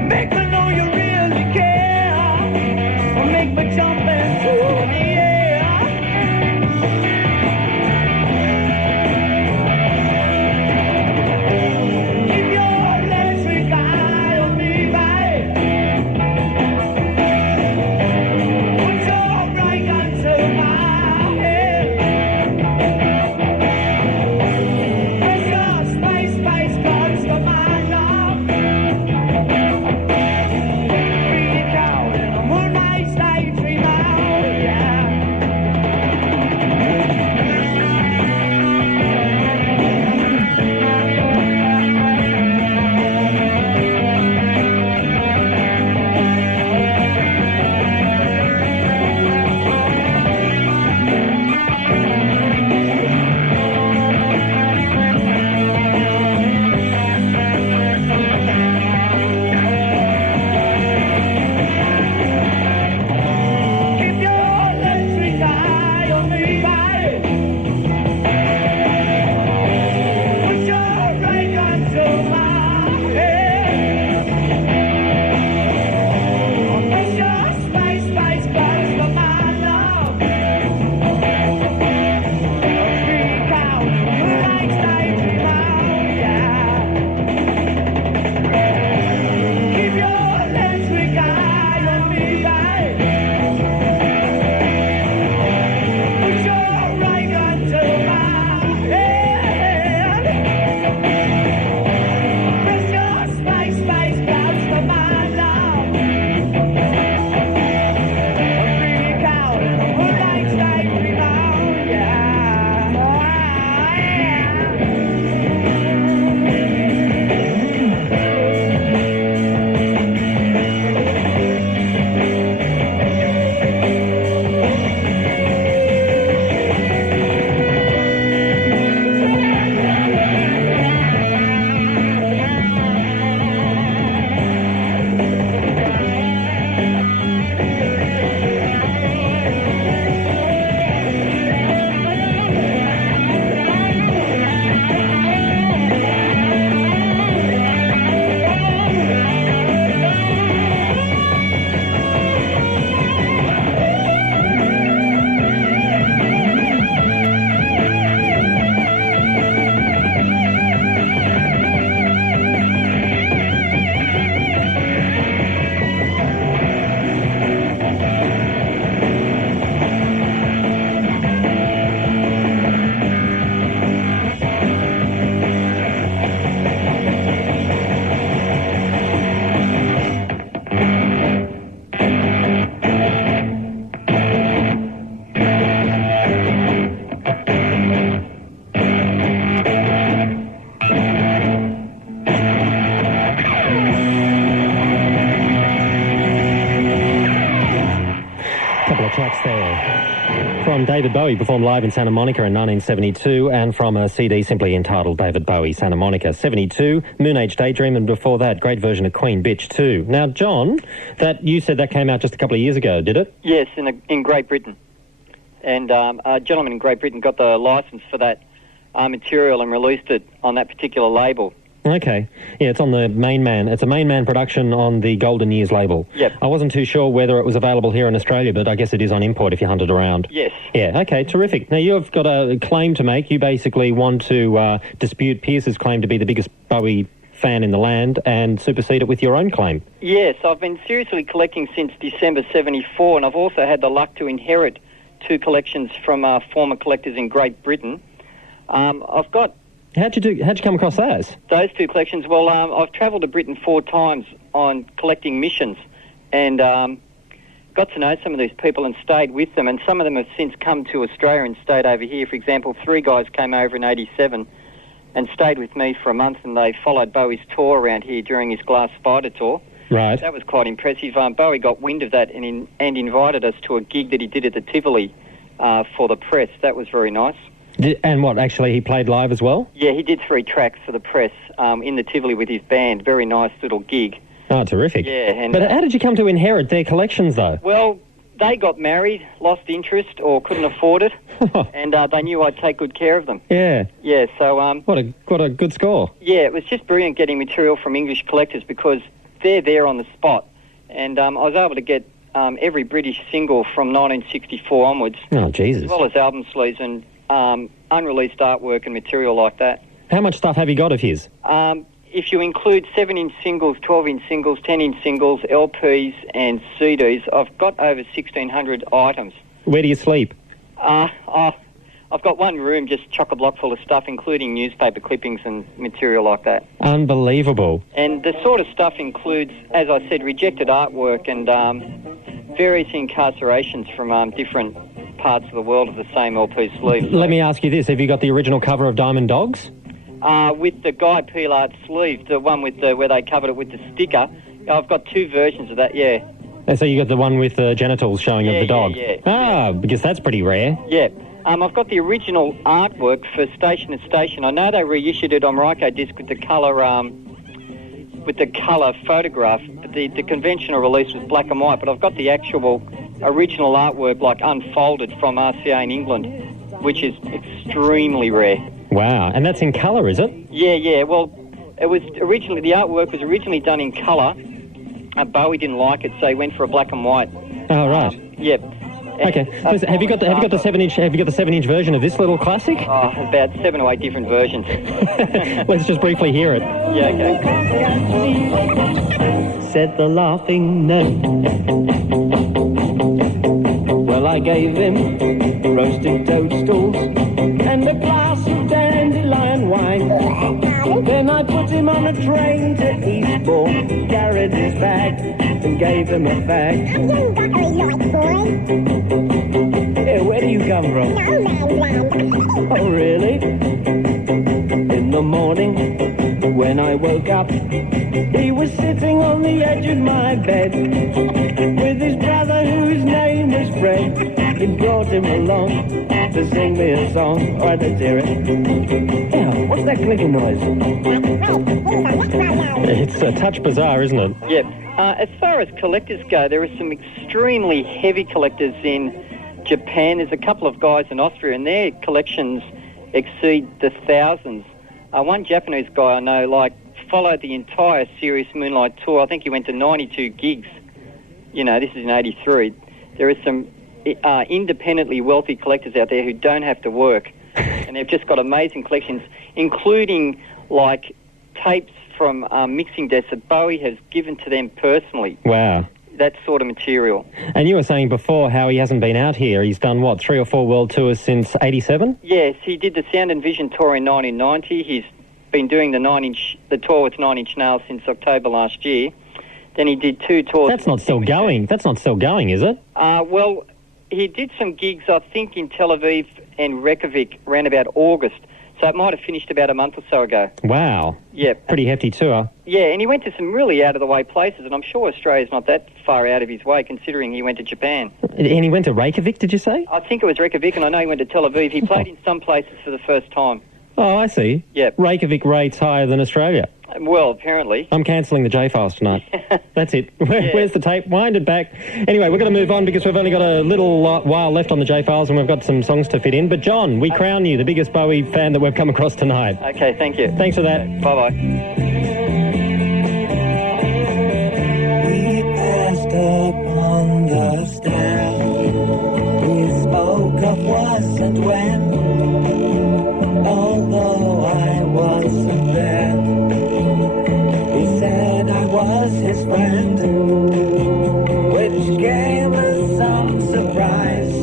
Make me know you really care. Make me jump into the air. Keep your electric eye on me, babe. Put your right gun to my head. Press your space guns for my love. Freak out in a moonlight daydream, oh yeah. Keep your electric eye on me, babe. Put your right gun to my head. Press your space guns for my love. Freak out, moonlight daydream, oh yeah. Keep your electric eye on me, babe. Put your right gun to my head. Press your space guns for my love. Freak out in a moonlight daydream, oh yeah. Tracks there from David Bowie, performed live in Santa Monica in 1972, and from a CD simply entitled David Bowie, Santa Monica, 72, Moon Age Daydream, and before that, great version of Queen Bitch 2. Now, John, that you said that came out just a couple of years ago, did it? Yes, in Great Britain. And a gentleman in Great Britain got the licence for that material and released it on that particular label. Okay. Yeah, it's on the Main Man. It's a Main Man production on the Golden Years label. Yep. I wasn't too sure whether it was available here in Australia, but I guess it is on import if you hunt it around. Yes. Yeah, okay, terrific. Now, you've got a claim to make. You basically want to dispute Pierce's claim to be the biggest Bowie fan in the land and supersede it with your own claim. Yes, I've been seriously collecting since December 74, and I've also had the luck to inherit 2 collections from former collectors in Great Britain. I've got... How'd you come across those? Those 2 collections? Well, I've travelled to Britain 4 times on collecting missions and got to know some of these people and stayed with them, and some of them have since come to Australia and stayed over here. For example, 3 guys came over in 87 and stayed with me for a month, and they followed Bowie's tour around here during his Glass Spider tour. Right. That was quite impressive. Bowie got wind of that and invited us to a gig that he did at the Tivoli for the press. That was very nice. And what, actually, he played live as well? Yeah, he did 3 tracks for the press in the Tivoli with his band. Very nice little gig. Oh, terrific. Yeah. But how did you come to inherit their collections, though? Well, they got married, lost interest, or couldn't afford it, and they knew I'd take good care of them. Yeah. Yeah, so... What a good score. Yeah, it was just brilliant getting material from English collectors because they're there on the spot. And I was able to get every British single from 1964 onwards. Oh, Jesus. As well as album sleeves and unreleased artwork and material like that. How much stuff have you got of his? If you include 7-inch singles, 12-inch singles, 10-inch singles, LPs and CDs, I've got over 1,600 items. Where do you sleep? I've got one room just chock-a-block full of stuff, including newspaper clippings and material like that. Unbelievable. And the sort of stuff includes, as I said, rejected artwork and various incarcerations from different parts of the world of the same LP sleeve. Let me ask you this. Have you got the original cover of Diamond Dogs? With the Guy Peelart sleeve, the one with where they covered it with the sticker, I've got 2 versions of that, yeah. And so you got the one with the genitals showing of the dog? Yeah. Because that's pretty rare. Yeah. I've got the original artwork for Station to Station. I know they reissued it on Ryco disc with the colour photograph, but the conventional release was black and white, but I've got the actual original artwork, like, unfolded from RCA in England, which is extremely rare. Wow, and that's in colour, is it? Yeah, well, it was originally, the artwork was originally done in colour. Bowie didn't like it, so he went for a black and white. Oh, right. Yep. Okay. Have you got the 7-inch version of this little classic? Oh, about 7 or 8 different versions. Let's just briefly hear it. Yeah, okay. Said the laughing gnome. Well, I gave him roasted toadstools and a glass of dandelion wine. Then I put him on a train to Eastbourne, carried his bag and gave him a fag. You got very nice, boy. Hey, where do you come from? No man's land. Oh, really? In the morning, when I woke up, he was sitting on the edge of my bed with his brother whose name was Fred. He brought him along to sing me a song. All right, let's hear it. Yeah, what's that clicking noise? It's a touch bizarre, isn't it? Yep. As far as collectors go, there are some extremely heavy collectors in Japan. There's a couple of guys in Austria, and their collections exceed the thousands. One Japanese guy I know, followed the entire Sirius Moonlight tour. I think he went to 92 gigs. You know, this is in 83. There are some independently wealthy collectors out there who don't have to work, and they've just got amazing collections, including, tapes from mixing desks that Bowie has given to them personally. Wow. That sort of material. And you were saying before how he hasn't been out here. He's done, 3 or 4 world tours since 87? Yes, he did the Sound and Vision tour in 1990. He's been doing the tour with 9 Inch Nails since October last year. Then he did 2 tours. That's not still going. That's not still going, is it? Well, he did some gigs, I think, in Tel Aviv and Reykjavik around about August. So it might have finished about a month or so ago. Wow. Yeah. Pretty hefty tour. Yeah, and he went to some really out-of-the-way places, and I'm sure Australia's not that far out of his way, considering he went to Japan. And he went to Reykjavik, did you say? I think it was Reykjavik, and I know he went to Tel Aviv. He played in some places for the first time. Oh, I see. Yep. Reykjavik rates higher than Australia. Well, apparently. I'm cancelling the J-Files tonight. That's it. Where's the tape? Wind it back. Anyway, we're going to move on because we've only got a little while left on the J-Files and we've got some songs to fit in. But, John, we crown you the biggest Bowie fan that we've come across tonight. Okay, thank you. Thanks for that. Bye-bye. We passed up on the stair. We spoke of was and when, although I wasn't there. He said I was his friend, which gave us some surprise.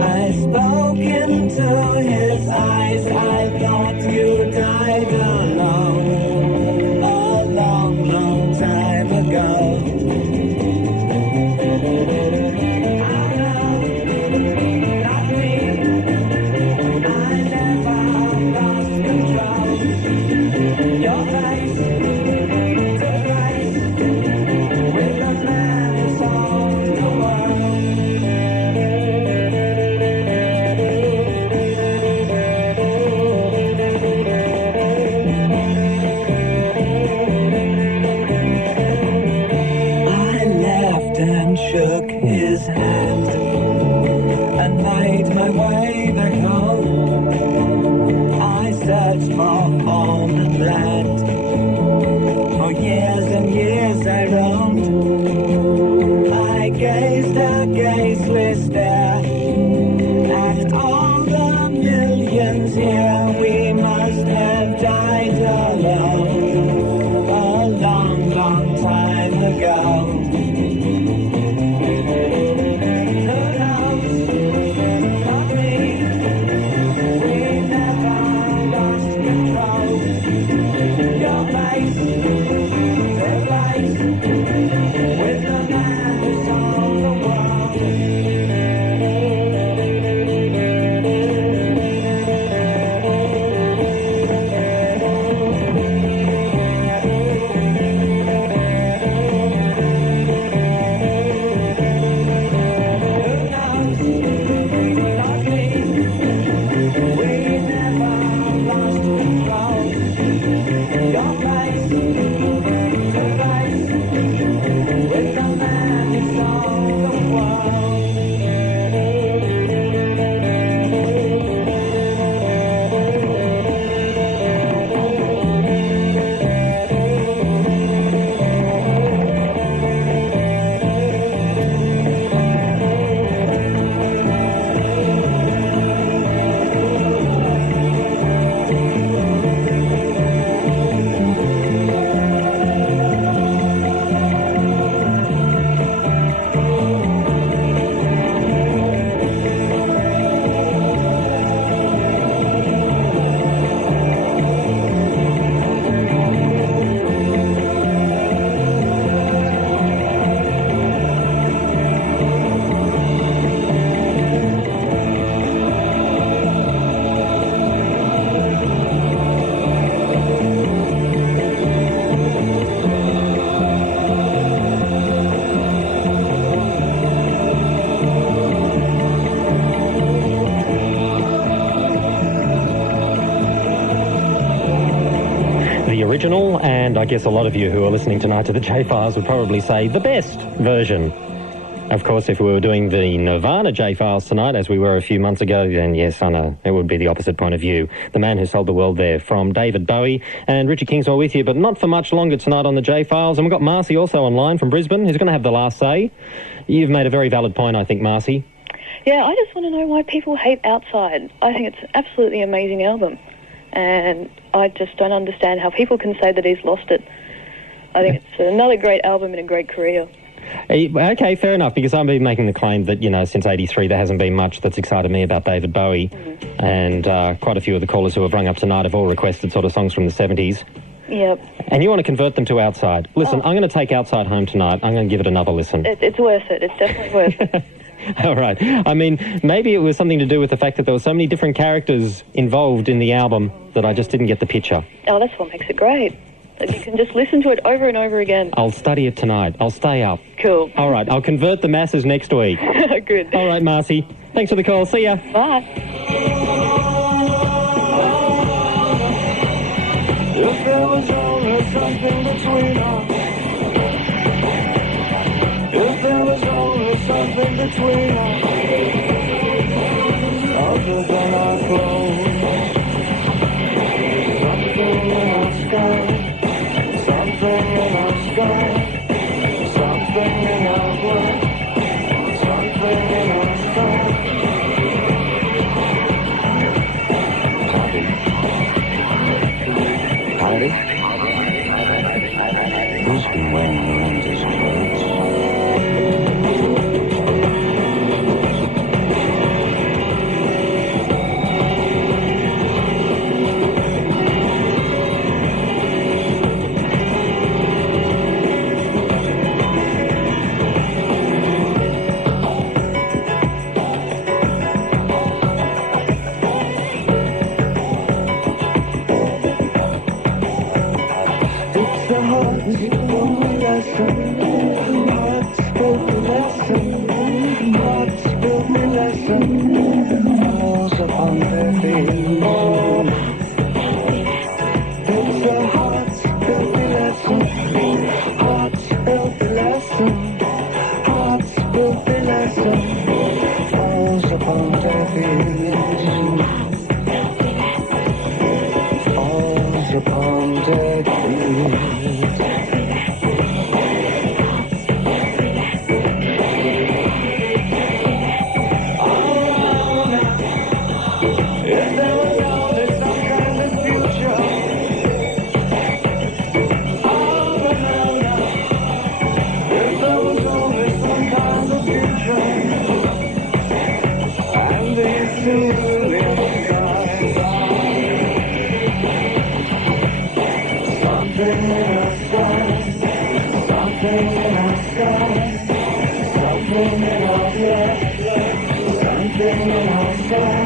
I spoke into his eyes. I thought you died alone a long, long time ago. Shook his hand and made my way back home. I searched for home and land. For years and years I roamed. I gazed a gazeless stare at all the millions here. We must have died alone a long, long time ago. Original, and I guess a lot of you who are listening tonight to the J-Files would probably say the best version. Of course, if we were doing the Nirvana J-Files tonight, as we were a few months ago, then yes, I know, it would be the opposite point of view. The Man Who Sold the World there from David Bowie, and Richard Kingsmill with you, but not for much longer tonight on the J-Files. And we've got Marcy also online from Brisbane, who's going to have the last say. You've made a very valid point, I think, Marcy. Yeah, I just want to know why people hate Outside. I think it's an absolutely amazing album. And I just don't understand how people can say that he's lost it. I think it's another great album and a great career. Okay, fair enough, because I've been making the claim that, you know, since 83 there hasn't been much that's excited me about David Bowie. Mm-hmm. And quite a few of the callers who have rung up tonight have all requested sort of songs from the 70s. Yep. And you want to convert them to Outside. Listen, I'm going to take Outside home tonight. I'm going to give it another listen. It's worth it. It's definitely worth it. All right. I mean, maybe it was something to do with the fact that there were so many different characters involved in the album that I just didn't get the picture. Oh, that's what makes it great. You can just listen to it over and over again. I'll study it tonight. I'll stay up. Cool. All right. I'll convert the masses next week. Good. All right, Marcy. Thanks for the call. See ya. Bye. If there was only something between us, if there was only something between us, other than our clothes, something in our sky, something in our sky, something in our blood, something in our sky. Howdy? Who's been wearing Miranda's clothes? Something in our blood, something in our soul.